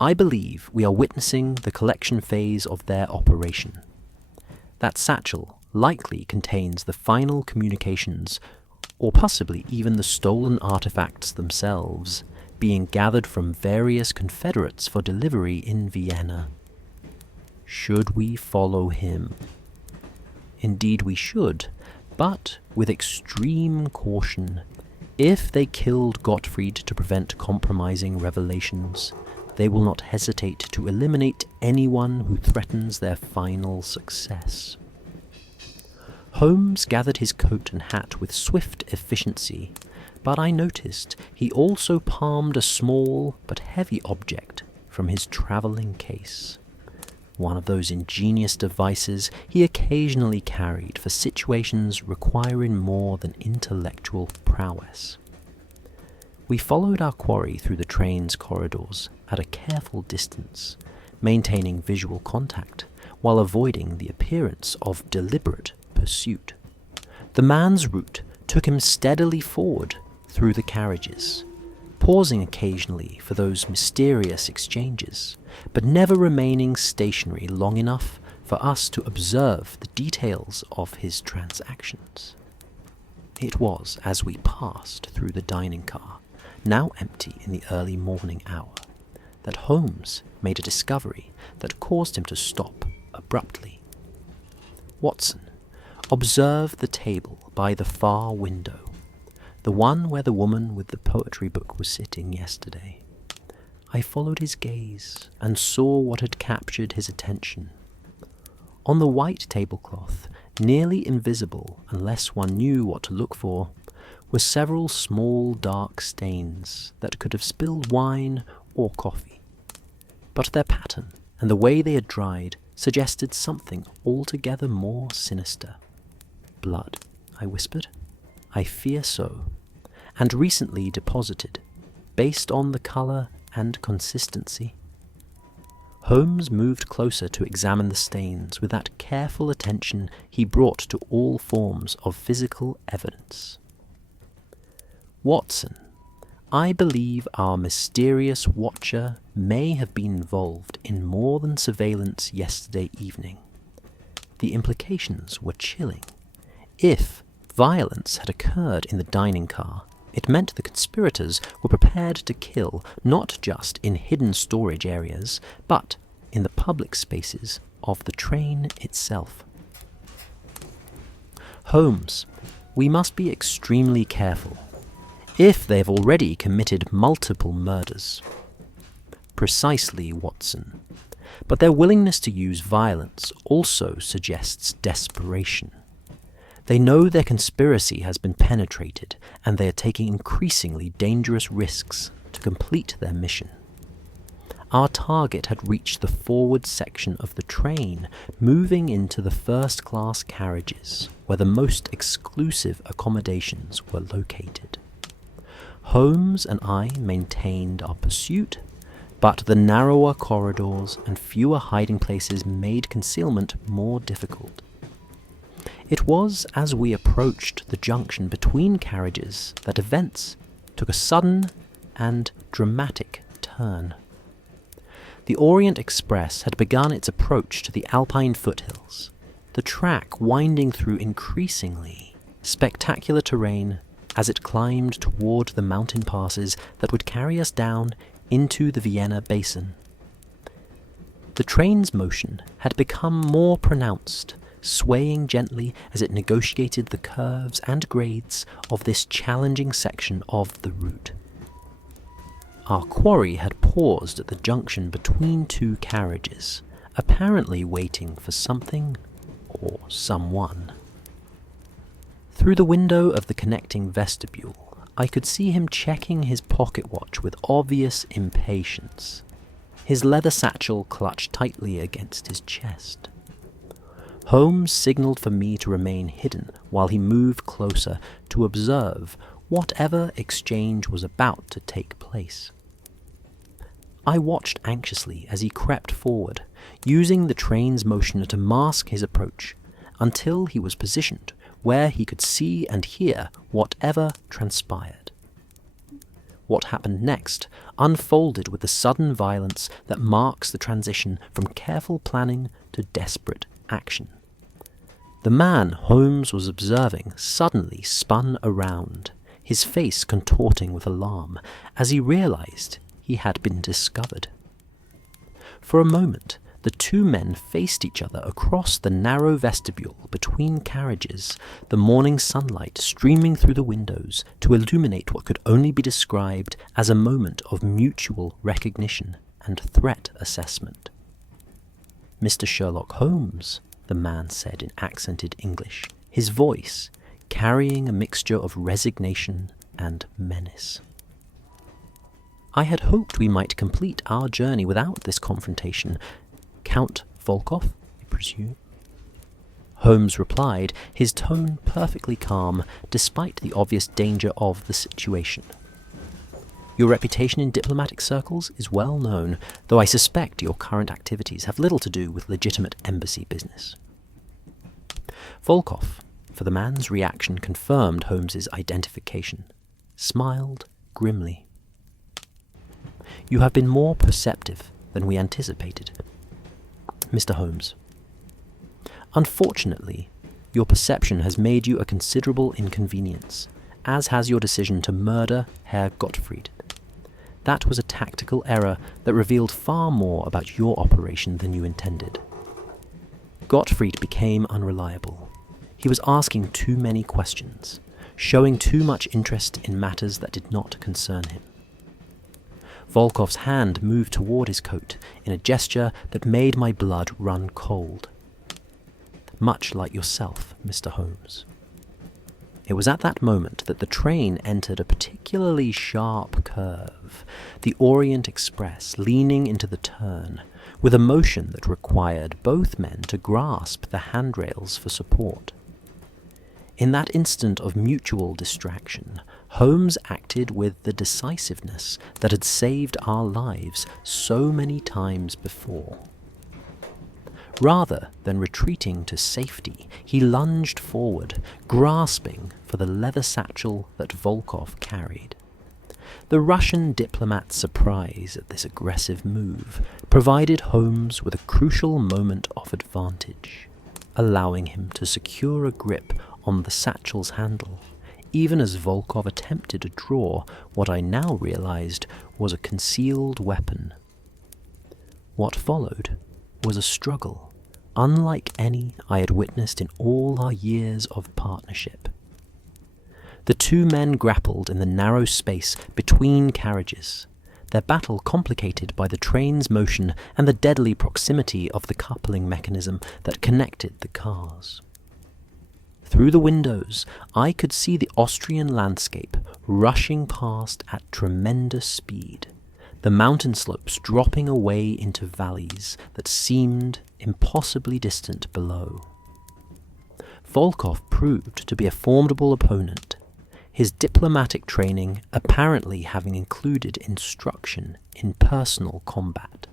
I believe we are witnessing the collection phase of their operation. That satchel likely contains the final communications, or possibly even the stolen artifacts themselves, being gathered from various confederates for delivery in Vienna. Should we follow him?" "Indeed we should, but with extreme caution. If they killed Gottfried to prevent compromising revelations, they will not hesitate to eliminate anyone who threatens their final success." Holmes gathered his coat and hat with swift efficiency, but I noticed he also palmed a small but heavy object from his travelling case. one of those ingenious devices he occasionally carried for situations requiring more than intellectual prowess. We followed our quarry through the train's corridors at a careful distance, maintaining visual contact while avoiding the appearance of deliberate pursuit. The man's route took him steadily forward through the carriages, pausing occasionally for those mysterious exchanges, but never remaining stationary long enough for us to observe the details of his transactions. It was as we passed through the dining car, now empty in the early morning hour, that Holmes made a discovery that caused him to stop abruptly. Watson observed the table by the far window, the one where the woman with the poetry book was sitting yesterday. I followed his gaze and saw what had captured his attention. On the white tablecloth, nearly invisible unless one knew what to look for, were several small dark stains that could have spilled wine or coffee. But their pattern and the way they had dried suggested something altogether more sinister. "Blood," I whispered. "I fear so, and recently deposited, based on the colour and consistency." Holmes moved closer to examine the stains with that careful attention he brought to all forms of physical evidence. "Watson, I believe our mysterious watcher may have been involved in more than surveillance yesterday evening." The implications were chilling. If violence had occurred in the dining car, it meant the conspirators were prepared to kill not just in hidden storage areas, but in the public spaces of the train itself. "Holmes, we must be extremely careful. If they've already committed multiple murders." "Precisely, Watson. But their willingness to use violence also suggests desperation. They know their conspiracy has been penetrated, and they are taking increasingly dangerous risks to complete their mission. Our target had reached the forward section of the train, moving into the first-class carriages, where the most exclusive accommodations were located. Holmes and I maintained our pursuit, but the narrower corridors and fewer hiding places made concealment more difficult. It was as we approached the junction between carriages that events took a sudden and dramatic turn. The Orient Express had begun its approach to the Alpine foothills, the track winding through increasingly spectacular terrain as it climbed toward the mountain passes that would carry us down into the Vienna basin. The train's motion had become more pronounced, swaying gently as it negotiated the curves and grades of this challenging section of the route. Our quarry had paused at the junction between two carriages, apparently waiting for something or someone. Through the window of the connecting vestibule, I could see him checking his pocket watch with obvious impatience, his leather satchel clutched tightly against his chest. Holmes signalled for me to remain hidden while he moved closer to observe whatever exchange was about to take place. I watched anxiously as he crept forward, using the train's motion to mask his approach, until he was positioned where he could see and hear whatever transpired. What happened next unfolded with the sudden violence that marks the transition from careful planning to desperate action. The man Holmes was observing suddenly spun around, his face contorting with alarm, as he realized he had been discovered. For a moment, the two men faced each other across the narrow vestibule between carriages, the morning sunlight streaming through the windows to illuminate what could only be described as a moment of mutual recognition and threat assessment. "Mr. Sherlock Holmes," the man said in accented English, his voice carrying a mixture of resignation and menace. I had hoped we might complete our journey without this confrontation. Count Volkov, I presume?" Holmes replied, his tone perfectly calm, despite the obvious danger of the situation. "Your reputation in diplomatic circles is well known, though I suspect your current activities have little to do with legitimate embassy business." Volkov, for the man's reaction confirmed Holmes's identification, smiled grimly. "You have been more perceptive than we anticipated, Mr. Holmes. Unfortunately, your perception has made you a considerable inconvenience, as has your decision to murder Herr Gottfried. That was a tactical error that revealed far more about your operation than you intended. Gottfried became unreliable. He was asking too many questions, showing too much interest in matters that did not concern him." Volkov's hand moved toward his coat in a gesture that made my blood run cold. "Much like yourself, Mr. Holmes." It was at that moment that the train entered a particularly sharp curve, the Orient Express leaning into the turn, with a motion that required both men to grasp the handrails for support. In that instant of mutual distraction, Holmes acted with the decisiveness that had saved our lives so many times before. Rather than retreating to safety, he lunged forward, grasping for the leather satchel that Volkov carried. The Russian diplomat's surprise at this aggressive move provided Holmes with a crucial moment of advantage, allowing him to secure a grip on the satchel's handle, even as Volkov attempted to draw what I now realized was a concealed weapon. What followed was a struggle unlike any I had witnessed in all our years of partnership. The two men grappled in the narrow space between carriages, their battle complicated by the train's motion and the deadly proximity of the coupling mechanism that connected the cars. Through the windows, I could see the Austrian landscape rushing past at tremendous speed, the mountain slopes dropping away into valleys that seemed impossibly distant below. Volkov proved to be a formidable opponent, his diplomatic training apparently having included instruction in personal combat.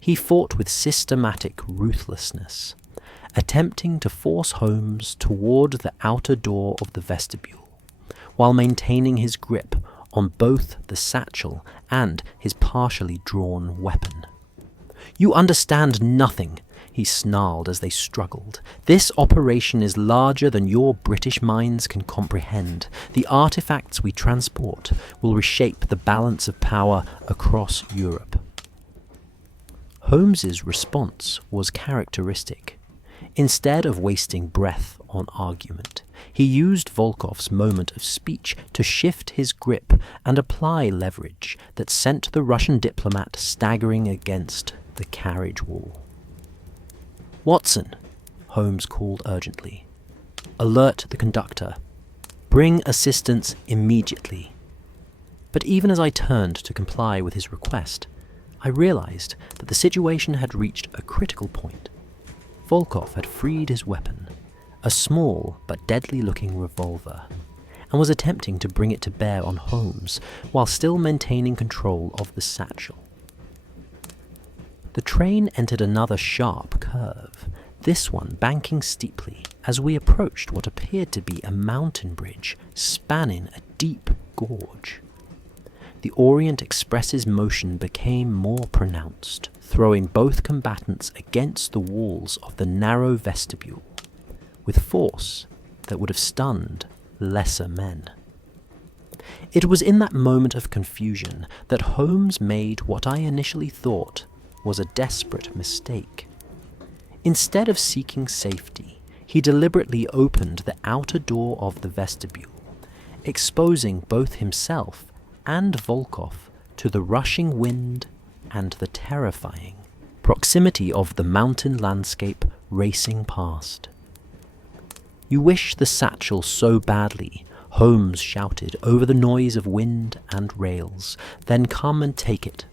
He fought with systematic ruthlessness, attempting to force Holmes toward the outer door of the vestibule, while maintaining his grip on both the satchel and his partially drawn weapon. "You understand nothing," he snarled as they struggled. "This operation is larger than your British minds can comprehend. The artifacts we transport will reshape the balance of power across Europe." Holmes's response was characteristic. Instead of wasting breath on argument, he used Volkov's moment of speech to shift his grip and apply leverage that sent the Russian diplomat staggering against the carriage wall. "Watson," Holmes called urgently. "Alert the conductor. Bring assistance immediately." But even as I turned to comply with his request, I realized that the situation had reached a critical point. Volkov had freed his weapon, a small but deadly-looking revolver, and was attempting to bring it to bear on Holmes while still maintaining control of the satchel. The train entered another sharp curve, this one banking steeply as we approached what appeared to be a mountain bridge spanning a deep gorge. The Orient Express's motion became more pronounced, throwing both combatants against the walls of the narrow vestibule, with force that would have stunned lesser men. It was in that moment of confusion that Holmes made what I initially thought was a desperate mistake. Instead of seeking safety, he deliberately opened the outer door of the vestibule, exposing both himself and Volkov to the rushing wind and the terrifying proximity of the mountain landscape racing past. "You wish the satchel so badly," Holmes shouted over the noise of wind and rails. "Then come and take it."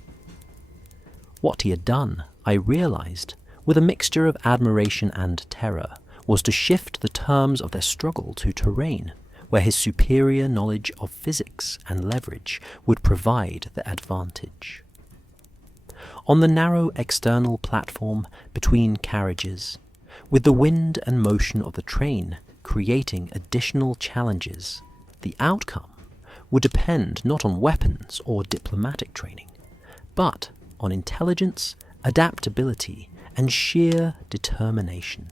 What he had done, I realized, with a mixture of admiration and terror, was to shift the terms of their struggle to terrain, where his superior knowledge of physics and leverage would provide the advantage. On the narrow external platform between carriages, with the wind and motion of the train creating additional challenges, the outcome would depend not on weapons or diplomatic training, but on intelligence, adaptability, and sheer determination.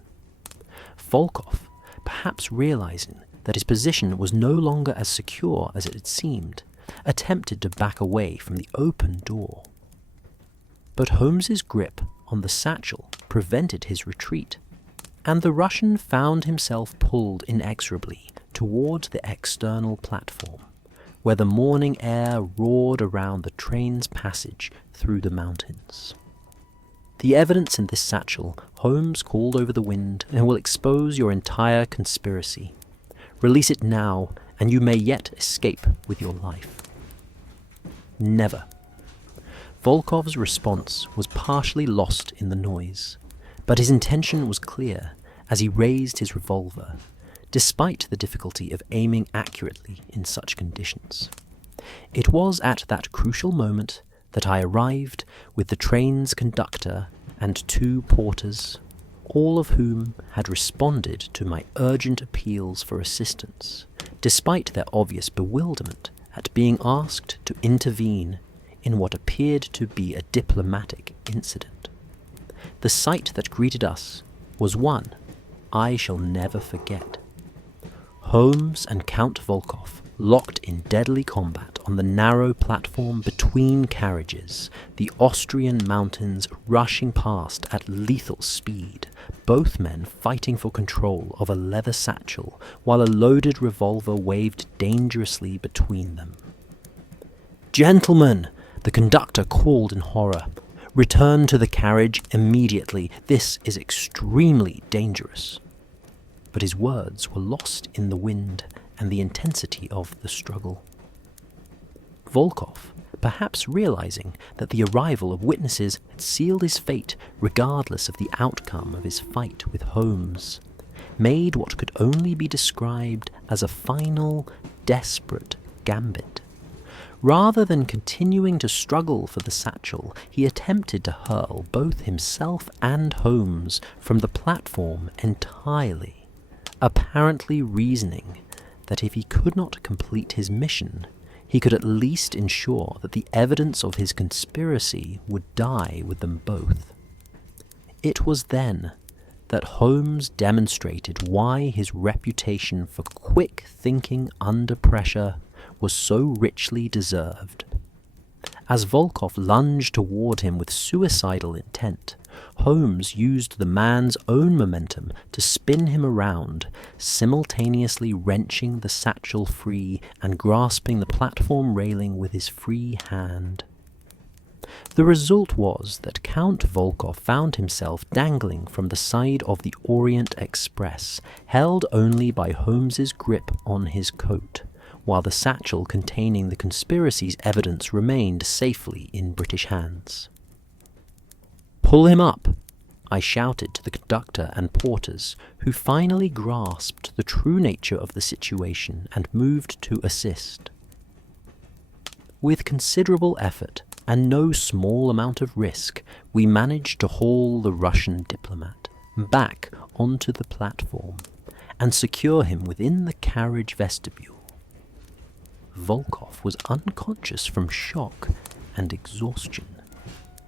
Volkov, perhaps realizing that his position was no longer as secure as it had seemed, attempted to back away from the open door. But Holmes's grip on the satchel prevented his retreat, and the Russian found himself pulled inexorably toward the external platform, where the morning air roared around the train's passage through the mountains. The evidence in this satchel Holmes called over the wind and will expose your entire conspiracy. Release it now, and you may yet escape with your life. Never. Volkov's response was partially lost in the noise, but his intention was clear as he raised his revolver, despite the difficulty of aiming accurately in such conditions. It was at that crucial moment that I arrived with the train's conductor and 2 porters, all of whom had responded to my urgent appeals for assistance, despite their obvious bewilderment at being asked to intervene in what appeared to be a diplomatic incident. The sight that greeted us was one I shall never forget. Holmes and Count Volkov locked in deadly combat on the narrow platform between carriages, the Austrian mountains rushing past at lethal speed, both men fighting for control of a leather satchel while a loaded revolver waved dangerously between them. "Gentlemen!" the conductor called in horror. "Return to the carriage immediately. This is extremely dangerous." But his words were lost in the wind and the intensity of the struggle. Volkov, perhaps realizing that the arrival of witnesses had sealed his fate regardless of the outcome of his fight with Holmes, made what could only be described as a final, desperate gambit. Rather than continuing to struggle for the satchel, he attempted to hurl both himself and Holmes from the platform entirely, apparently reasoning that if he could not complete his mission, he could at least ensure that the evidence of his conspiracy would die with them both. It was then that Holmes demonstrated why his reputation for quick thinking under pressure was so richly deserved. As Volkov lunged toward him with suicidal intent, Holmes used the man's own momentum to spin him around, simultaneously wrenching the satchel free and grasping the platform railing with his free hand. The result was that Count Volkov found himself dangling from the side of the Orient Express, held only by Holmes's grip on his coat, while the satchel containing the conspiracy's evidence remained safely in British hands. "Pull him up!" I shouted to the conductor and porters, who finally grasped the true nature of the situation and moved to assist. With considerable effort and no small amount of risk, we managed to haul the Russian diplomat back onto the platform and secure him within the carriage vestibule. Volkov was unconscious from shock and exhaustion,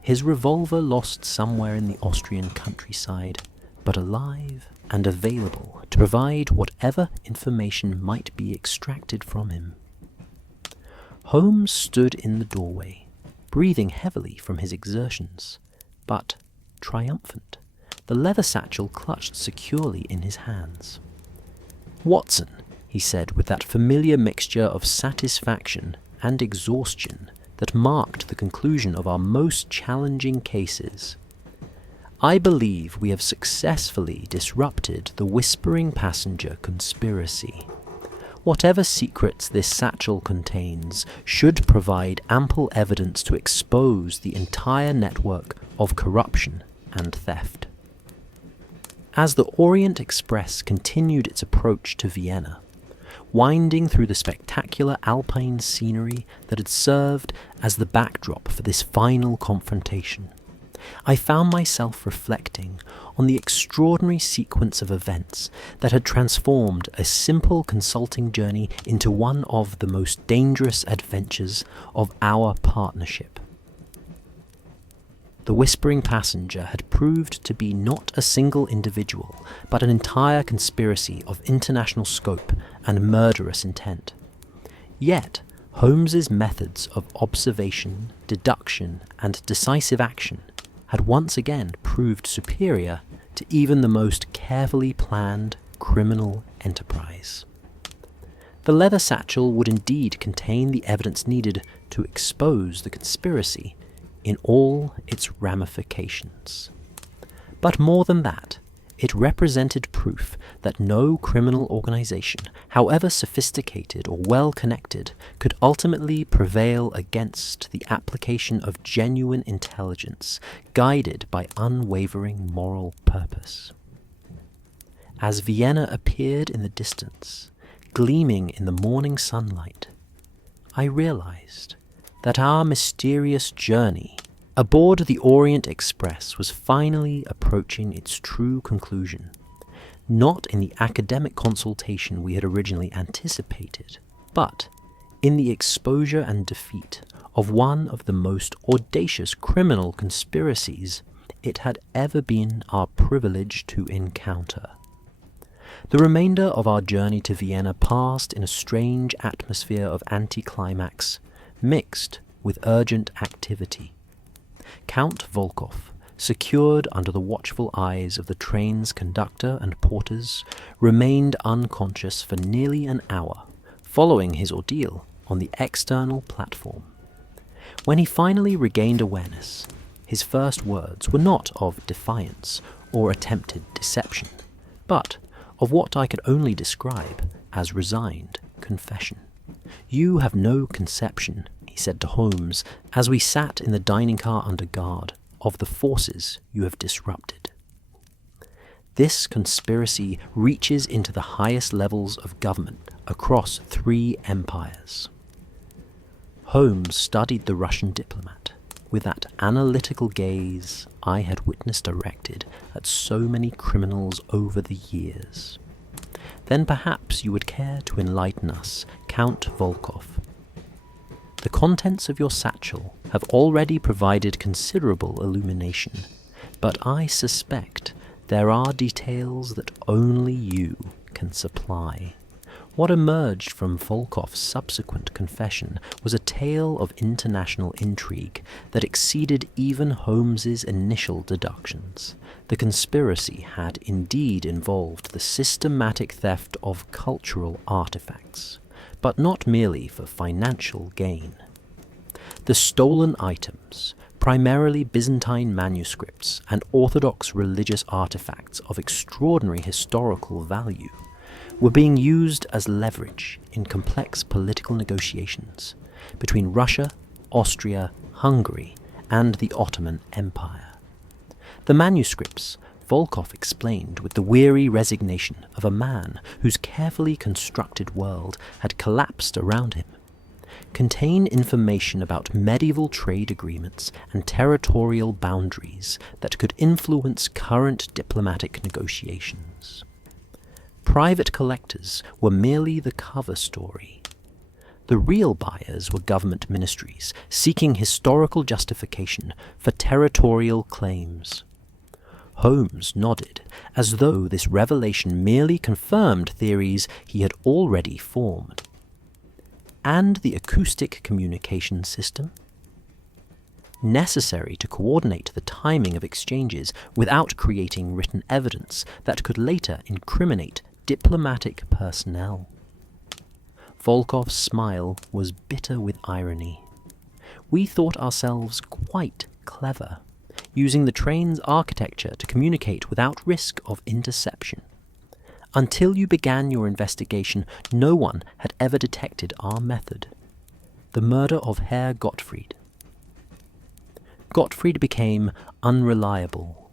his revolver lost somewhere in the Austrian countryside, but alive and available to provide whatever information might be extracted from him. Holmes stood in the doorway, breathing heavily from his exertions, but triumphant, the leather satchel clutched securely in his hands. "Watson," he said with that familiar mixture of satisfaction and exhaustion that marked the conclusion of our most challenging cases, "I believe we have successfully disrupted the whispering passenger conspiracy. Whatever secrets this satchel contains should provide ample evidence to expose the entire network of corruption and theft." As the Orient Express continued its approach to Vienna, winding through the spectacular alpine scenery that had served as the backdrop for this final confrontation, I found myself reflecting on the extraordinary sequence of events that had transformed a simple consulting journey into one of the most dangerous adventures of our partnership. The whispering passenger had proved to be not a single individual, but an entire conspiracy of international scope and murderous intent. Yet, Holmes's methods of observation, deduction, and decisive action had once again proved superior to even the most carefully planned criminal enterprise. The leather satchel would indeed contain the evidence needed to expose the conspiracy in all its ramifications. But more than that, it represented proof that no criminal organization, however sophisticated or well-connected, could ultimately prevail against the application of genuine intelligence guided by unwavering moral purpose. As Vienna appeared in the distance, gleaming in the morning sunlight, I realized that our mysterious journey aboard the Orient Express was finally approaching its true conclusion, not in the academic consultation we had originally anticipated, but in the exposure and defeat of one of the most audacious criminal conspiracies it had ever been our privilege to encounter. The remainder of our journey to Vienna passed in a strange atmosphere of anticlimax, mixed with urgent activity. Count Volkov, secured under the watchful eyes of the train's conductor and porters, remained unconscious for nearly an hour, following his ordeal on the external platform. When he finally regained awareness, his first words were not of defiance or attempted deception, but of what I could only describe as resigned confession. "You have no conception," he said to Holmes as we sat in the dining car under guard, "of the forces you have disrupted. This conspiracy reaches into the highest levels of government across 3 empires." Holmes studied the Russian diplomat with that analytical gaze I had witnessed directed at so many criminals over the years. "Then perhaps you would care to enlighten us, Count Volkov. The contents of your satchel have already provided considerable illumination, but I suspect there are details that only you can supply." What emerged from Volkov's subsequent confession was a tale of international intrigue that exceeded even Holmes's initial deductions. The conspiracy had indeed involved the systematic theft of cultural artifacts, but not merely for financial gain. The stolen items, primarily Byzantine manuscripts and Orthodox religious artifacts of extraordinary historical value, were being used as leverage in complex political negotiations between Russia, Austria, Hungary, and the Ottoman Empire. The manuscripts, Volkov explained with the weary resignation of a man whose carefully constructed world had collapsed around him, contain information about medieval trade agreements and territorial boundaries that could influence current diplomatic negotiations. Private collectors were merely the cover story. The real buyers were government ministries seeking historical justification for territorial claims. Holmes nodded, as though this revelation merely confirmed theories he had already formed. And the acoustic communication system? Necessary to coordinate the timing of exchanges without creating written evidence that could later incriminate diplomatic personnel. Volkov's smile was bitter with irony. We thought ourselves quite clever, using the train's architecture to communicate without risk of interception. Until you began your investigation, no one had ever detected our method. The murder of Herr Gottfried. Gottfried became unreliable.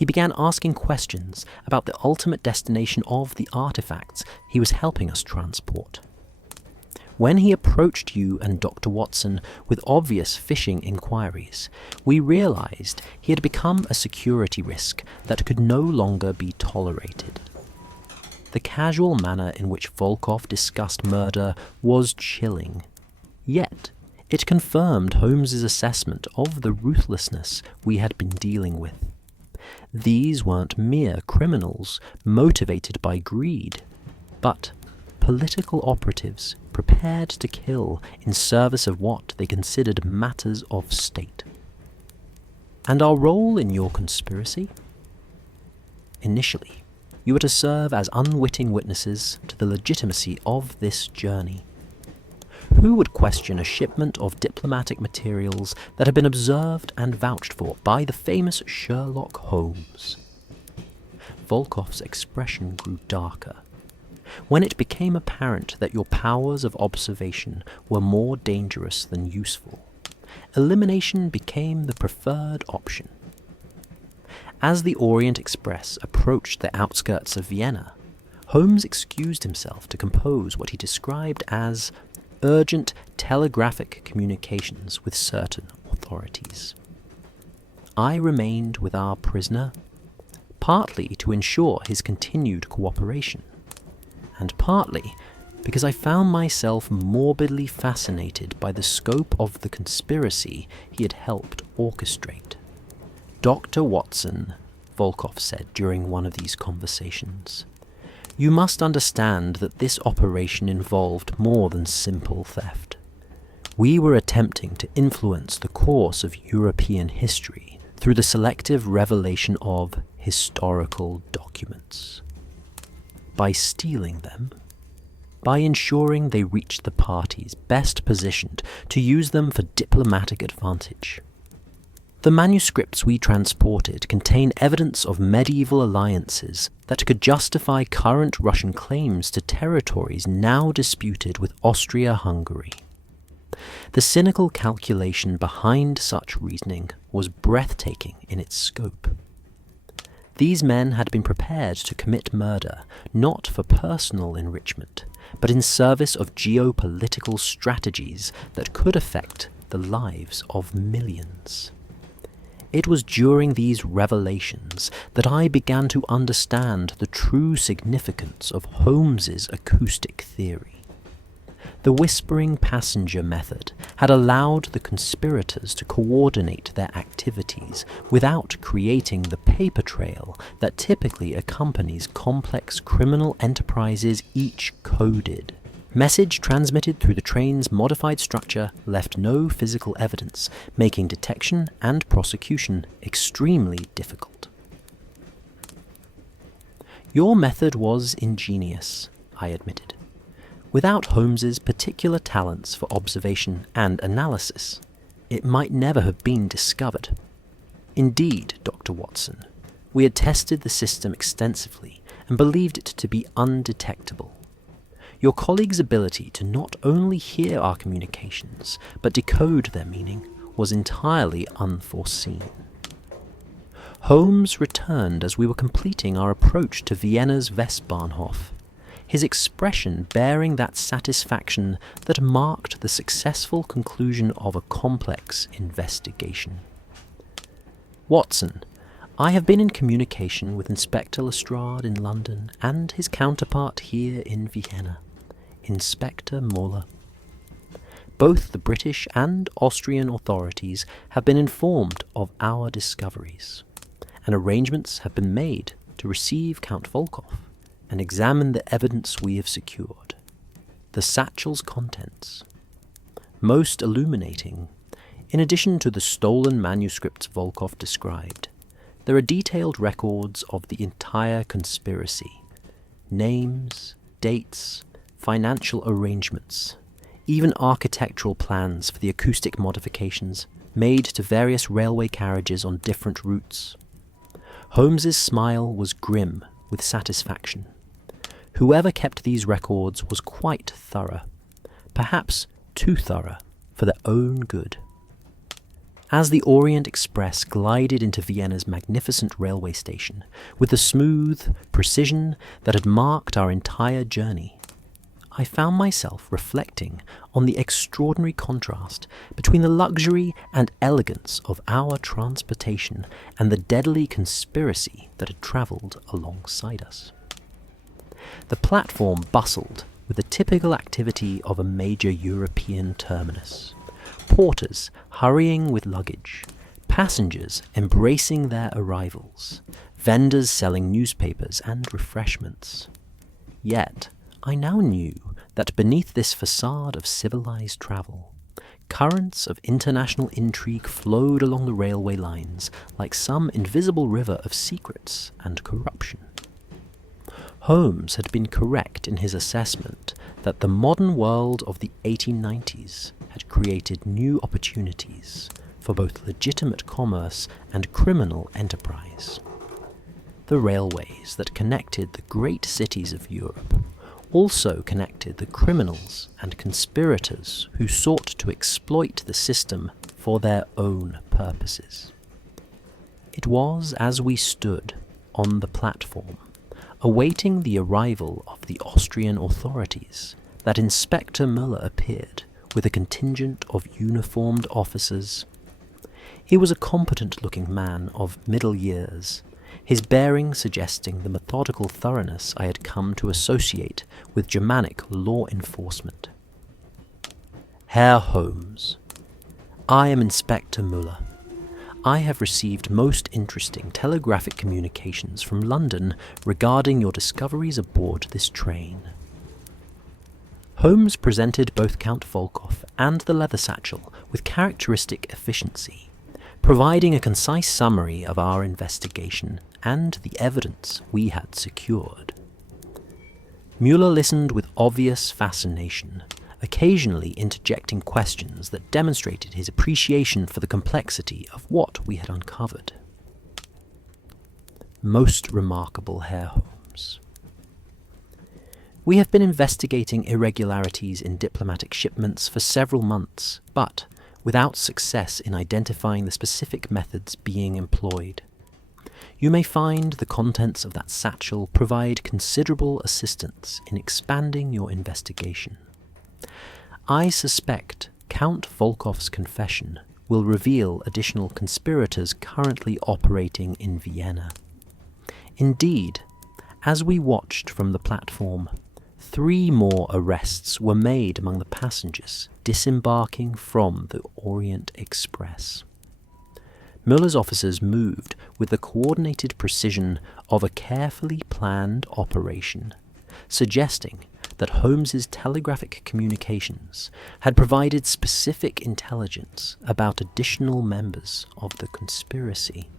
he began asking questions about the ultimate destination of the artifacts he was helping us transport. When he approached you and Dr. Watson with obvious phishing inquiries, we realized he had become a security risk that could no longer be tolerated. The casual manner in which Volkov discussed murder was chilling, yet it confirmed Holmes's assessment of the ruthlessness we had been dealing with. These weren't mere criminals motivated by greed, but political operatives prepared to kill in service of what they considered matters of state. And our role in your conspiracy? Initially, you were to serve as unwitting witnesses to the legitimacy of this journey. Who would question a shipment of diplomatic materials that had been observed and vouched for by the famous Sherlock Holmes? Volkov's expression grew darker. When it became apparent that your powers of observation were more dangerous than useful, elimination became the preferred option. As the Orient Express approached the outskirts of Vienna, Holmes excused himself to compose what he described as urgent telegraphic communications with certain authorities. I remained with our prisoner, partly to ensure his continued cooperation, and partly because I found myself morbidly fascinated by the scope of the conspiracy he had helped orchestrate. Dr. Watson, Volkov said during one of these conversations, you must understand that this operation involved more than simple theft. We were attempting to influence the course of European history through the selective revelation of historical documents. By stealing them, by ensuring they reached the parties best positioned to use them for diplomatic advantage. The manuscripts we transported contain evidence of medieval alliances that could justify current Russian claims to territories now disputed with Austria-Hungary. The cynical calculation behind such reasoning was breathtaking in its scope. These men had been prepared to commit murder not for personal enrichment, but in service of geopolitical strategies that could affect the lives of millions. It was during these revelations that I began to understand the true significance of Holmes's acoustic theory. The whispering passenger method had allowed the conspirators to coordinate their activities without creating the paper trail that typically accompanies complex criminal enterprises, each coded. Message transmitted through the train's modified structure left no physical evidence, making detection and prosecution extremely difficult. Your method was ingenious, I admitted. Without Holmes's particular talents for observation and analysis, it might never have been discovered. Indeed, Dr. Watson, we had tested the system extensively and believed it to be undetectable. Your colleague's ability to not only hear our communications, but decode their meaning, was entirely unforeseen. Holmes returned as we were completing our approach to Vienna's Westbahnhof, his expression bearing that satisfaction that marked the successful conclusion of a complex investigation. Watson, I have been in communication with Inspector Lestrade in London and his counterpart here in Vienna, Inspector Muller. Both the British and Austrian authorities have been informed of our discoveries, and arrangements have been made to receive Count Volkov and examine the evidence we have secured. The satchel's contents. Most illuminating, in addition to the stolen manuscripts Volkov described, there are detailed records of the entire conspiracy. Names, dates, financial arrangements, even architectural plans for the acoustic modifications made to various railway carriages on different routes. Holmes's smile was grim with satisfaction. Whoever kept these records was quite thorough, perhaps too thorough for their own good. As the Orient Express glided into Vienna's magnificent railway station with the smooth precision that had marked our entire journey, I found myself reflecting on the extraordinary contrast between the luxury and elegance of our transportation and the deadly conspiracy that had travelled alongside us. The platform bustled with the typical activity of a major European terminus. Porters hurrying with luggage, passengers embracing their arrivals, vendors selling newspapers and refreshments. Yet, I now knew that beneath this facade of civilized travel, currents of international intrigue flowed along the railway lines like some invisible river of secrets and corruption. Holmes had been correct in his assessment that the modern world of the 1890s had created new opportunities for both legitimate commerce and criminal enterprise. The railways that connected the great cities of Europe also connected the criminals and conspirators who sought to exploit the system for their own purposes. It was as we stood on the platform, awaiting the arrival of the Austrian authorities, that Inspector Müller appeared with a contingent of uniformed officers. He was a competent-looking man of middle years, his bearing suggesting the methodical thoroughness I had come to associate with Germanic law enforcement. Herr Holmes, I am Inspector Müller. I have received most interesting telegraphic communications from London regarding your discoveries aboard this train. Holmes presented both Count Volkoff and the leather satchel with characteristic efficiency, providing a concise summary of our investigation and the evidence we had secured. Müller listened with obvious fascination, occasionally interjecting questions that demonstrated his appreciation for the complexity of what we had uncovered. Most remarkable, Herr Holmes. We have been investigating irregularities in diplomatic shipments for several months, but without success in identifying the specific methods being employed. You may find the contents of that satchel provide considerable assistance in expanding your investigation. I suspect Count Volkoff's confession will reveal additional conspirators currently operating in Vienna. Indeed, as we watched from the platform, 3 more arrests were made among the passengers disembarking from the Orient Express. Müller's officers moved with the coordinated precision of a carefully planned operation, suggesting that Holmes's telegraphic communications had provided specific intelligence about additional members of the conspiracy.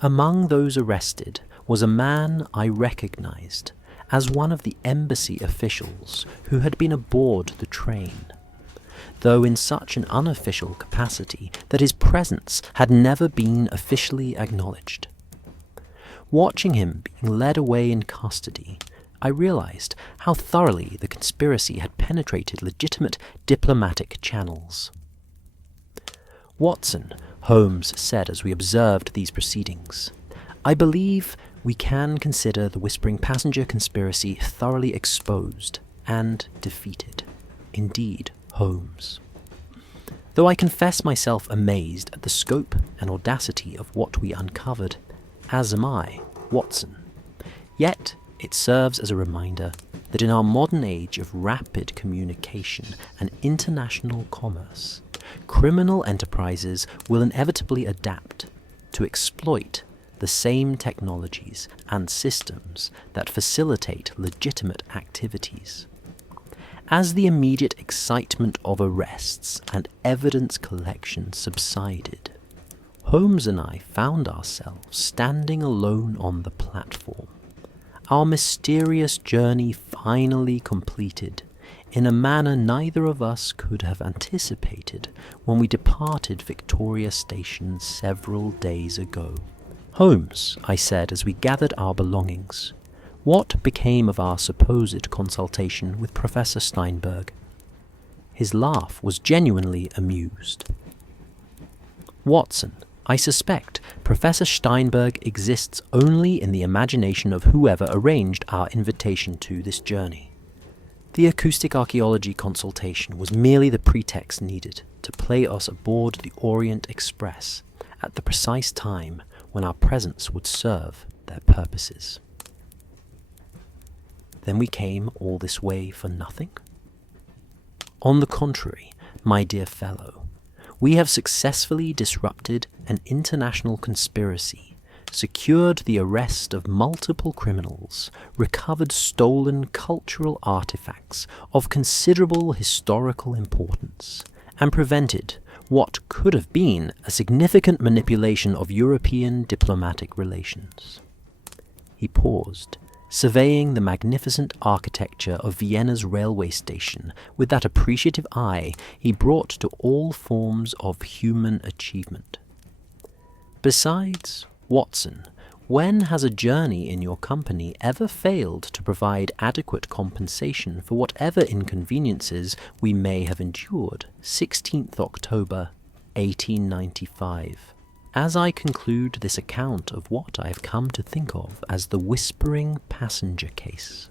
Among those arrested was a man I recognized as one of the embassy officials who had been aboard the train, though in such an unofficial capacity that his presence had never been officially acknowledged. Watching him being led away in custody, I realized how thoroughly the conspiracy had penetrated legitimate diplomatic channels. Watson, Holmes said as we observed these proceedings, I believe we can consider the Whispering Passenger conspiracy thoroughly exposed and defeated. Indeed, Holmes. Though I confess myself amazed at the scope and audacity of what we uncovered, as am I, Watson, yet it serves as a reminder that in our modern age of rapid communication and international commerce, criminal enterprises will inevitably adapt to exploit the same technologies and systems that facilitate legitimate activities. As the immediate excitement of arrests and evidence collection subsided, Holmes and I found ourselves standing alone on the platform, our mysterious journey finally completed in a manner neither of us could have anticipated when we departed Victoria Station several days ago. Holmes, I said as we gathered our belongings, what became of our supposed consultation with Professor Steinberg? His laugh was genuinely amused. Watson, I suspect Professor Steinberg exists only in the imagination of whoever arranged our invitation to this journey. The acoustic archaeology consultation was merely the pretext needed to play us aboard the Orient Express at the precise time when our presence would serve their purposes. Then we came all this way for nothing? On the contrary, my dear fellow, we have successfully disrupted an international conspiracy, secured the arrest of multiple criminals, recovered stolen cultural artifacts of considerable historical importance, and prevented what could have been a significant manipulation of European diplomatic relations. He paused, surveying the magnificent architecture of Vienna's railway station with that appreciative eye he brought to all forms of human achievement. Besides, Watson, when has a journey in your company ever failed to provide adequate compensation for whatever inconveniences we may have endured? 16th October, 1895. As I conclude this account of what I have come to think of as the whispering passenger case,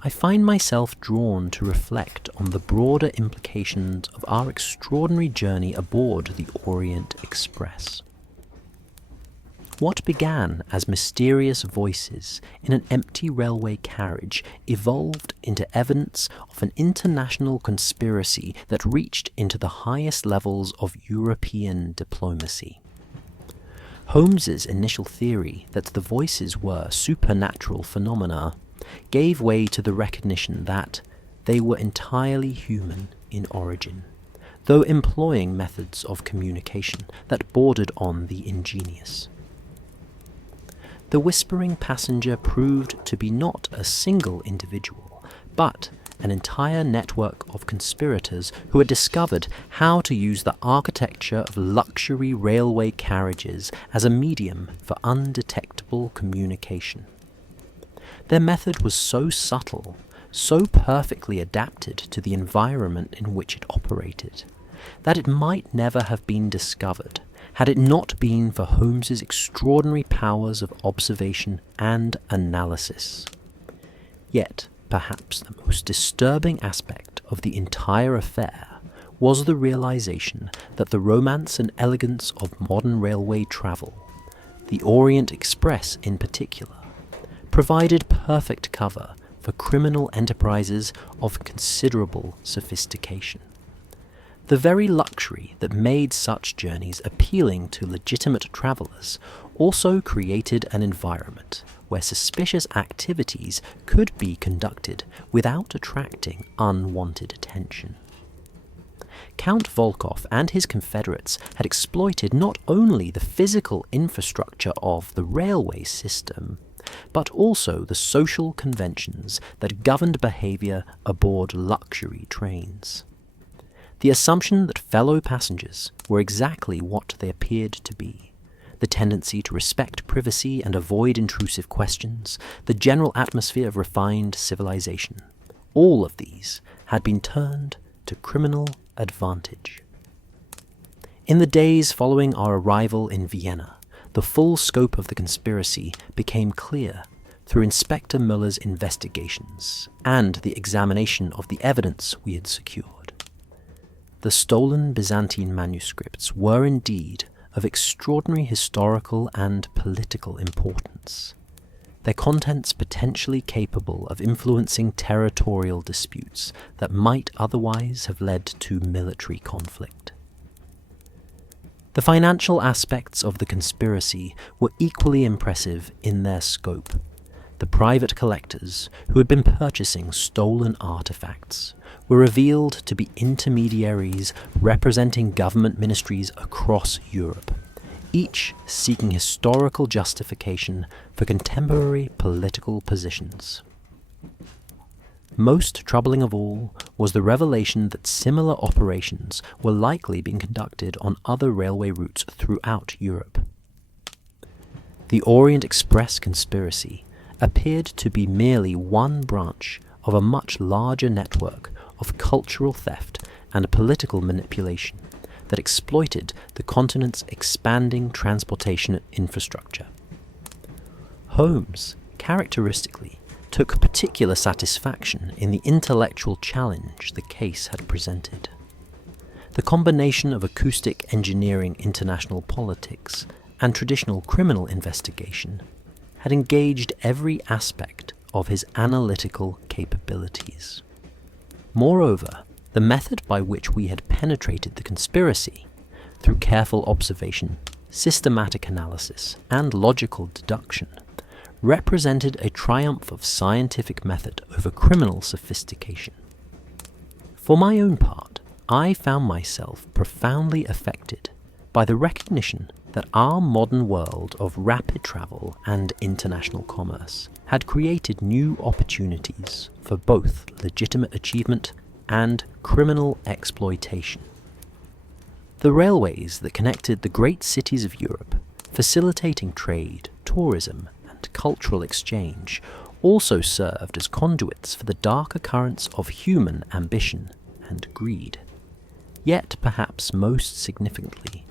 I find myself drawn to reflect on the broader implications of our extraordinary journey aboard the Orient Express. What began as mysterious voices in an empty railway carriage evolved into evidence of an international conspiracy that reached into the highest levels of European diplomacy. Holmes's initial theory that the voices were supernatural phenomena gave way to the recognition that they were entirely human in origin, though employing methods of communication that bordered on the ingenious. The whispering passenger proved to be not a single individual, but an entire network of conspirators who had discovered how to use the architecture of luxury railway carriages as a medium for undetectable communication. Their method was so subtle, so perfectly adapted to the environment in which it operated, that it might never have been discovered had it not been for Holmes's extraordinary powers of observation and analysis. Yet, perhaps the most disturbing aspect of the entire affair was the realization that the romance and elegance of modern railway travel, the Orient Express in particular, provided perfect cover for criminal enterprises of considerable sophistication. The very luxury that made such journeys appealing to legitimate travelers also created an environment where suspicious activities could be conducted without attracting unwanted attention. Count Volkov and his confederates had exploited not only the physical infrastructure of the railway system, but also the social conventions that governed behavior aboard luxury trains. The assumption that fellow passengers were exactly what they appeared to be, the tendency to respect privacy and avoid intrusive questions, the general atmosphere of refined civilization, all of these had been turned to criminal advantage. In the days following our arrival in Vienna, the full scope of the conspiracy became clear through Inspector Muller's investigations and the examination of the evidence we had secured. The stolen Byzantine manuscripts were indeed of extraordinary historical and political importance, their contents potentially capable of influencing territorial disputes that might otherwise have led to military conflict. The financial aspects of the conspiracy were equally impressive in their scope. The private collectors who had been purchasing stolen artifacts were revealed to be intermediaries representing government ministries across Europe, each seeking historical justification for contemporary political positions. Most troubling of all was the revelation that similar operations were likely being conducted on other railway routes throughout Europe. The Orient Express conspiracy appeared to be merely one branch of a much larger network of cultural theft and political manipulation that exploited the continent's expanding transportation infrastructure. Holmes, characteristically, took particular satisfaction in the intellectual challenge the case had presented. The combination of acoustic engineering international politics and traditional criminal investigation had engaged every aspect of his analytical capabilities. Moreover, the method by which we had penetrated the conspiracy, through careful observation, systematic analysis, and logical deduction, represented a triumph of scientific method over criminal sophistication. For my own part, I found myself profoundly affected by the recognition that our modern world of rapid travel and international commerce had created new opportunities for both legitimate achievement and criminal exploitation. The railways that connected the great cities of Europe, facilitating trade, tourism, and cultural exchange, also served as conduits for the darker currents of human ambition and greed. Yet, perhaps most significantly,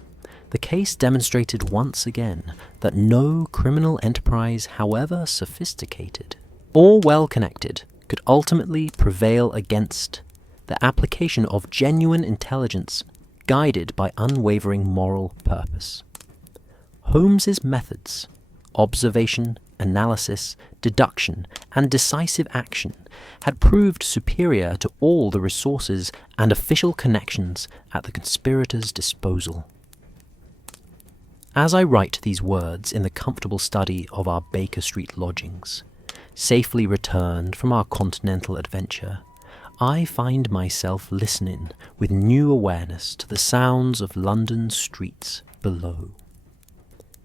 the case demonstrated once again that no criminal enterprise, however sophisticated or well connected, could ultimately prevail against the application of genuine intelligence guided by unwavering moral purpose. Holmes's methods, observation, analysis, deduction, and decisive action had proved superior to all the resources and official connections at the conspirators' disposal. As I write these words in the comfortable study of our Baker Street lodgings, safely returned from our continental adventure, I find myself listening with new awareness to the sounds of London's streets below.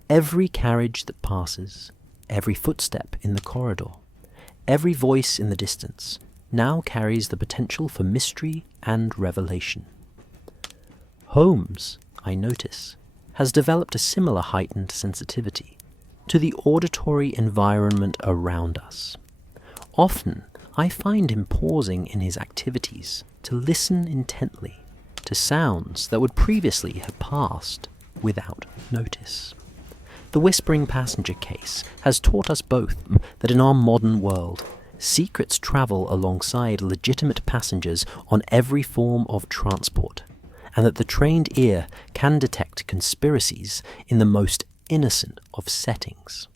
Every carriage that passes, every footstep in the corridor, every voice in the distance, now carries the potential for mystery and revelation. Holmes, I notice, has developed a similar heightened sensitivity to the auditory environment around us. Often, I find him pausing in his activities to listen intently to sounds that would previously have passed without notice. The whispering passenger case has taught us both that in our modern world, secrets travel alongside legitimate passengers on every form of transport, and that the trained ear can detect conspiracies in the most innocent of settings.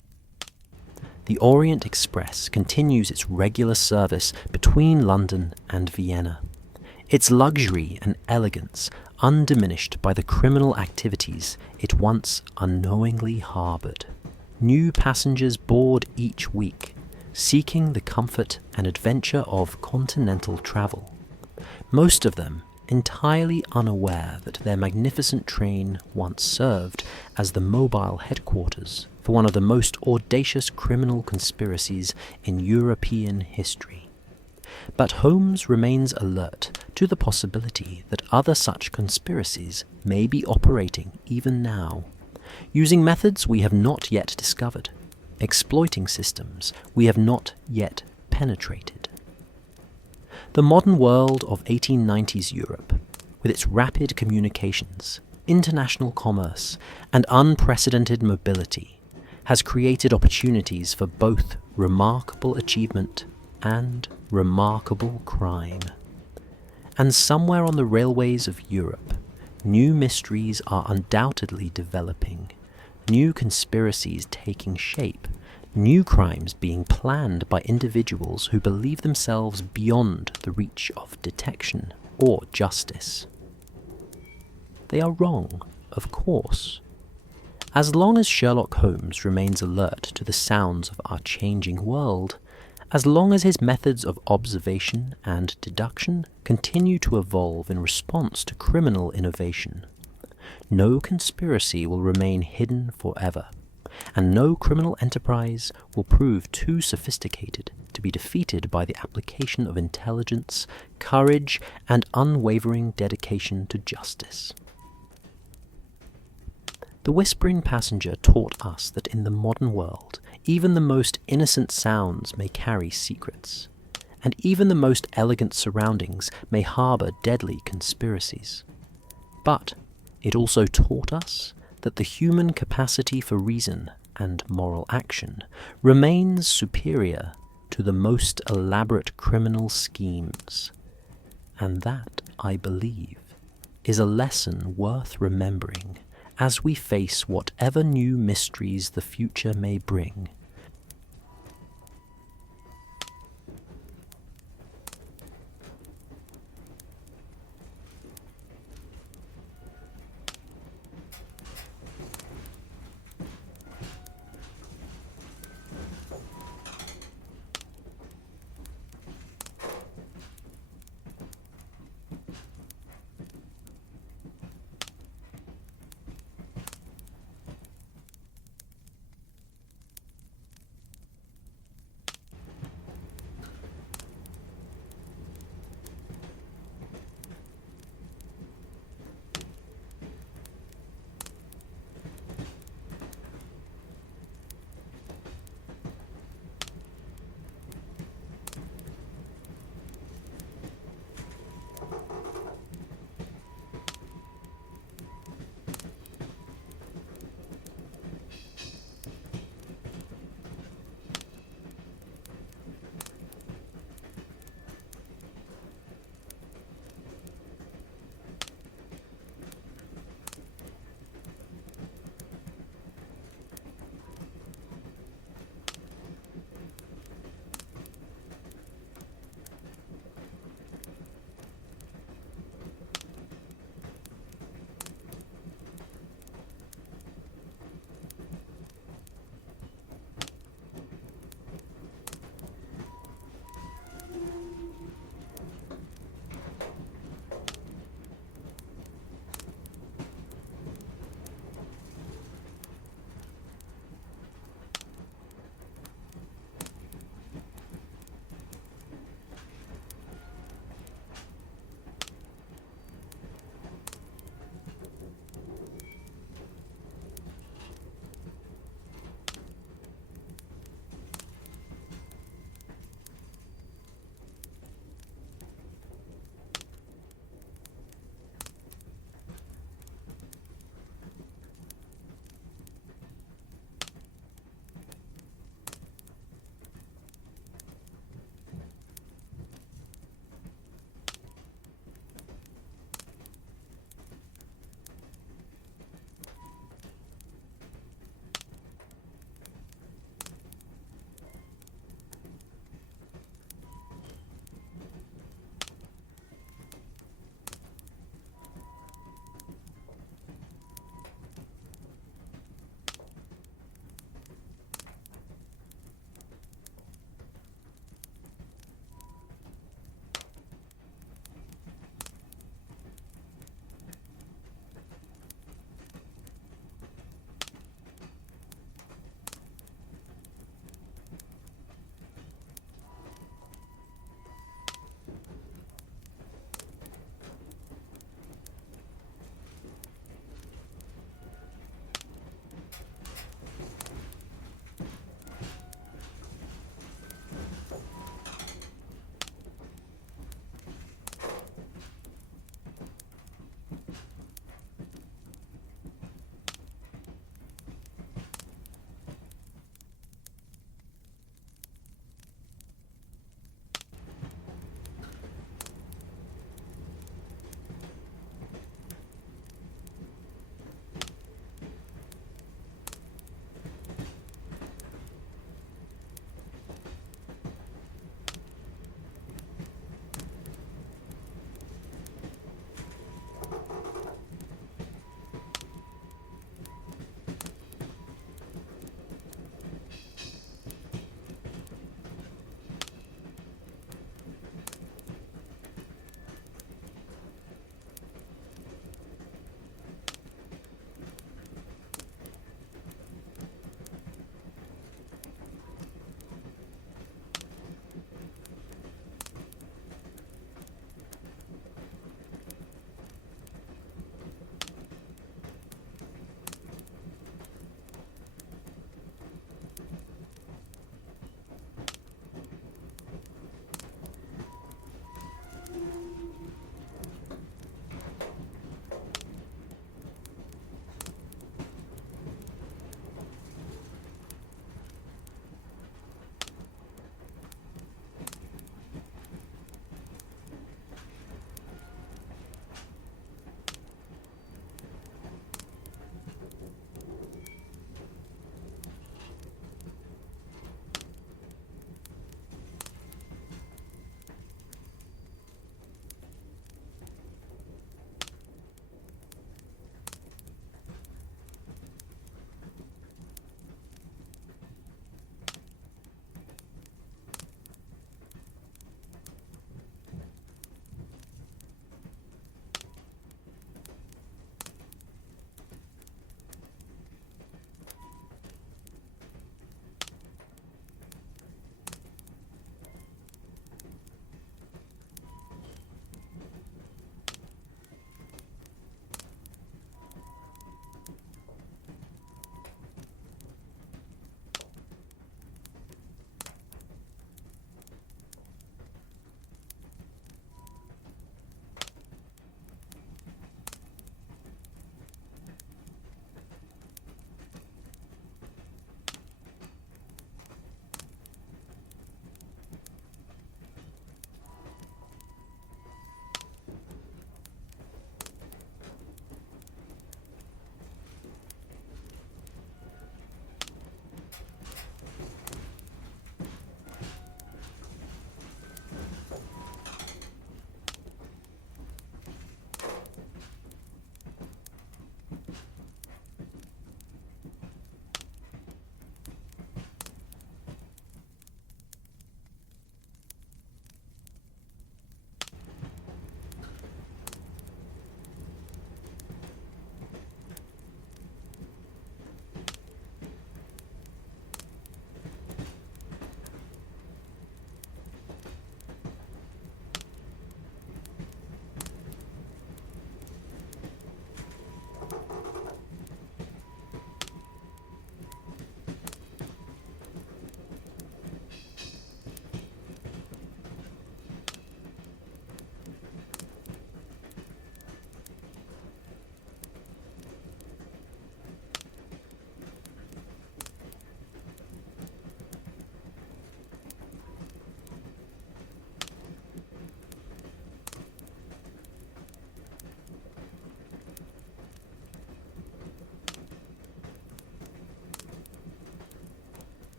The Orient Express continues its regular service between London and Vienna, its luxury and elegance undiminished by the criminal activities it once unknowingly harboured. New passengers board each week, seeking the comfort and adventure of continental travel, most of them entirely unaware that their magnificent train once served as the mobile headquarters for one of the most audacious criminal conspiracies in European history. But Holmes remains alert to the possibility that other such conspiracies may be operating even now, using methods we have not yet discovered, exploiting systems we have not yet penetrated. The modern world of 1890s Europe, with its rapid communications, international commerce, and unprecedented mobility, has created opportunities for both remarkable achievement and remarkable crime. And somewhere on the railways of Europe, new mysteries are undoubtedly developing, new conspiracies taking shape, new crimes being planned by individuals who believe themselves beyond the reach of detection or justice. They are wrong, of course. As long as Sherlock Holmes remains alert to the sounds of our changing world, as long as his methods of observation and deduction continue to evolve in response to criminal innovation, no conspiracy will remain hidden forever, and no criminal enterprise will prove too sophisticated to be defeated by the application of intelligence, courage, and unwavering dedication to justice. The whispering passenger taught us that in the modern world, even the most innocent sounds may carry secrets, and even the most elegant surroundings may harbour deadly conspiracies. But It also taught us that the human capacity for reason and moral action remains superior to the most elaborate criminal schemes. And that, I believe, is a lesson worth remembering as we face whatever new mysteries the future may bring